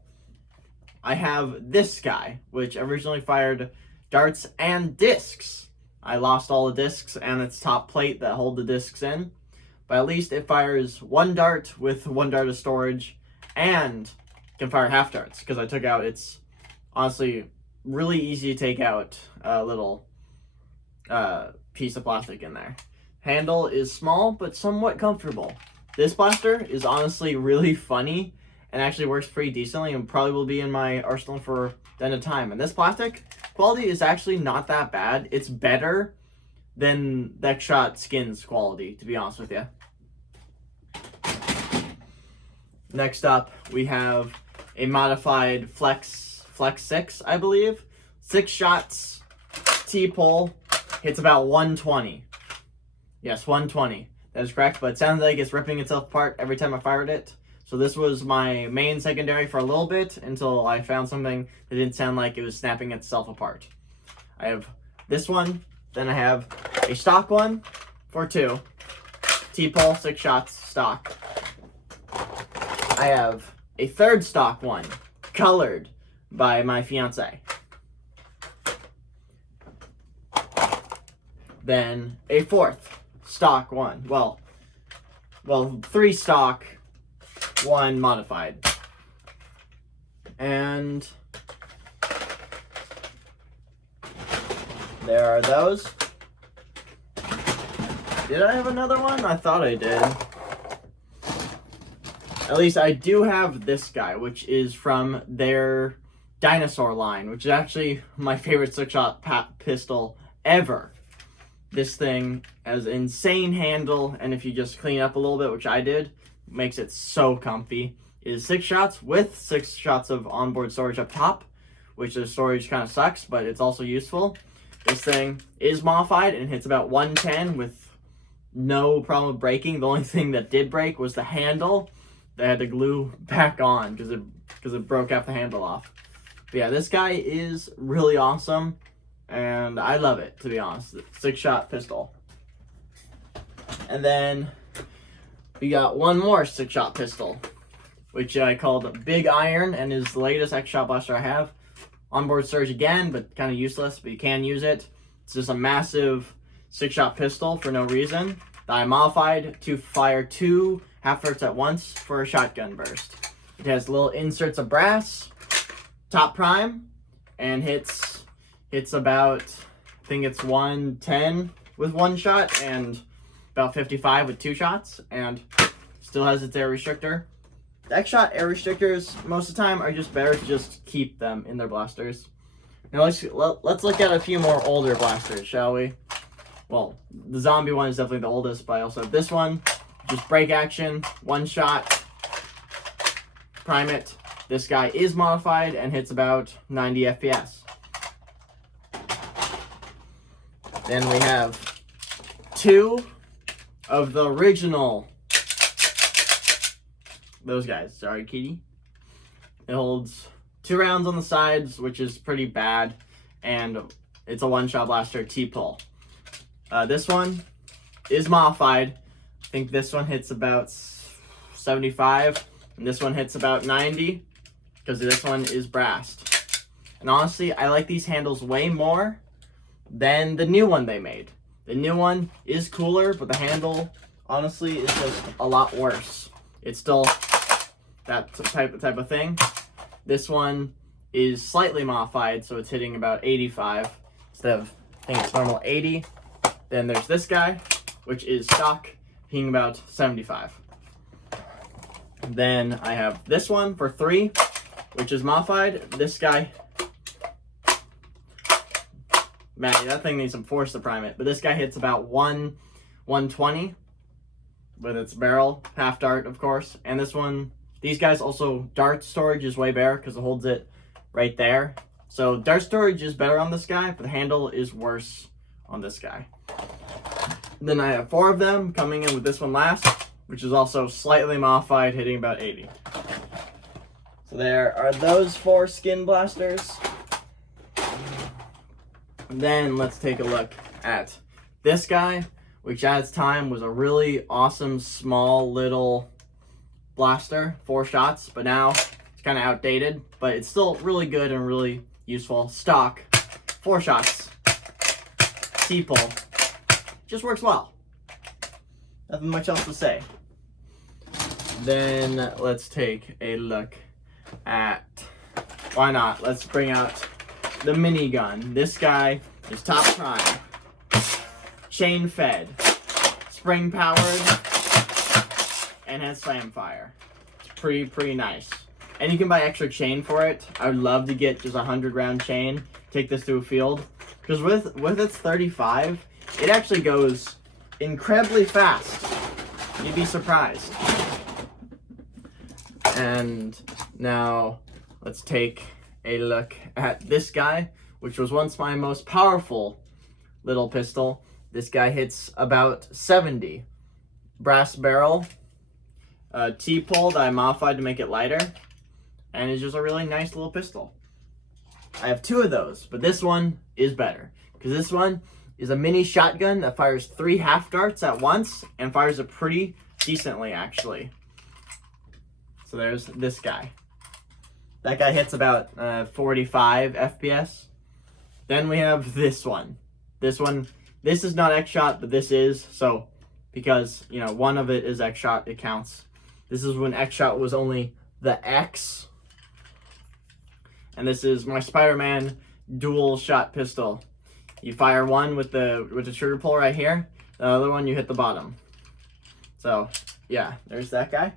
I have this guy, which originally fired darts and discs. I lost all the discs and its top plate that hold the discs in, but at least it fires 1 dart with 1 dart of storage and can fire half darts, because I took out its honestly really easy to take out a little piece of plastic in there. Handle is small but somewhat comfortable. This blaster is honestly really funny and actually works pretty decently and probably will be in my arsenal for the end of time. And this plastic quality is actually not that bad. It's better than the X-Shot skins quality, to be honest with you. Next up, we have a modified Flex 6, I believe. 6 shots, T-pole, hits about 120. Yes, 120. That is correct, but it sounds like it's ripping itself apart every time I fired it. So this was my main secondary for a little bit until I found something that didn't sound like it was snapping itself apart. I have this one, then I have a stock one for 2. T-pole, 6 shots, stock. I have a third stock one, colored by my fiance. Then a 4th stock one. Well, 3 stock, 1 modified. And there are those. Did I have another one? I thought I did. At least I do have this guy, which is from their dinosaur line, which is actually my favorite 6-shot pistol ever. This thing has an insane handle, and if you just clean it up a little bit, which I did, makes it so comfy. It is 6 shots with 6 shots of onboard storage up top, which the storage kind of sucks, but it's also useful. This thing is modified and hits about 110 with no problem with breaking. The only thing that did break was the handle. They had to glue back on because it broke half the handle off. But yeah, this guy is really awesome, and I love it, to be honest. 6-shot pistol. And then we got one more 6-shot pistol, which I called Big Iron, and is the latest X-Shot blaster I have. Onboard storage again, but kind of useless, but you can use it. It's just a massive 6-shot pistol for no reason that I modified to fire 2 half darts at once for a shotgun burst. It has little inserts of brass, top prime, and hits about, I think it's 110 with 1 shot and about 55 with 2 shots, and still has its air restrictor. The X-Shot air restrictors most of the time are just better to just keep them in their blasters. Now let's look at a few more older blasters, shall we? Well, the zombie one is definitely the oldest, but I also have this one. Just break action, 1 shot, prime it. This guy is modified and hits about 90 FPS. Then we have 2 of the original, those guys, sorry kitty. It holds 2 rounds on the sides, which is pretty bad, and it's a 1-shot blaster T-pole. This one is modified. I think this one hits about 75, and this one hits about 90, because this one is brassed. And honestly, I like these handles way more than the new one they made. The new one is cooler, but the handle, honestly, is just a lot worse. It's still that type of thing. This one is slightly modified, so it's hitting about 85 instead of, I think it's normal 80. Then there's this guy, which is stock, hitting about 75. Then I have this one for 3, which is modified. This guy, man, that thing needs some force to prime it. But this guy hits about 120 with its barrel, half dart, of course. And this one, these guys also, dart storage is way better because it holds it right there. So dart storage is better on this guy, but the handle is worse on this guy. Then I have 4 of them coming in with this one last, which is also slightly modified, hitting about 80. So there are those 4 skin blasters. Then let's take a look at this guy, which at its time was a really awesome small little blaster, 4 shots, but now it's kind of outdated, but it's still really good and really useful. Stock, 4 shots, T-pull, just works well. Nothing much else to say. Then let's take a look at, why not, let's bring out the minigun. This guy is top prime, chain fed, spring powered, and has slam fire. It's pretty nice. And you can buy extra chain for it. I would love to get just a 100-round chain, take this to a field, because with its 35, it actually goes incredibly fast. You'd be surprised. And now let's take a look at this guy, which was once my most powerful little pistol. This guy hits about 70. Brass barrel, T-pull that I modified to make it lighter, and it's just a really nice little pistol. I have 2 of those, but this one is better, because this one is a mini shotgun that fires 3 half darts at once, and fires it pretty decently, actually. So there's this guy. That guy hits about 45 FPS. Then we have this one. This is not X-Shot, but this is. So, because, you know, one of it is X-Shot, it counts. This is when X-Shot was only the X. And this is my Spider-Man dual shot pistol. You fire one with the trigger pull right here. The other one, you hit the bottom. So, yeah, there's that guy.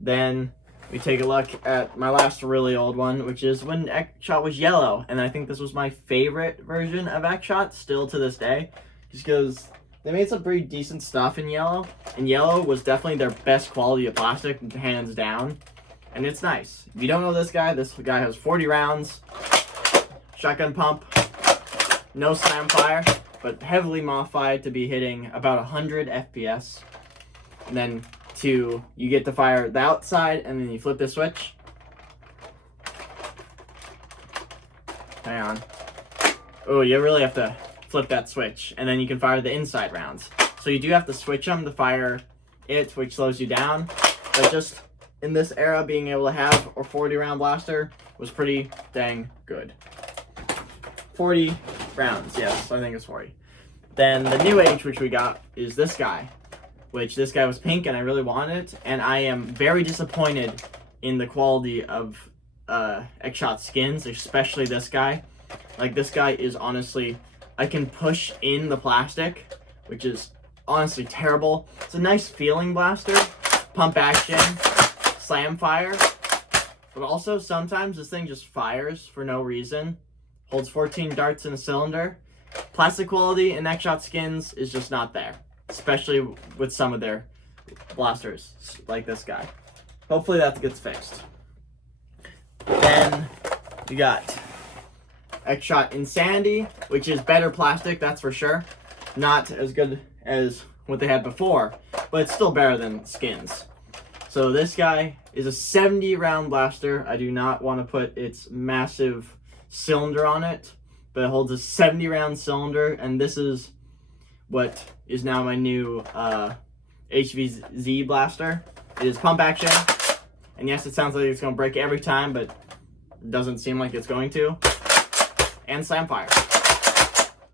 Then we take a look at my last really old one, which is when X-Shot was yellow. And I think this was my favorite version of X-Shot, still to this day. Just because they made some pretty decent stuff in yellow. And yellow was definitely their best quality of plastic, hands down. And it's nice. If you don't know this guy has 40 rounds, shotgun pump, no slam fire, but heavily modified to be hitting about 100 FPS. And then you get to fire the outside, and then you flip the switch. Hang on. Oh, you really have to flip that switch, and then you can fire the inside rounds. So you do have to switch them to fire it, which slows you down. But just in this era, being able to have a 40-round blaster was pretty dang good. 40 rounds, yes, I think it's 40. Then the new age, which we got, is this guy. Which this guy was pink and I really wanted it, and I am very disappointed in the quality of X-Shot skins, especially this guy. Like, this guy is honestly, I can push in the plastic, which is honestly terrible. It's a nice feeling blaster, pump action, slam fire, but also sometimes this thing just fires for no reason. Holds 14 darts in a cylinder. Plastic quality in X-Shot skins is just not there. Especially with some of their blasters, like this guy. Hopefully that gets fixed. Then we got X-Shot Insanity, which is better plastic, that's for sure. Not as good as what they had before, but it's still better than skins. So this guy is a 70-round blaster. I do not want to put its massive cylinder on it, but it holds a 70-round cylinder, and this is what is now my new HVZ blaster. It is pump action, and yes, it sounds like it's going to break every time, but it doesn't seem like it's going to. And slam fire.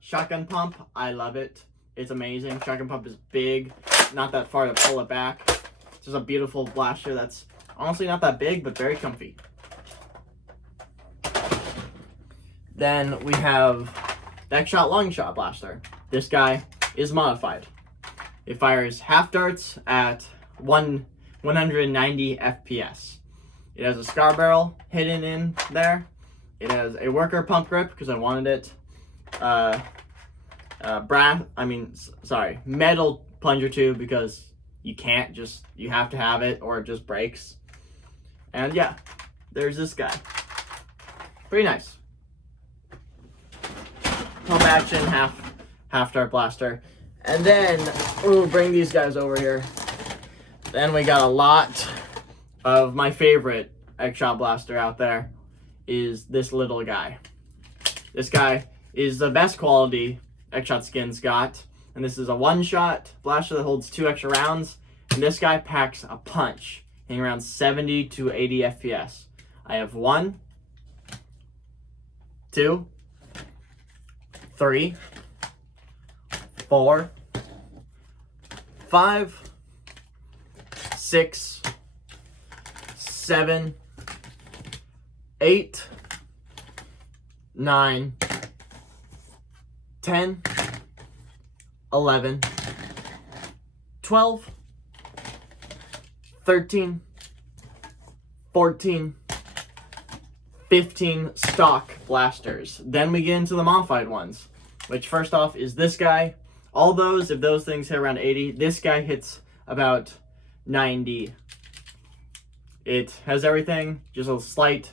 shotgun pump, I love it. It's amazing. Shotgun pump is big, not that far to pull it back. It's just a beautiful blaster that's honestly not that big, but very comfy. Then we have the X-Shot Long Shot Blaster. This guy is modified. It fires half darts at 190 FPS. It has a scar barrel hidden in there. It has a worker pump grip because I wanted it. Metal plunger tube because you have to have it or it just breaks. And yeah, there's this guy. Pretty nice. Pump action, half dart blaster. And then, bring these guys over here. Then we got a lot of my favorite X-Shot blaster out there is this little guy. This guy is the best quality X-Shot skins got. And this is a one-shot blaster that holds 2 extra rounds. And this guy packs a punch, hitting around 70 to 80 FPS. I have 1, 2, 3, 4, 5, 6, 7, 8, 9, 10, 11, 12, 13, 14, 15 stock blasters. Then we get into the modified ones, which first off is this guy. If those things hit around 80, this guy hits about 90. It has everything, just a slight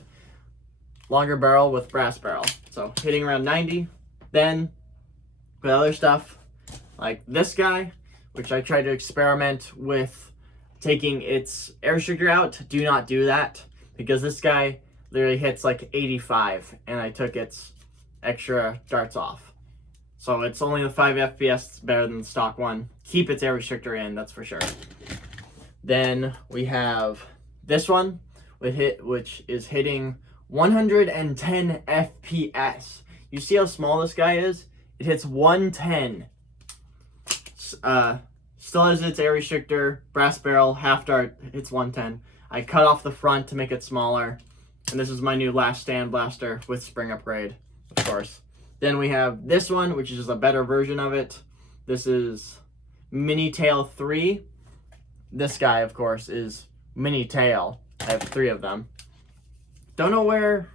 longer barrel with brass barrel. So hitting around 90. Then with other stuff like this guy, which I tried to experiment with taking its air restrictor out. Do not do that because this guy literally hits like 85 and I took its extra darts off. So it's only the 5 FPS better than the stock one. Keep its air restrictor in, that's for sure. Then we have this one, which is hitting 110 FPS. You see how small this guy is? It hits 110. Still has its air restrictor, brass barrel, half dart, hits 110. I cut off the front to make it smaller. And this is my new last stand blaster with spring upgrade, of course. Then we have this one, which is just a better version of it. This is Mini Tail 3. This guy, of course, is Mini Tail. I have 3 of them. Don't know where...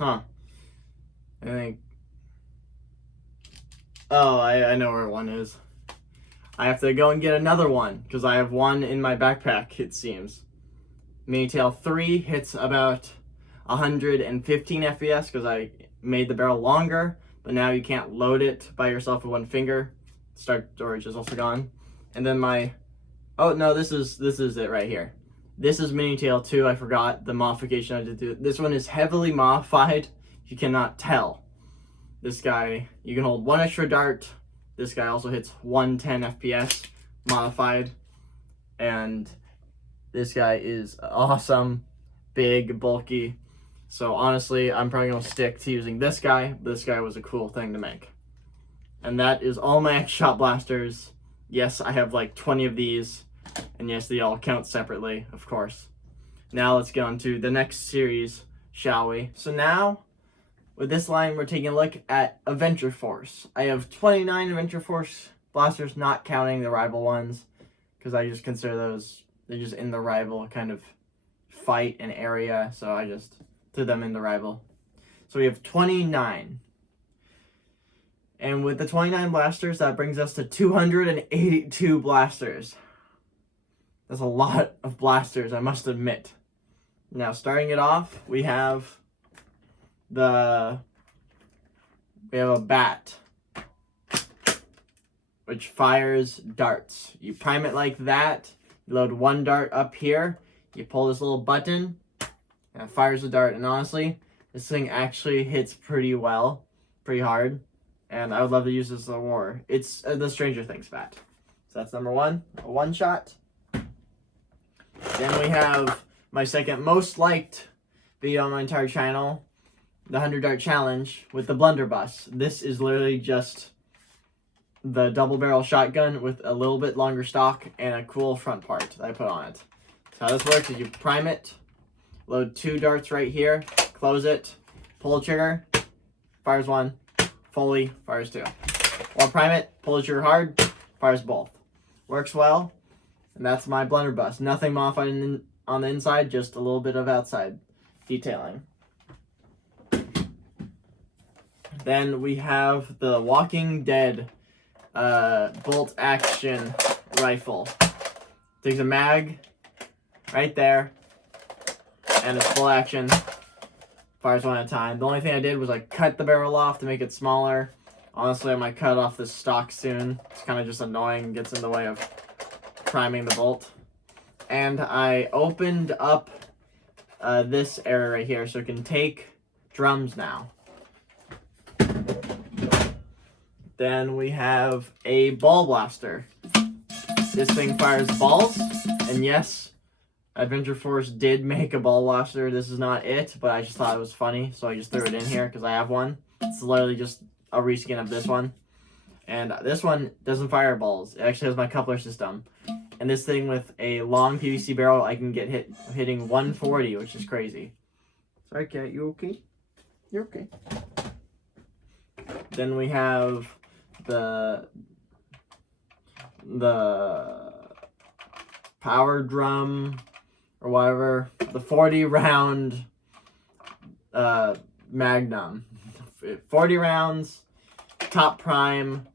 I think... Oh, I know where one is. I have to go and get another one, because I have one in my backpack, it seems. Mini Tail 3 hits about 115 FPS because I made the barrel longer, but now you can't load it by yourself with one finger. Start storage is also gone. And then this is it right here. This is Mini Tail 2. I forgot the modification I did do. This one is heavily modified. You cannot tell. This guy, you can hold 1 extra dart. This guy also hits 110 FPS modified. And this guy is awesome, big, bulky. So honestly, I'm probably going to stick to using this guy. This guy was a cool thing to make. And that is all my X-Shot blasters. Yes, I have like 20 of these. And yes, they all count separately, of course. Now let's get on to the next series, shall we? So now, with this line, we're taking a look at Adventure Force. I have 29 Adventure Force blasters, not counting the rival ones. Because I just consider those, they're just in the rival kind of fight and area. So I just threw them in the rival. So we have 29. And with the 29 blasters, that brings us to 282 blasters. That's a lot of blasters, I must admit. Now, starting it off, we have a bat, which fires darts. You prime it like that, you load 1 dart up here, you pull this little button, and it fires a dart. And honestly, this thing actually hits pretty well, pretty hard. And I would love to use this as a war. It's the Stranger Things bat. So that's number 1, a 1-shot. Then we have my second most liked video on my entire channel. the 100 dart challenge with the blunderbuss. This is literally just the double barrel shotgun with a little bit longer stock and a cool front part that I put on it. So how this works is you prime it, load 2 darts right here, close it, pull the trigger, fires 1, fully, fires 2. Or prime it, pull the trigger hard, fires both. Works well, and that's my blunderbuss. Nothing modified on the inside, just a little bit of outside detailing. Then we have the Walking Dead bolt action rifle. Takes a mag right there, and it's full action. Fires 1 at a time. The only thing I did was I cut the barrel off to make it smaller. Honestly, I might cut off this stock soon. It's kind of just annoying and gets in the way of priming the bolt. And I opened up this area right here so it can take drums now. Then we have a ball blaster. This thing fires balls, and yes, Adventure Force did make a ball blaster. This is not it, but I just thought it was funny, so I just threw it in here because I have one. It's literally just a reskin of this one. And this one doesn't fire balls. It actually has my coupler system. And this thing with a long PVC barrel, I can get hitting 140, which is crazy. Sorry, cat, you okay? You're okay. Then we have the power drum or whatever, the 40 round Magnum. 40 rounds, top prime,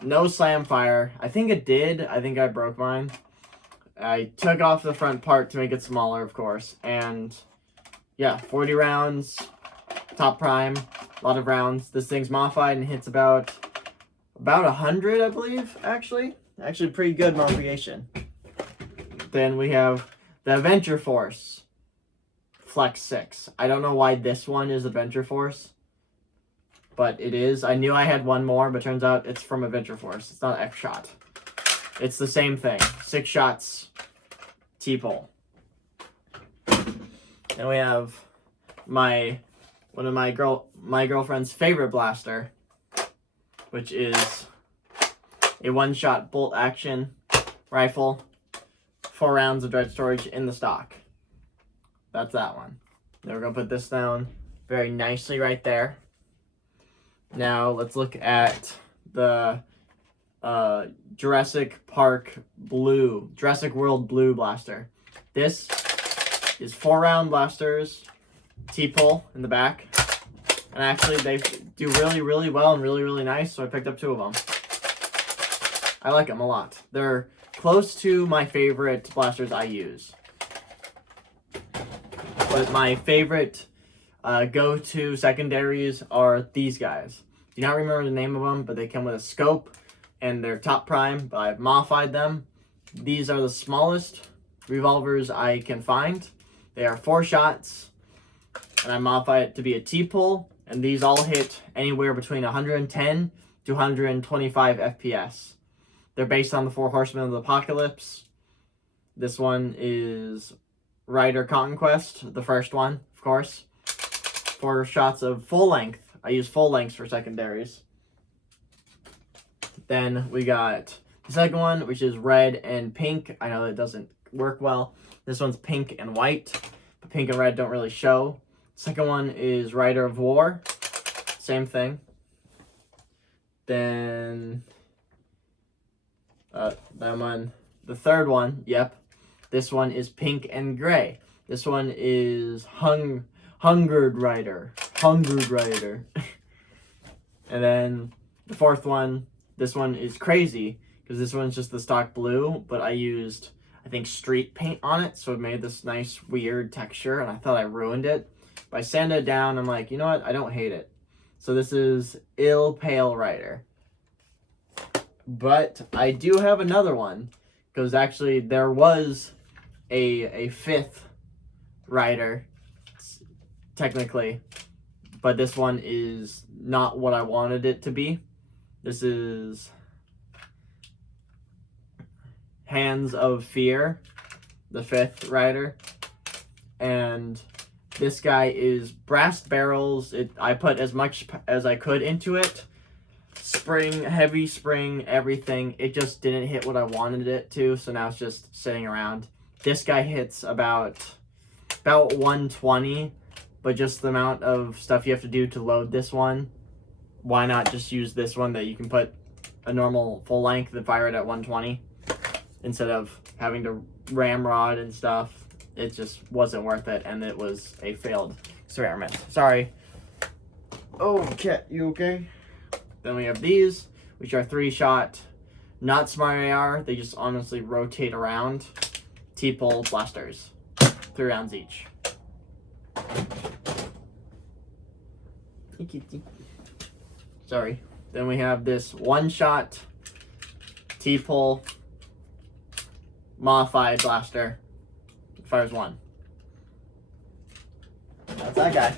no slam fire. I think it did. I think I broke mine. I took off the front part to make it smaller, of course. And yeah, 40 rounds, top prime, a lot of rounds. This thing's modified and hits about 100, I believe, actually. Actually, pretty good modification. Then we have the Adventure Force Flex 6. I don't know why this one is Adventure Force, but it is. I knew I had one more, but turns out it's from Adventure Force. It's not X-Shot. It's the same thing. 6 shots, T-pole. And we have one of my girlfriend's favorite blaster, which is a 1-shot bolt action rifle, 4 rounds of dredge storage in the stock. That's that one. Then we're gonna put this down very nicely right there. Now let's look at the Jurassic World Blue blaster. This is 4-round blasters, T-pole in the back. And actually, they do really, really well and really, really nice, so I picked up 2 of them. I like them a lot. They're close to my favorite blasters I use. But my favorite go-to secondaries are these guys. Do not remember the name of them, but they come with a scope, and they're top prime, but I've modified them. These are the smallest revolvers I can find. They are 4 shots, and I modify it to be a T-pole, and these all hit anywhere between 110 to 125 FPS. They're based on the 4 Horsemen of the Apocalypse. This one is Rider Conquest, the first one, of course. 4 shots of full length. I use full lengths for secondaries. Then we got the second one, which is red and pink. I know that doesn't work well. This one's pink and white, but pink and red don't really show. Second one is Rider of War. Same thing. Then that one. The third one, yep. This one is pink and gray. This one is Hungered Rider. Hungered Rider. And then the fourth one, this one is crazy, because this one's just the stock blue, but I used, I think, street paint on it, so it made this nice, weird texture, and I thought I ruined it. But I sanded it down, I'm like, you know what, I don't hate it. So this is Ill Pale Rider. But I do have another one, because actually there was a 5th rider, technically, but this one is not what I wanted it to be. This is Hands of Fear, the 5th rider. and this guy is brass barrels. I put as much as I could into it. Spring, heavy spring, everything. It just didn't hit what I wanted it to, so now it's just sitting around. This guy hits about 120, but just the amount of stuff you have to do to load this one, why not just use this one that you can put a normal full length and fire it at 120 instead of having to ramrod and stuff. It just wasn't worth it, and it was a failed experiment. Sorry. Oh, cat, you okay? Then we have these, which are 3-shot, not smart AR. They just honestly rotate around. T-pole blasters, 3 rounds each. Sorry. Then we have this 1-shot T-pole modified blaster. It fires 1. That's that guy.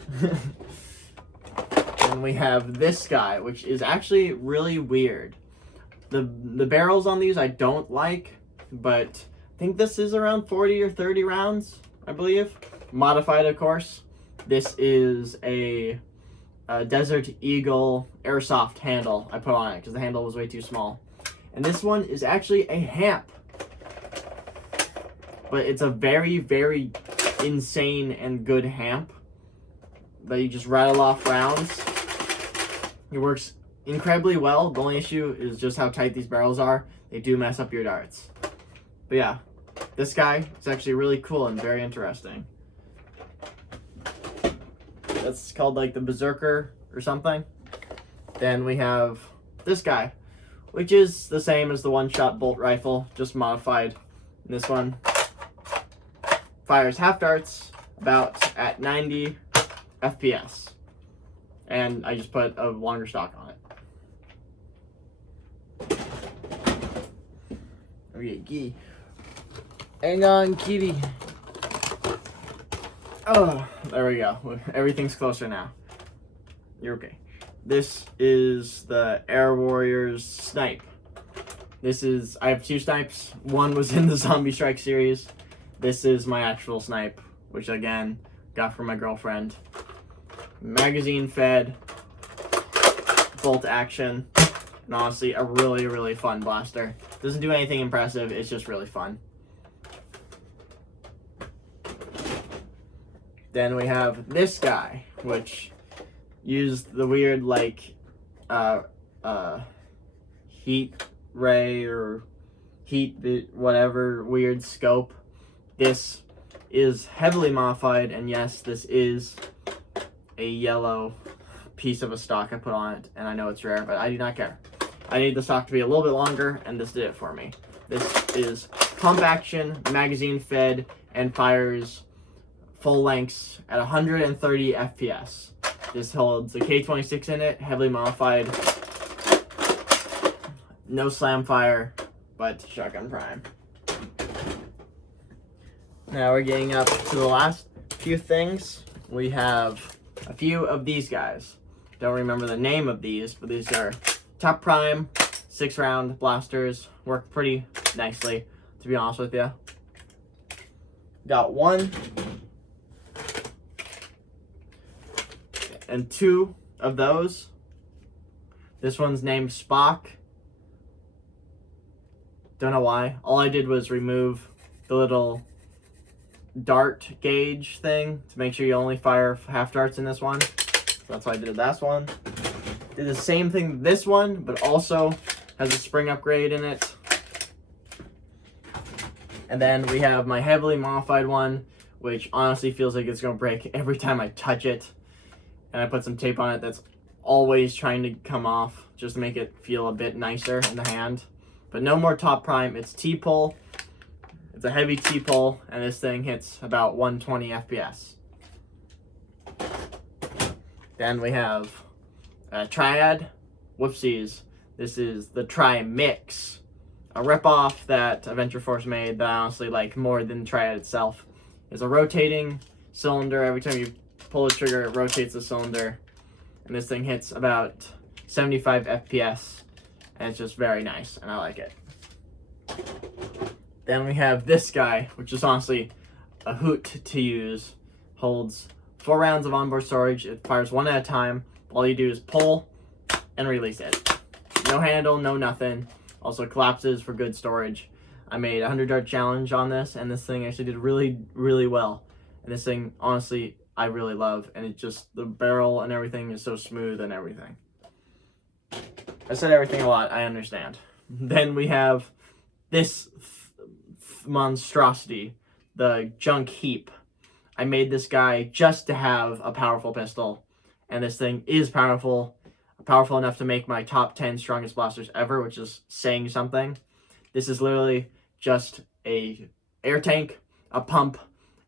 And we have this guy, which is actually really weird. The barrels on these I don't like, but I think this is around 40 or 30 rounds, I believe. Modified, of course. This is a Desert Eagle airsoft handle I put on it because the handle was way too small. And this one is actually a hamp. But it's a very, very insane and good hamp that you just rattle off rounds. It works incredibly well. The only issue is just how tight these barrels are. They do mess up your darts. But yeah, this guy is actually really cool and very interesting. That's called like the Berserker or something. Then we have this guy, which is the same as the 1-shot bolt rifle, just modified. And this one fires half darts about at 90 FPS. And I just put a longer stock on it. Okay, hang on, kitty. Oh, there we go. Everything's closer now. You're okay. This is the Air Warriors snipe. I have 2 snipes. One was in the Zombie Strike series. This is my actual snipe, which again, got from my girlfriend. Magazine fed, bolt action, and honestly, a really, really fun blaster. Doesn't do anything impressive, it's just really fun. Then we have this guy, which used the weird, like, heat ray or heat, whatever, weird scope. This is heavily modified, and yes, this is a yellow piece of a stock I put on it, and I know it's rare, but I do not care. I need the stock to be a little bit longer, and this did it for me. This is pump action, magazine fed, and fires full lengths at 130 FPS. This holds a K26 in it, heavily modified, no slam fire, but shotgun prime. Now we're getting up to the last few things. We have a few of these guys. Don't remember the name of these, but these are top prime 6-round blasters. Work pretty nicely, to be honest with you. Got 1 and 2 of those. This one's named Spock. Don't know why. All I did was remove the little dart gauge thing to make sure you only fire half darts in this one. So that's why I did that one. Did the same thing with this one, but also has a spring upgrade in it. And then we have my heavily modified one, which honestly feels like it's going to break every time I touch it. And I put some tape on it that's always trying to come off just to make it feel a bit nicer in the hand. But no more top prime. It's T-pole. It's a heavy T-pole, and this thing hits about 120 FPS. Then we have a Triad. Whoopsies. This is the Tri-Mix, a ripoff that Adventure Force made that I honestly like more than Triad itself. It's a rotating cylinder. Every time you pull the trigger, it rotates the cylinder. And this thing hits about 75 FPS, and it's just very nice, and I like it. Then we have this guy, which is honestly a hoot to use. Holds 4 rounds of onboard storage. It fires one at a time. All you do is pull and release it. No handle, no nothing. Also collapses for good storage. I made a 100-dart challenge on this, and this thing actually did really, really well. And this thing, honestly, I really love. And it just, the barrel and everything is so smooth and everything. I said everything a lot, I understand. Then we have this monstrosity, the junk heap. I made this guy just to have a powerful pistol. And this thing is powerful enough to make my top 10 strongest blasters ever, which is saying something. This is literally just a air tank, a pump,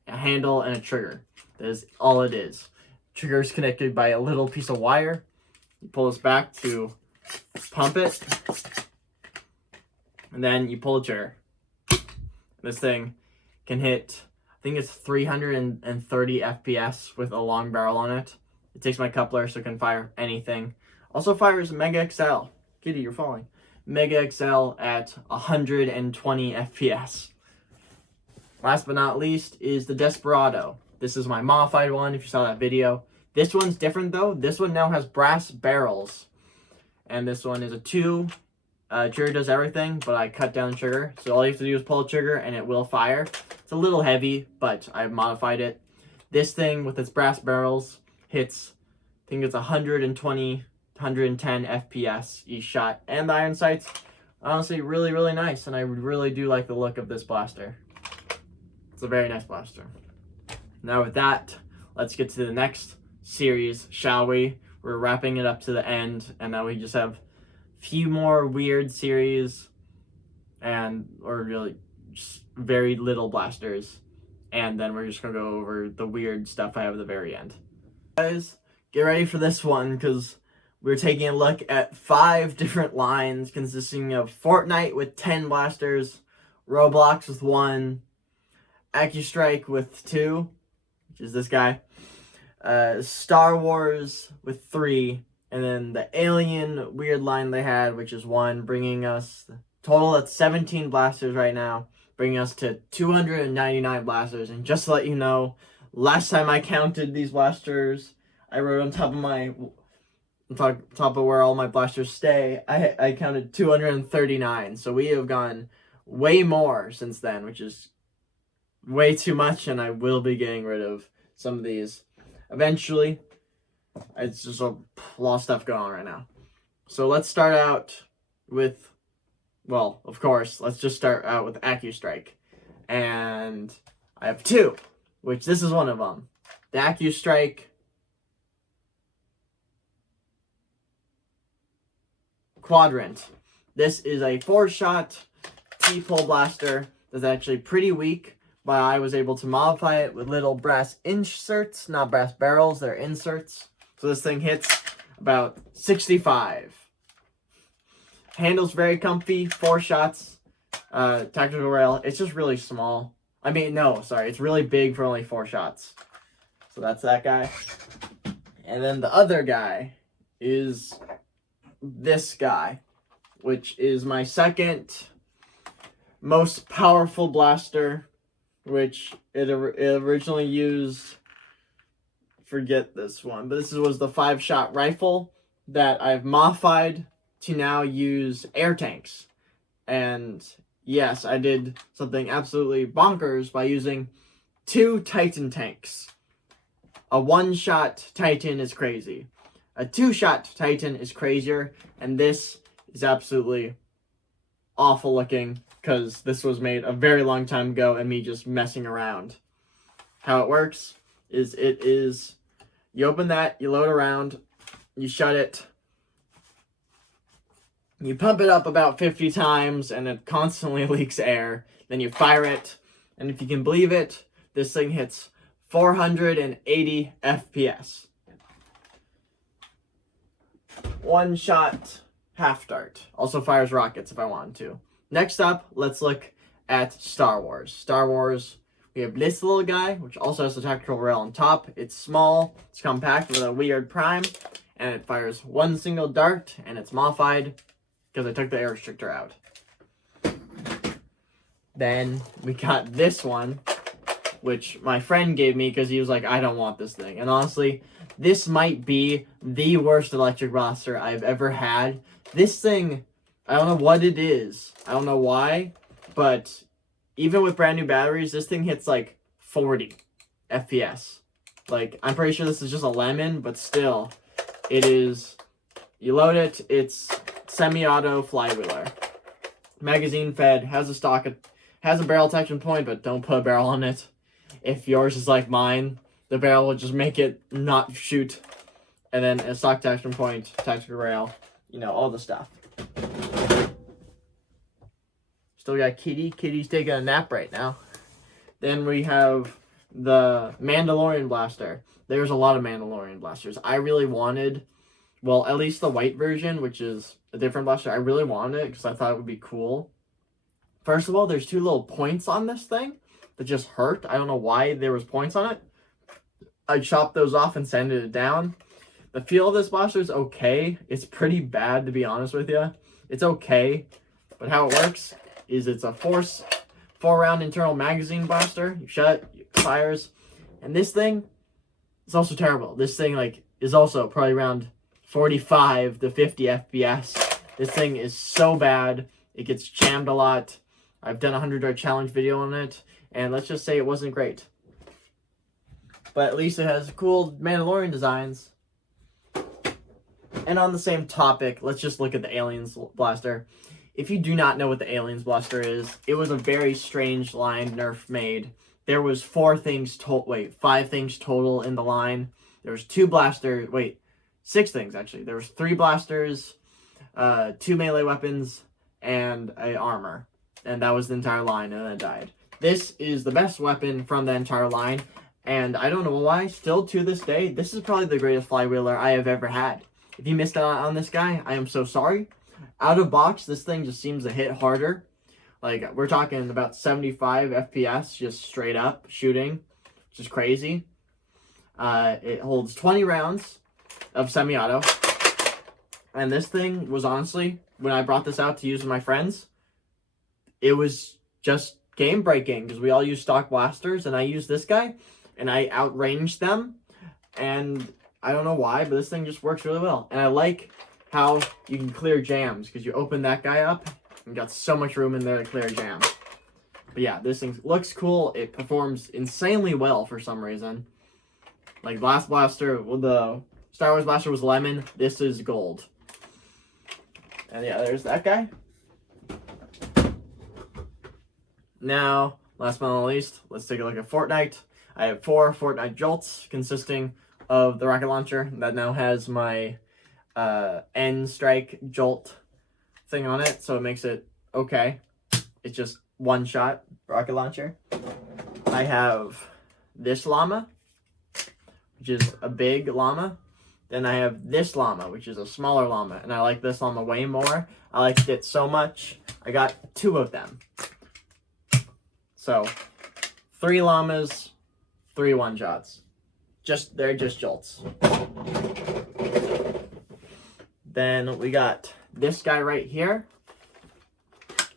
a handle, and a trigger. That is all it is. Trigger is connected by a little piece of wire. You pull this back to pump it, and then you pull the trigger. This thing can hit, I think it's 330 FPS with a long barrel on it. It takes my coupler, so it can fire anything. Also fires Mega XL. Kitty, you're falling. Mega XL at 120 FPS. Last but not least is the Desperado. This is my modified one, if you saw that video. This one's different though. This one now has brass barrels. And this one is a 2. Trigger does everything, but I cut down the trigger. So all you have to do is pull the trigger and it will fire. It's a little heavy, but I've modified it. This thing with its brass barrels hits, I think it's 120, 110 FPS each shot. And the iron sights, honestly, really, really nice. And I really do like the look of this blaster. It's a very nice blaster. Now with that, let's get to the next series, shall we? We're wrapping it up to the end, and now we just have a few more weird series, or really just very little blasters, and then we're just gonna go over the weird stuff I have at the very end. Guys, get ready for this one, because we're taking a look at 5 different lines consisting of Fortnite with 10 blasters, Roblox with 1, AccuStrike with 2, which is this guy, Star Wars with 3, and then the alien weird line they had, which is 1, bringing us total at 17 blasters right now, bringing us to 299 blasters. And just to let you know, last time I counted these blasters, I wrote on top of where all my blasters stay, I counted 239. So we have gone way more since then, which is way too much, and I will be getting rid of some of these eventually. It's just a lot of stuff going on right now. So let's start out with, well, of course, let's just start out with AccuStrike. And I have 2, which this is one of them. The AccuStrike Quadrant. This is a 4-shot T-pull blaster that's actually pretty weak, but I was able to modify it with little brass inserts, not brass barrels, they're inserts. So this thing hits about 65. Handle's very comfy, 4 shots, tactical rail. It's just really small. I mean, no, sorry, it's really big for only 4 shots. So that's that guy. And then the other guy is this guy, which is my second most powerful blaster, which it originally used, forget this one, but this was the 5-shot rifle that I've modified to now use air tanks. And yes, I did something absolutely bonkers by using 2 Titan tanks. A 1-shot Titan is crazy. A 2-shot Titan is crazier, and this is absolutely awful looking, because this was made a very long time ago and me just messing around. How it works is you open that, you load around, you shut it, you pump it up about 50 times and it constantly leaks air. Then you fire it, and if you can believe it, this thing hits 480 FPS. 1-shot half dart. Also fires rockets if I wanted to. Next up, let's look at Star Wars. Star Wars, we have this little guy, which also has a tactical rail on top. It's small, it's compact with a weird prime, and it fires 1 single dart, and it's modified because I took the air restrictor out. Then we got this one, which my friend gave me because he was like, I don't want this thing. And honestly, this might be the worst electric blaster I've ever had. This thing, I don't know what it is. I don't know why, but even with brand new batteries, this thing hits like 40 FPS. Like, I'm pretty sure this is just a lemon, but still, it is, you load it, it's semi-auto flywheeler. Magazine fed, has a barrel attachment point, but don't put a barrel on it. If yours is like mine, the barrel will just make it not shoot. And then a stock attachment point, tactical rail, you know, all the stuff. Still got Kitty. Kitty's taking a nap right now. Then we have the Mandalorian blaster. There's a lot of Mandalorian blasters. I really wanted, well, at least the white version, which is a different blaster. I really wanted it because I thought it would be cool. First of all, there's 2 little points on this thing that just hurt. I don't know why there was points on it. I chopped those off and sanded it down. The feel of this blaster is okay. It's pretty bad, to be honest with you. It's okay, but how it works is it's a 4-round internal magazine blaster. You shut it, it fires, and this thing is also terrible. This thing is also probably around 45 to 50 FPS. This thing is so bad. It gets jammed a lot. I've done a 100-yard challenge video on it, and let's just say it wasn't great. But at least it has cool Mandalorian designs. And on the same topic, let's just look at the Aliens blaster. If you do not know what the Aliens blaster is, it was a very strange line Nerf made. There was 5 things total in the line. There was 6 things actually. There was 3 blasters, 2 melee weapons, and a armor. And that was the entire line, and then it died. This is the best weapon from the entire line, and I don't know why, still to this day, this is probably the greatest flywheeler I have ever had. If you missed out on this guy, I am so sorry. Out of box, this thing just seems to hit harder. Like, we're talking about 75 FPS, just straight up shooting, which is crazy. It holds 20 rounds of semi-auto. And this thing was honestly, when I brought this out to use with my friends, it was just game-breaking, because we all use stock blasters, and I used this guy, and I outranged them, and I don't know why, but this thing just works really well. And I like how you can clear jams, because you open that guy up, and got so much room in there to clear jams. But yeah, this thing looks cool. It performs insanely well for some reason. Like, last blaster, well, the Star Wars blaster was lemon. This is gold. And yeah, there's that guy. Now, last but not least, let's take a look at Fortnite. I have 4 Fortnite jolts consisting of the rocket launcher that now has my N-Strike jolt thing on it, so it makes it okay. It's just one shot rocket launcher. I have this llama, which is a big llama. Then I have this llama, which is a smaller llama, and I like this llama way more. I liked it so much, I got 2 of them. So, 3 llamas, 3 one-shots. They're just jolts. Then we got this guy right here,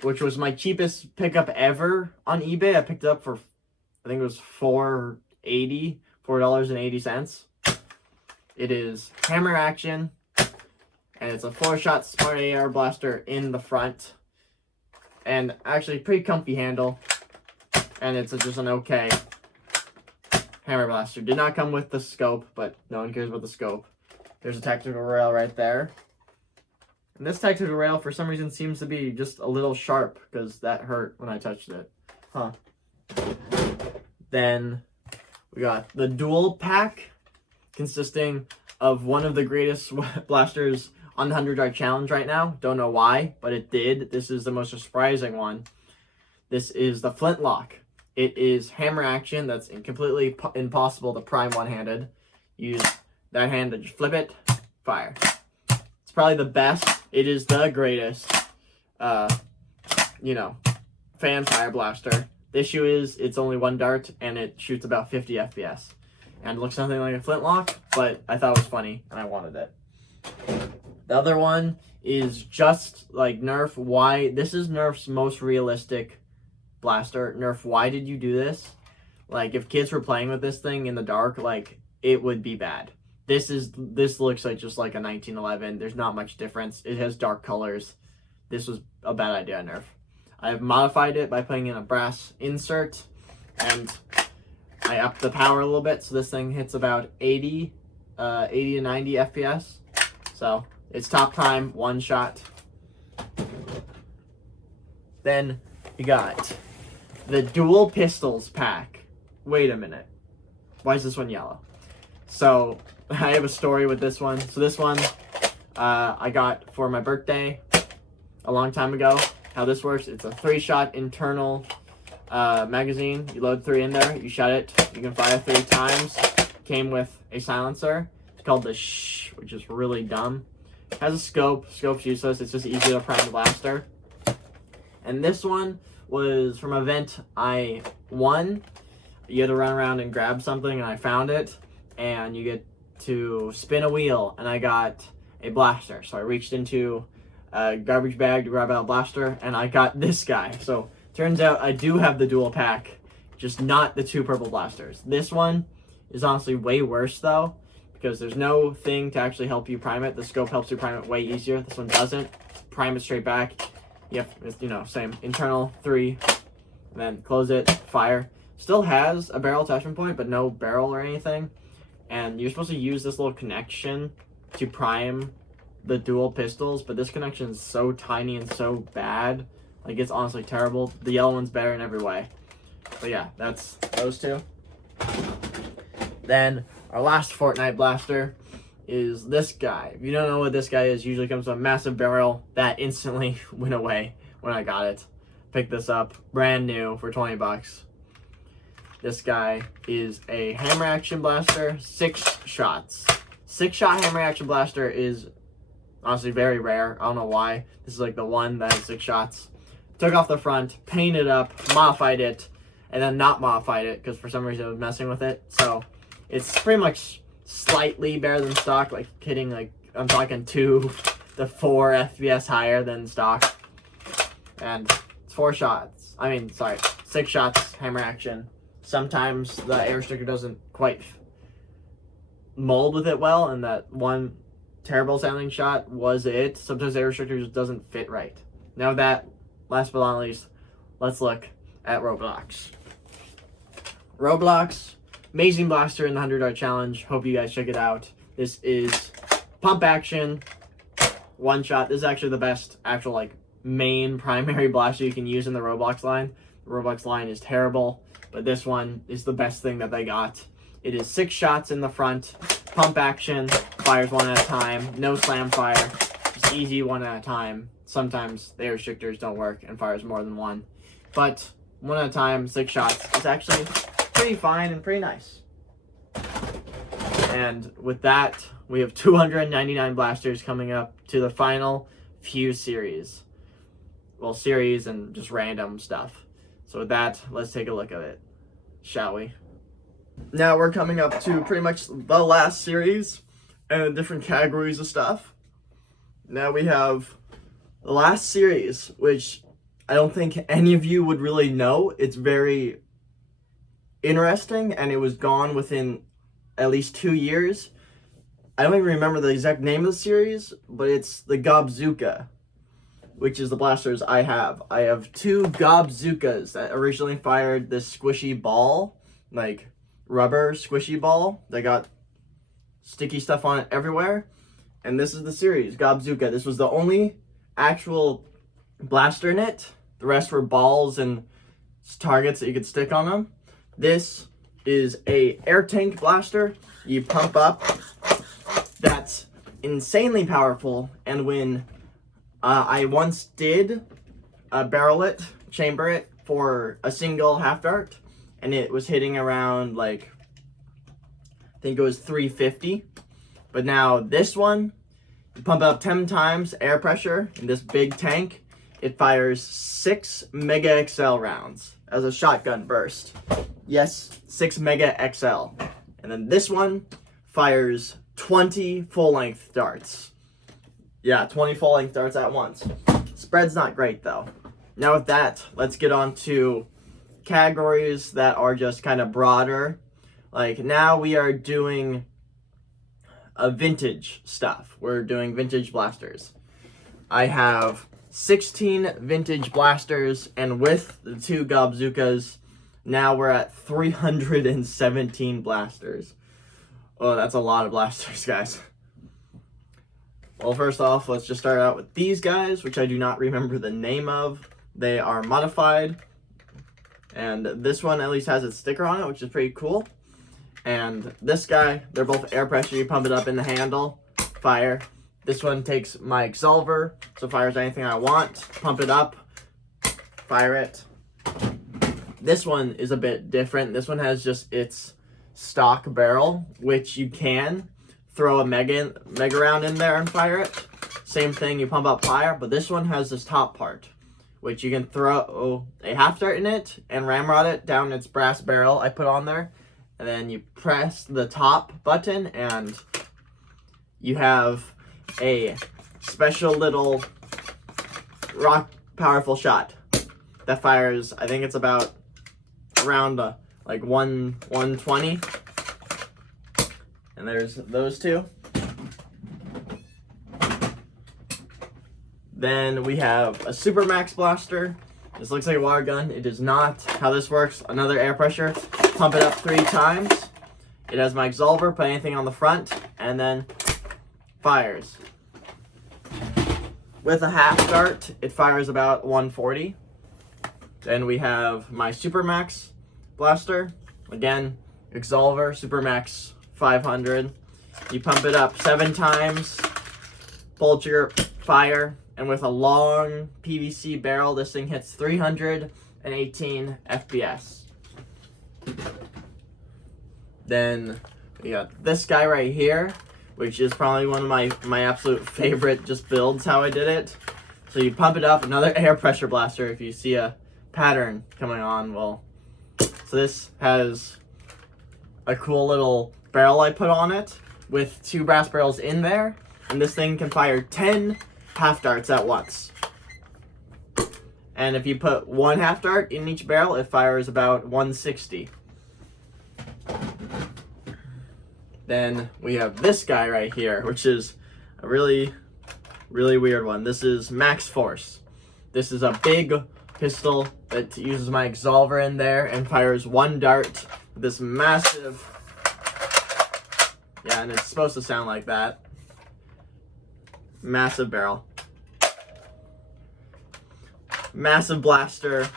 which was my cheapest pickup ever on eBay. I picked it up for, I think it was $4.80. It is hammer action, and it's a 4-shot smart AR blaster in the front, and actually pretty comfy handle. And it's just an okay hammer blaster. Did not come with the scope, but no one cares about the scope. There's a tactical rail right there. And this tactical rail, for some reason, seems to be just a little sharp, because that hurt when I touched it. Huh. Then we got the dual pack, consisting of one of the greatest blasters on the 100-yard challenge right now. Don't know why, but it did. This is the most surprising one. This is the flintlock. It is hammer action that's completely impossible to prime one-handed. Use that hand to just flip it, fire. It's probably the best. It is the greatest, fan fire blaster. The issue is it's only 1 dart, and it shoots about 50 FPS. And looks something like a flintlock, but I thought it was funny, and I wanted it. The other one is just like Nerf. Why? This is Nerf's most realistic blaster. Nerf, why did you do this? Like, if kids were playing with this thing in the dark, like, it would be bad. This looks like just like a 1911. There's not much difference. It has dark colors. This was a bad idea, Nerf. I've modified it by putting in a brass insert, and I upped the power a little bit, so this thing hits about 80 to 90 FPS. So it's top time, one shot. Then you got the dual pistols pack. Wait a minute. Why is this one yellow? So I have a story with this one. So this one I got for my birthday a long time ago. How this works, it's a 3-shot internal magazine. You load 3 in there, you shut it, you can fire 3 times. Came with a silencer. It's called the Shh, which is really dumb. It has a scope. Scope's useless. It's just easy to prime the blaster. And this one was from an event I won. You had to run around and grab something, and I found it. And you get to spin a wheel, and I got a blaster. So I reached into a garbage bag to grab out a blaster, and I got this guy. So turns out I do have the dual pack, just not the 2 purple blasters. This one is honestly way worse though, because there's no thing to actually help you prime it. The scope helps you prime it way easier. This one doesn't. Prime it straight back. Yep, it's, you know, same. Internal 3, and then close it, fire. Still has a barrel attachment point, but no barrel or anything. And you're supposed to use this little connection to prime the dual pistols, but this connection is so tiny and so bad. Like, it's honestly terrible. The yellow one's better in every way. But yeah, that's those 2. Then our last Fortnite blaster is this guy. If you don't know what this guy is, usually comes with a massive barrel. That instantly went away when I got it. Picked this up brand new for 20 bucks. This guy is a hammer action blaster, 6 shots. 6-shot hammer action blaster is honestly very rare. I don't know why. This is like the one that has 6 shots. Took off the front, painted up, modified it, and then not modified it because for some reason I was messing with it. So it's pretty much slightly better than stock, like hitting, like, I'm talking 2 to 4 FPS higher than stock. And it's 4 shots. I mean, sorry, 6 shots, hammer action. Sometimes the air restrictor doesn't quite mold with it well, and that one terrible sounding shot was it. Sometimes the air restrictor just doesn't fit right. Now that, last but not least, let's look at Roblox. Roblox, amazing blaster in the $100 challenge. Hope you guys check it out. This is pump action, 1 shot. This is actually the best actual, like, main primary blaster you can use in the Roblox line. The Roblox line is terrible, but this one is the best thing that they got. It is 6 shots in the front, pump action, fires 1 at a time, no slam fire, just easy 1 at a time. Sometimes the air restrictors don't work and fires more than 1, but 1 at a time, 6 shots is actually pretty fine and pretty nice. And with that, we have 299 blasters coming up to the final few series. Well, series and just random stuff. So with that, let's take a look at it, shall we? Now we're coming up to pretty much the last series and different categories of stuff. Now we have the last series, which I don't think any of you would really know. It's very interesting, and it was gone within at least 2 years. I don't even remember the exact name of the series, but it's the Gobzooka, which is the blasters I have. I have 2 Gobzookas that originally fired this squishy ball, like rubber squishy ball that got sticky stuff on it everywhere. And this is the series, Gobzooka. This was the only actual blaster in it. The rest were balls and targets that you could stick on them. This is a air tank blaster you pump up that's insanely powerful. And when I once did barrel it, chamber it for a single half dart, and it was hitting around, like, I think it was 350. But now this one, you pump it up 10 times air pressure in this big tank. It fires 6 Mega XL rounds as a shotgun burst. Yes, 6 Mega XL. And then this one fires 20 full-length darts. Yeah, 20 full-length darts at once. Spread's not great, though. Now with that, let's get on to categories that are just kind of broader. Like now we are doing a vintage stuff. We're doing vintage blasters. I have 16 vintage blasters, and with the 2 Gobzookas, now we're at 317 blasters. Oh, that's a lot of blasters, guys. Well, first off, let's just start out with these guys, which I do not remember the name of. They are modified, and this one at least has its sticker on it, which is pretty cool. And this guy, they're both air pressure. You pump it up in the handle, fire. This one takes my Exsolver, so fires anything I want. Pump it up, fire it. This one is a bit different. This one has just its stock barrel, which you can throw a mega round in there and fire it. Same thing, you pump up fire, but this one has this top part, which you can throw a half dart in it and ramrod it down its brass barrel I put on there. And then you press the top button and you have a special little rock powerful shot that fires, I think it's about around like 120. And there's those 2. Then we have a Supermax blaster. This looks like a water gun. It is not. How this works, another air pressure. Pump it up 3 times. It has my Exsolver, put anything on the front, and then fires. With a half dart, it fires about 140. Then we have my Supermax blaster. Again, Exsolver, Supermax 500. You pump it up 7 times, pull trigger, fire, and with a long PVC barrel, this thing hits 318 FPS. Then we got this guy right here, which is probably one of my absolute favorite just builds, how I did it. So you pump it up, another air pressure blaster. If you see a pattern coming on, well, so this has a cool little barrel I put on it with 2 brass barrels in there, and this thing can fire 10 half darts at once. And if you put 1 half dart in each barrel, it fires about 160. Then we have this guy right here, which is a really weird one. This is Max Force. This is a big pistol that uses my Exsolver in there and fires 1 dart with this massive, yeah, and it's supposed to sound like that. Massive barrel. Massive blaster,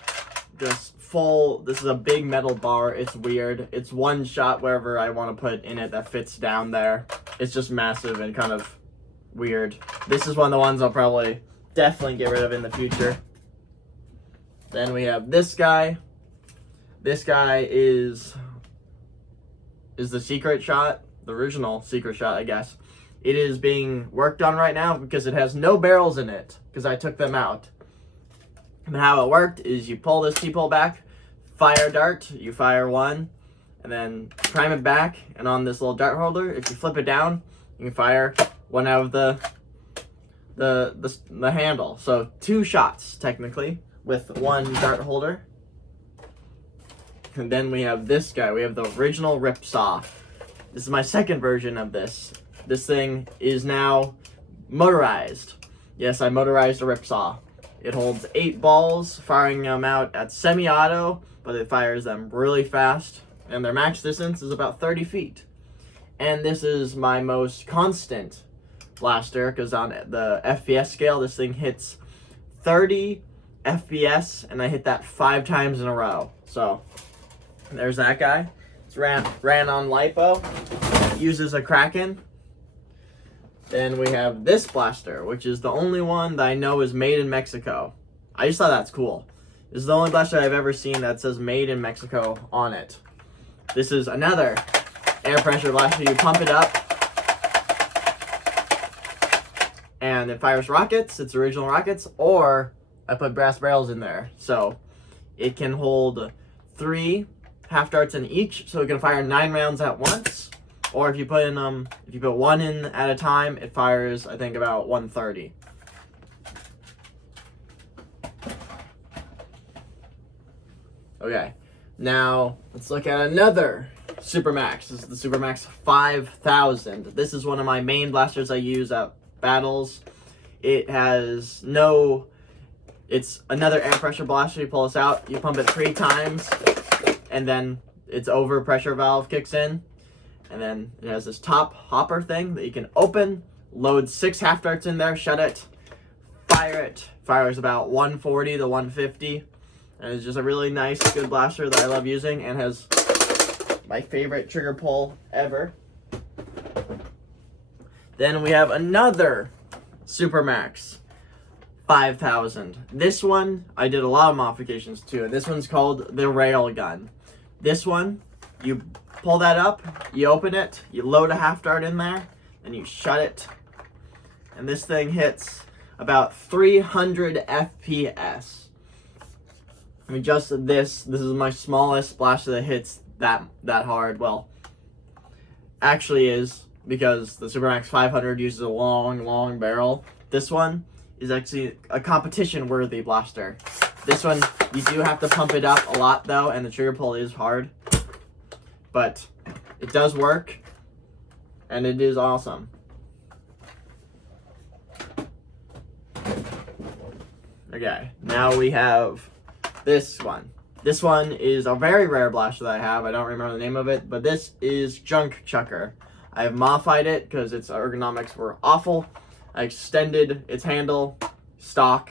just full. This is a big metal bar. It's weird. It's 1 shot wherever I want to put in it that fits down there. It's just massive and kind of weird. This is one of the ones I'll probably definitely get rid of in the future. Then we have this guy. This guy is the secret shot, the original secret shot, I guess. It is being worked on right now because it has no barrels in it because I took them out. And how it worked is you pull this T-pole back, fire dart, you fire 1, and then prime it back, and on this little dart holder, if you flip it down, you can fire 1 out of the handle. So 2 shots, technically, with 1 dart holder. And then we have this guy. We have the original Ripsaw. This is my second version of this. This thing is now motorized. Yes, I motorized a Ripsaw. It holds 8 balls, firing them out at semi-auto, but it fires them really fast, and their max distance is about 30 feet. And this is my most constant blaster, because on the FPS scale, this thing hits 30 FPS, and I hit that 5 times in a row. So, there's that guy. It's ran on LiPo, uses a Kraken. Then we have this blaster, which is the only one that I know is made in Mexico. I just thought that's cool. This is the only blaster I've ever seen that says made in Mexico on it. This is another air pressure blaster. You pump it up and it fires rockets. It's original rockets, or I put brass barrels in there. So it can hold 3 half darts in each, so it can fire 9 rounds at once. Or if you put 1 in at a time, it fires, I think, about 130. Okay, now let's look at another Super Max. This is the Super Max 5000. This is one of my main blasters I use at battles. It has no, it's another air pressure blaster. You pull this out, you pump it 3 times, and then its overpressure valve kicks in. And then it has this top hopper thing that you can open, load 6 half darts in there, shut it, fire it. Fires about 140 to 150. And it's just a really nice, good blaster that I love using and has my favorite trigger pull ever. Then we have another Super Max 5000. This one, I did a lot of modifications to it. This one's called the rail gun. This one, you pull that up, you open it, you load a half dart in there, and you shut it. And this thing hits about 300 FPS. I mean, just this is my smallest blaster that hits that hard. Well, actually is, because the Super Max 500 uses a long barrel. This one is actually a competition-worthy blaster. This one, you do have to pump it up a lot, though, and the trigger pull is hard. But it does work, and it is awesome. Okay, now we have this one. This one is a very rare blaster that I have. I don't remember the name of it, but this is Junk Chucker. I have modified it because its ergonomics were awful. I extended its handle, stock,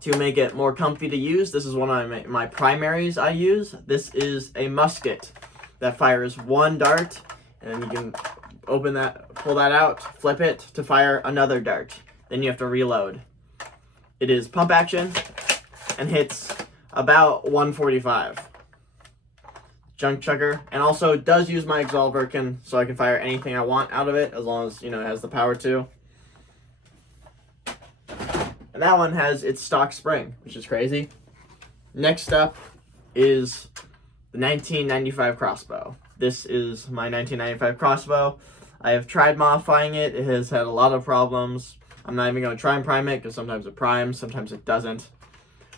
to make it more comfy to use. This is one of my primaries I use. This is a musket that fires 1 dart, and then you can open that, pull that out, flip it to fire another dart. Then you have to reload. It is pump action and hits about 145. Junk Chucker, and also does use my Exolver, so I can fire anything I want out of it, as long as, you know, it has the power to. And that one has its stock spring, which is crazy. Next up is the 1995 crossbow. This is my 1995 crossbow. I have tried modifying it. It has had a lot of problems. I'm not even going to try and prime it, because sometimes it primes, sometimes it doesn't.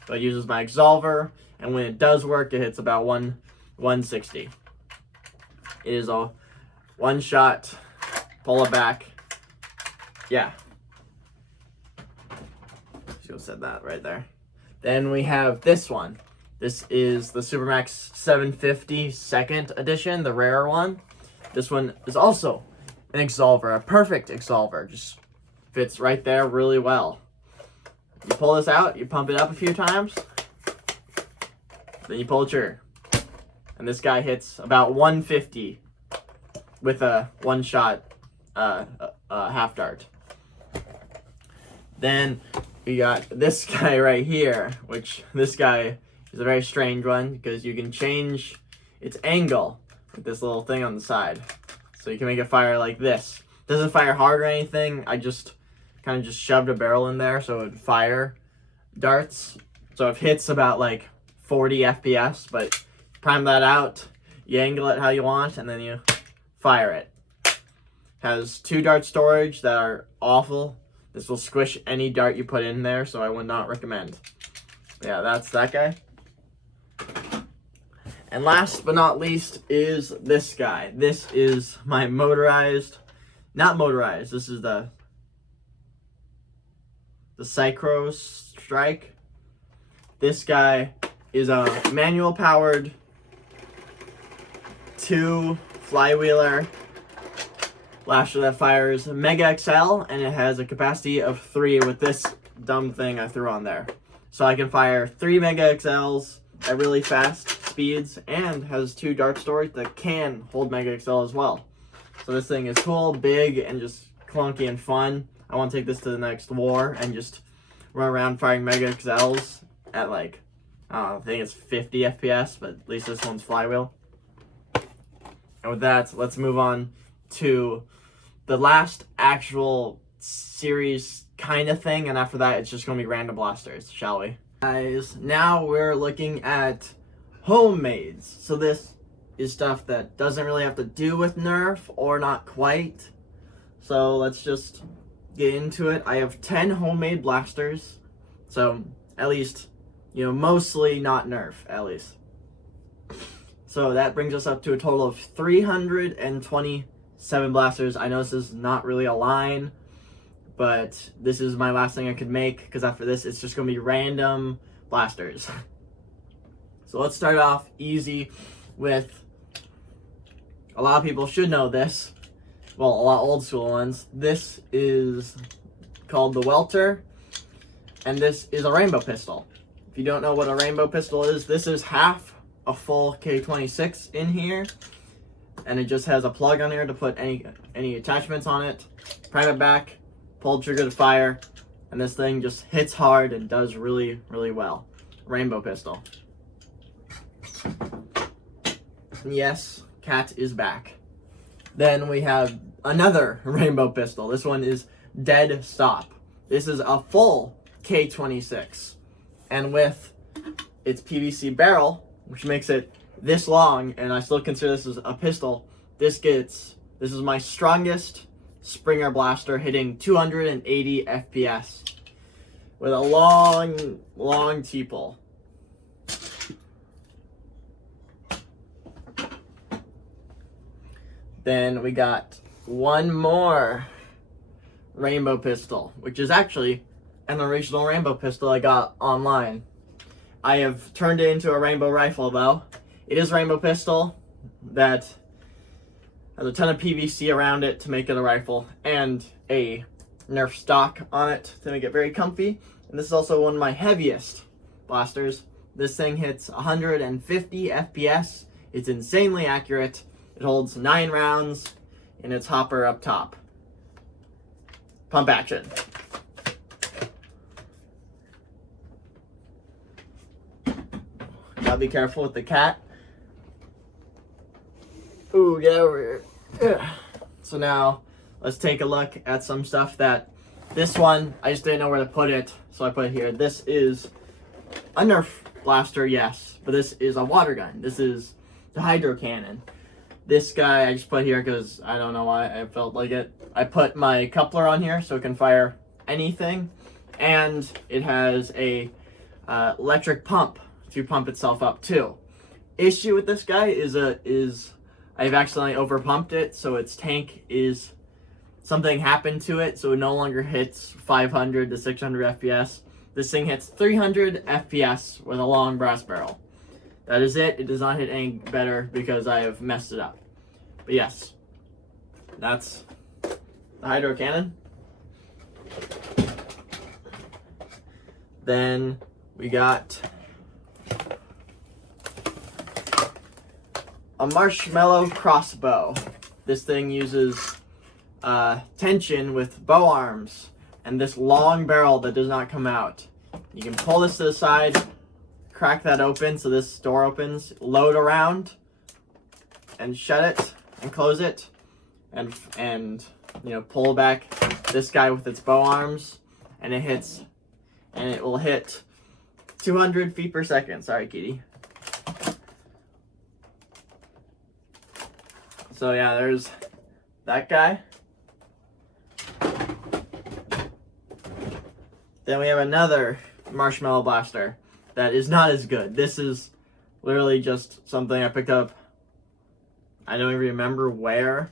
But it uses my Exolver, and when it does work, it hits about 160. It is a one shot, pull it back. Yeah. Just said that right there. Then we have this one. This is the Super Max 750 second edition, the rare one. This one is also an Exolver, a perfect Exolver. Just fits right there really well. You pull this out, you pump it up a few times, then you pull the trigger. And this guy hits about 150 with a one-shot half dart. Then we got this guy right here, which this guy is a very strange one because you can change its angle with this little thing on the side. So you can make it fire like this. Doesn't fire hard or anything. I just kind of just shoved a barrel in there so it would fire darts. So it hits about like 40 FPS, but prime that out, you angle it how you want, and then you fire it. Has 2 dart storage that are awful. This will squish any dart you put in there, so I would not recommend. Yeah, that's that guy. And last but not least is this guy. This is my not motorized, this is the Psychro Strike. This guy is a manual powered 2 flywheeler blaster that fires Mega XL, and it has a capacity of 3 with this dumb thing I threw on there. So I can fire 3 Mega XLs at really fast speeds, and has 2 dart storage that can hold Mega XL as well. So this thing is cool, big, and just clunky and fun. I want to take this to the next war and just run around firing Mega XLs at like, I think it's 50 FPS, but at least this one's flywheel. And with that, let's move on to the last actual series kind of thing, and after that, it's just going to be random blasters, shall we? Guys, now we're looking at homemades. So this is stuff that doesn't really have to do with Nerf, or not quite. So let's just get into it. I have 10 homemade blasters. So at least mostly not nerf, at least. So that brings us up to a total of 327 blasters. I know this is not really a line, but this is my last thing I could make, because after this, it's just going to be random blasters. So let's start off easy with, a lot of people should know this. Well, a lot old school ones. This is called the Welter, and this is a rainbow pistol. If you don't know what a rainbow pistol is, this is half a full K26 in here, and it just has a plug on here to put any attachments on it. Private back, pull trigger to fire, and this thing just hits hard and does really, really well. Rainbow pistol. Yes, Cat is back. Then we have another rainbow pistol. This one is Dead Stop. This is a full K26, and with its PVC barrel, which makes it this long, and I still consider this as a pistol, this is my strongest Springer blaster, hitting 280 FPS with a long T-pull. Then we got one more rainbow pistol, which is actually an original rainbow pistol I got online. I have turned it into a rainbow rifle, though. It is a rainbow pistol that has a ton of PVC around it to make it a rifle, and a nerf stock on it to make it very comfy. And this is also one of my heaviest blasters. This thing hits 150 FPS. It's insanely accurate. It holds 9 rounds in its hopper up top. Pump action. Gotta be careful with the cat. Ooh, get over here. So now, let's take a look at some stuff that, this one, I just didn't know where to put it, so I put it here. This is a Nerf blaster, yes, but this is a water gun. This is the hydro cannon. This guy I just put here because I don't know why I felt like it. I put my coupler on here so it can fire anything, and it has a electric pump to pump itself up too. Issue with this guy is I've accidentally overpumped it, so its tank is, something happened to it, so it no longer hits 500 to 600 FPS. This thing hits 300 FPS with a long brass barrel. That is it. It does not hit any better because I have messed it up. But yes, that's the hydro cannon. Then we got a marshmallow crossbow. This thing uses tension with bow arms and this long barrel that does not come out. You can pull this to the side, crack that open so this door opens, load around, and shut it and close it, and pull back this guy with its bow arms, and it will hit 200 feet per second. Sorry, kitty. So yeah, there's that guy. Then we have another marshmallow blaster that is not as good. This is literally just something I picked up. I don't even remember where.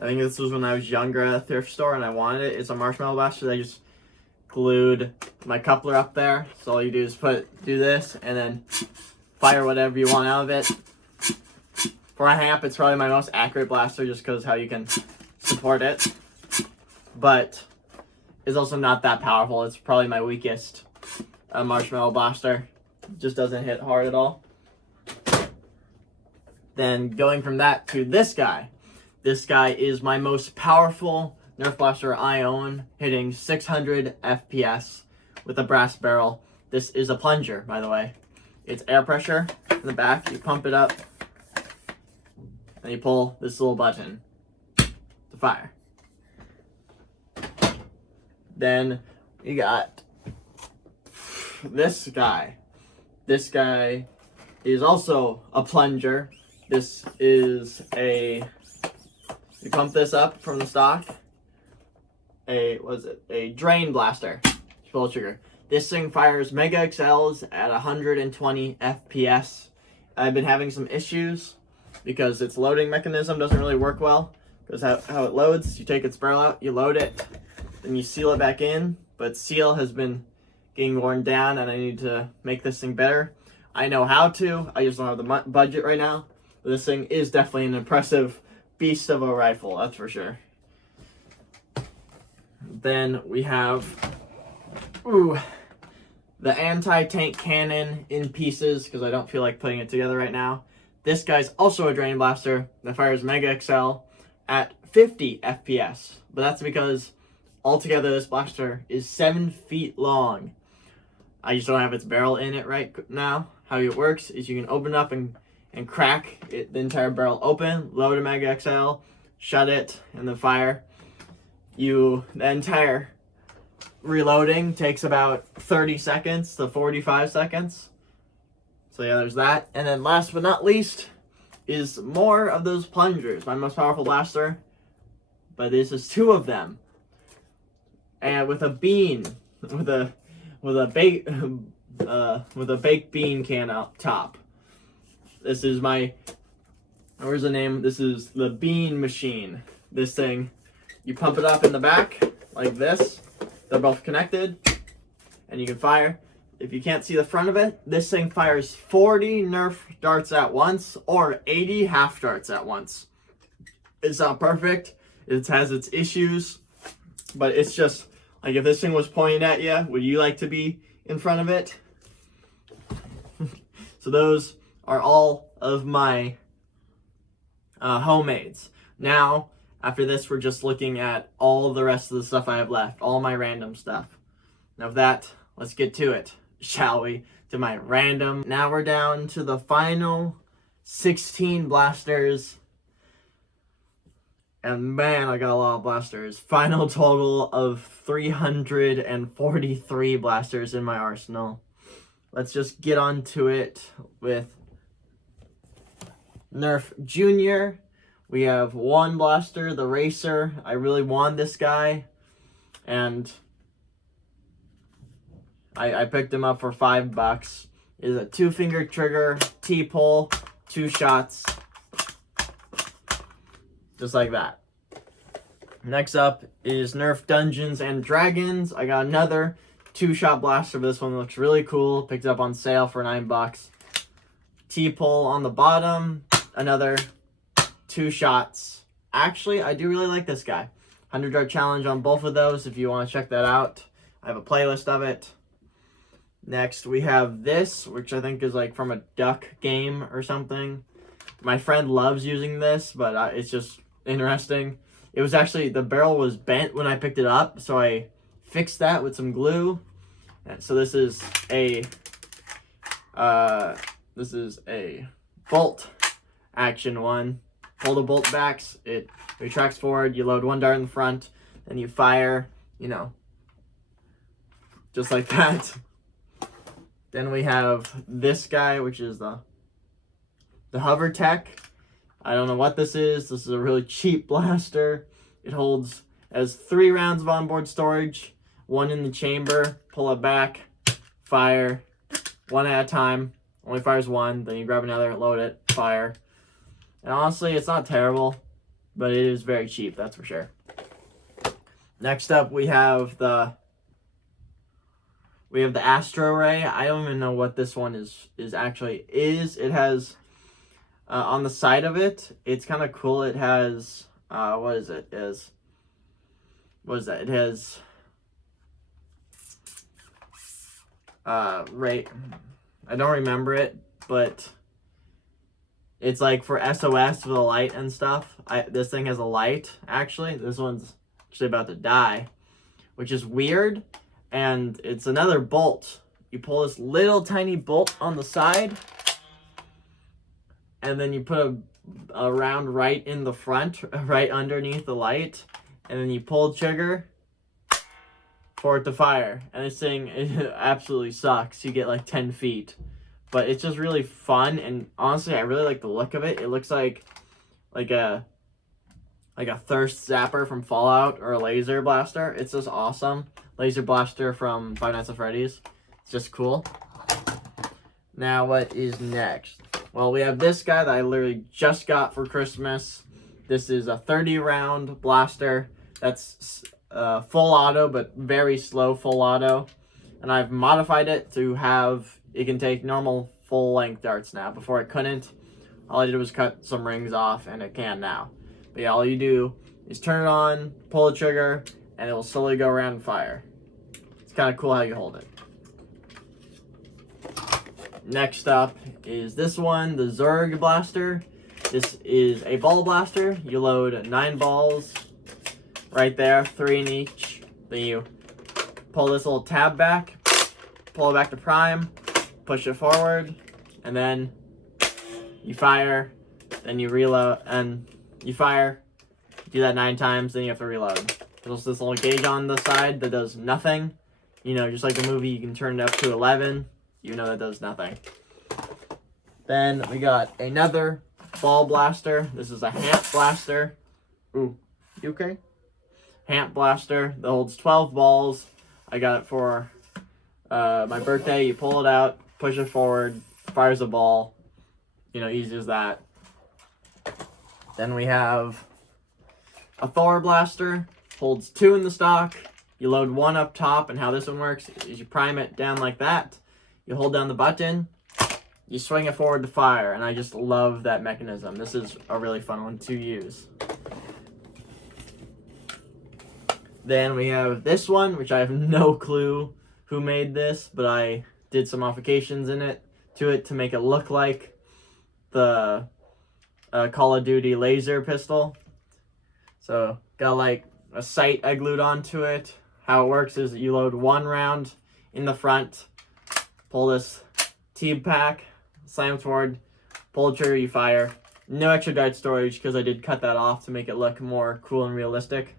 I think this was when I was younger at a thrift store and I wanted it. It's a marshmallow blaster. I just glued my coupler up there. So all you do is do this and then fire whatever you want out of it. For a hamp, it's probably my most accurate blaster just because how you can support it. But it's also not that powerful. It's probably my weakest marshmallow blaster. It just doesn't hit hard at all. Then going from that to this guy. This guy is my most powerful Nerf blaster I own, hitting 600 FPS with a brass barrel. This is a plunger, by the way. It's air pressure in the back. You pump it up, and you pull this little button to fire. Then you got this guy. This guy is also a plunger. This is you pump this up from the stock. A drain blaster. You pull the trigger. This thing fires Mega XLs at 120 FPS. I've been having some issues because its loading mechanism doesn't really work well. Because how it loads, you take its barrel out, you load it, then you seal it back in. But seal has been getting worn down, and I need to make this thing better. I know how to, I just don't have the budget right now. But this thing is definitely an impressive beast of a rifle, that's for sure. Then we have, the anti-tank cannon in pieces, because I don't feel like putting it together right now. This guy's also a drain blaster that fires Mega XL at 50 FPS. But that's because altogether this blaster is 7 feet long. I just don't have its barrel in it right now. How it works is you can open up and crack the entire barrel open, load a Mega XL, shut it, and then fire. The entire reloading takes about 30 seconds to 45 seconds. So yeah, there's that. And then last but not least is more of those plungers. My most powerful blaster, but this is 2 of them. And with a bean, with a baked bean can up top. This is where's the name? This is the bean machine. This thing, you pump it up in the back like this. They're both connected, and you can fire. If you can't see the front of it, this thing fires 40 nerf darts at once or 80 half darts at once. It's not perfect. It has its issues, but it's just like if this thing was pointing at you, would you like to be in front of it? So those are all of my homemades. Now, after this, we're just looking at all the rest of the stuff I have left, all my random stuff. Now with that, let's get to it, shall we? To my random. Now we're down to the final 16 blasters. And man, I got a lot of blasters. Final total of 343 blasters in my arsenal. Let's just get on to it with Nerf Junior. We have one blaster, the Racer. I really want this guy, and I picked him up for $5. It is a 2-finger trigger, T-pull, 2 shots, just like that. Next up is Nerf Dungeons and Dragons. I got another 2-shot blaster. This one looks really cool. Picked it up on sale for $9. T-pull on the bottom, another 2 shots. Actually, I do really like this guy. 100 dart challenge on both of those if you want to check that out. I have a playlist of it. Next, we have this, which I think is like from a duck game or something. My friend loves using this, but it's just interesting. It was actually, the barrel was bent when I picked it up, so I fixed that with some glue. And so this is a bolt action one. Pull the bolt backs, it retracts forward, you load 1 dart in the front, then you fire, just like that. Then we have this guy, which is the Hover Tech. I don't know what this is. This is a really cheap blaster. It has 3 rounds of onboard storage, 1 in the chamber, pull it back, fire, 1 at a time, only fires 1, then you grab another, load it, fire. And honestly, it's not terrible, but it is very cheap, that's for sure. Next up, we have the Astro Ray. I don't even know what this one is. It has on the side of it, it's kind of cool. It has what is it? It has right. I don't remember it, but it's like for SOS with a light and stuff. This thing has a light, actually. This one's actually about to die, which is weird. And it's another bolt. You pull this little tiny bolt on the side, and then you put a round right in the front, right underneath the light, and then you pull the trigger for it to fire. And this thing, it absolutely sucks. You get like 10 feet. But it's just really fun, and honestly, I really like the look of it. It looks like a thirst zapper from Fallout or a laser blaster. It's just awesome. laser blaster from Five Nights at Freddy's. It's just cool. Now, what is next? Well, we have this guy that I literally just got for Christmas. This is a 30-round blaster that's full auto, but very slow full auto. And I've modified it to have, it can take normal full-length darts now. Before it couldn't. All I did was cut some rings off, and it can now. But yeah, all you do is turn it on, pull the trigger, and it will slowly go around and fire. It's kind of cool how you hold it. Next up is this one, the Zerg blaster. This is a ball blaster. You load 9 balls right there, 3 in each. Then you pull this little tab back, pull it back to prime, push it forward, and then you fire, then you reload, and you fire. Do that 9 times, then you have to reload. There's this little gauge on the side that does nothing. You know, just like the movie, you can turn it up to 11. You know that does nothing. Then we got another ball blaster. This is a Hamp blaster. Ooh, you okay? Hamp blaster that holds 12 balls. I got it for my birthday. You pull it out, push it forward, fires a ball. You know, easy as that. Then we have a Thor blaster. Holds 2 in the stock. You load 1 up top, and how this one works is you prime it down like that. You hold down the button, you swing it forward to fire, and I just love that mechanism. This is a really fun one to use. Then we have this one, which I have no clue who made this, but I did some modifications to it to make it look like the Call of Duty laser pistol. So, got like a sight I glued onto it. How it works is you load 1 round in the front, pull this T pack, slam forward, pull the trigger, you fire. No extra dart storage because I did cut that off to make it look more cool and realistic.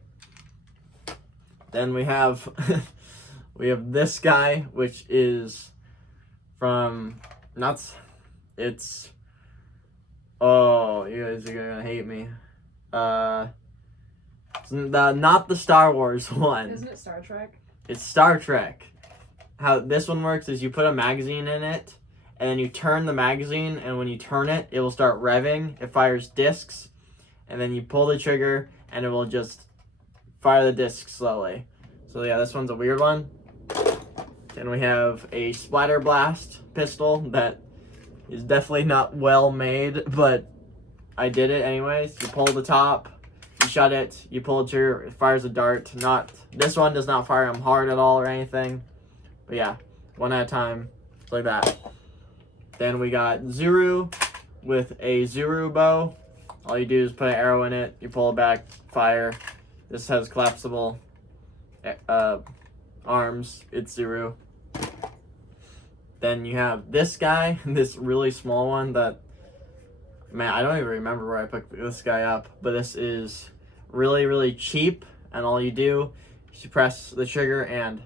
Then we have this guy, which is from oh, you guys are gonna hate me. Not the Star Wars one. Isn't it Star Trek? It's Star Trek. How this one works is you put a magazine in it, and then you turn the magazine, and when you turn it, it will start revving. It fires discs, and then you pull the trigger, and it will just fire the disc slowly. So yeah, this one's a weird one. Then we have a splatter blast pistol that is definitely not well made, but I did it anyways. You pull the top, you shut it, you pull the trigger, it fires a dart. This one does not fire them hard at all or anything. But yeah, 1 at a time, just like that. Then we got Zuru with a Zuru bow. All you do is put an arrow in it, you pull it back, fire. This has collapsible arms. It's Zuru. Then you have this guy, this really small one that, man, I don't even remember where I picked this guy up, but this is really, really cheap, and all you do is you press the trigger, and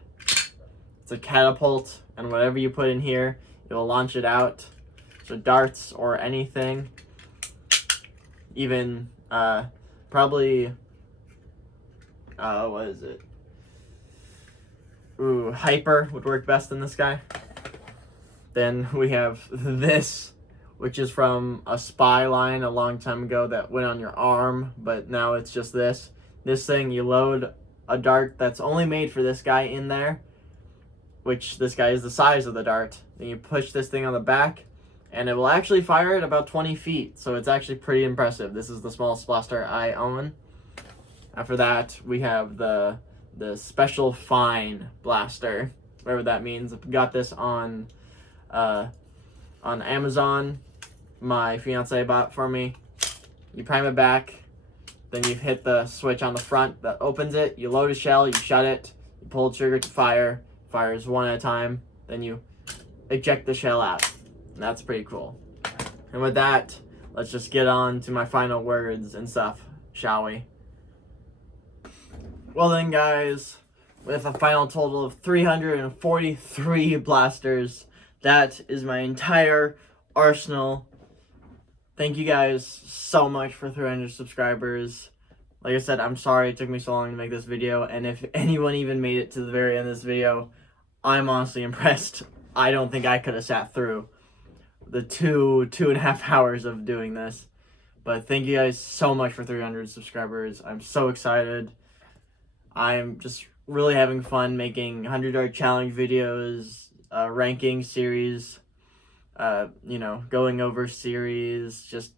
it's a catapult, and whatever you put in here, it will launch it out. So darts or anything, even probably, what is it? Ooh, hyper would work best in this guy. Then we have this, which is from a spy line a long time ago that went on your arm, but now it's just this. This thing, you load a dart that's only made for this guy in there, which this guy is the size of the dart. Then you push this thing on the back, and it will actually fire at about 20 feet, so it's actually pretty impressive. This is the smallest blaster I own. After that, we have the Special Fine blaster, whatever that means. I got this on Amazon. My fiance bought for me. You prime it back, then you hit the switch on the front that opens it. You load a shell, you shut it, you pull the trigger to fire. Fires 1 at a time. Then you eject the shell out. And that's pretty cool. And with that, let's just get on to my final words and stuff, shall we? Well then, guys, with a final total of 343 blasters, that is my entire arsenal. Thank you guys so much for 300 subscribers. Like I said, I'm sorry it took me so long to make this video, and if anyone even made it to the very end of this video, I'm honestly impressed. I don't think I could have sat through the two and a half hours of doing this. But thank you guys so much for 300 subscribers. I'm so excited. I'm just really having fun making 100-yard challenge videos, ranking series, going over series, just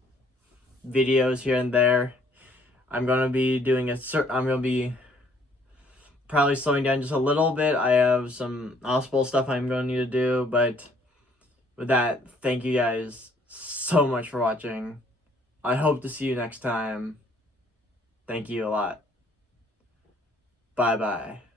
videos here and there. I'm gonna be probably slowing down just a little bit. I have some hospital stuff I'm gonna need to do, but with that, thank you guys so much for watching. I hope to see you next time. Thank you a lot. Bye bye.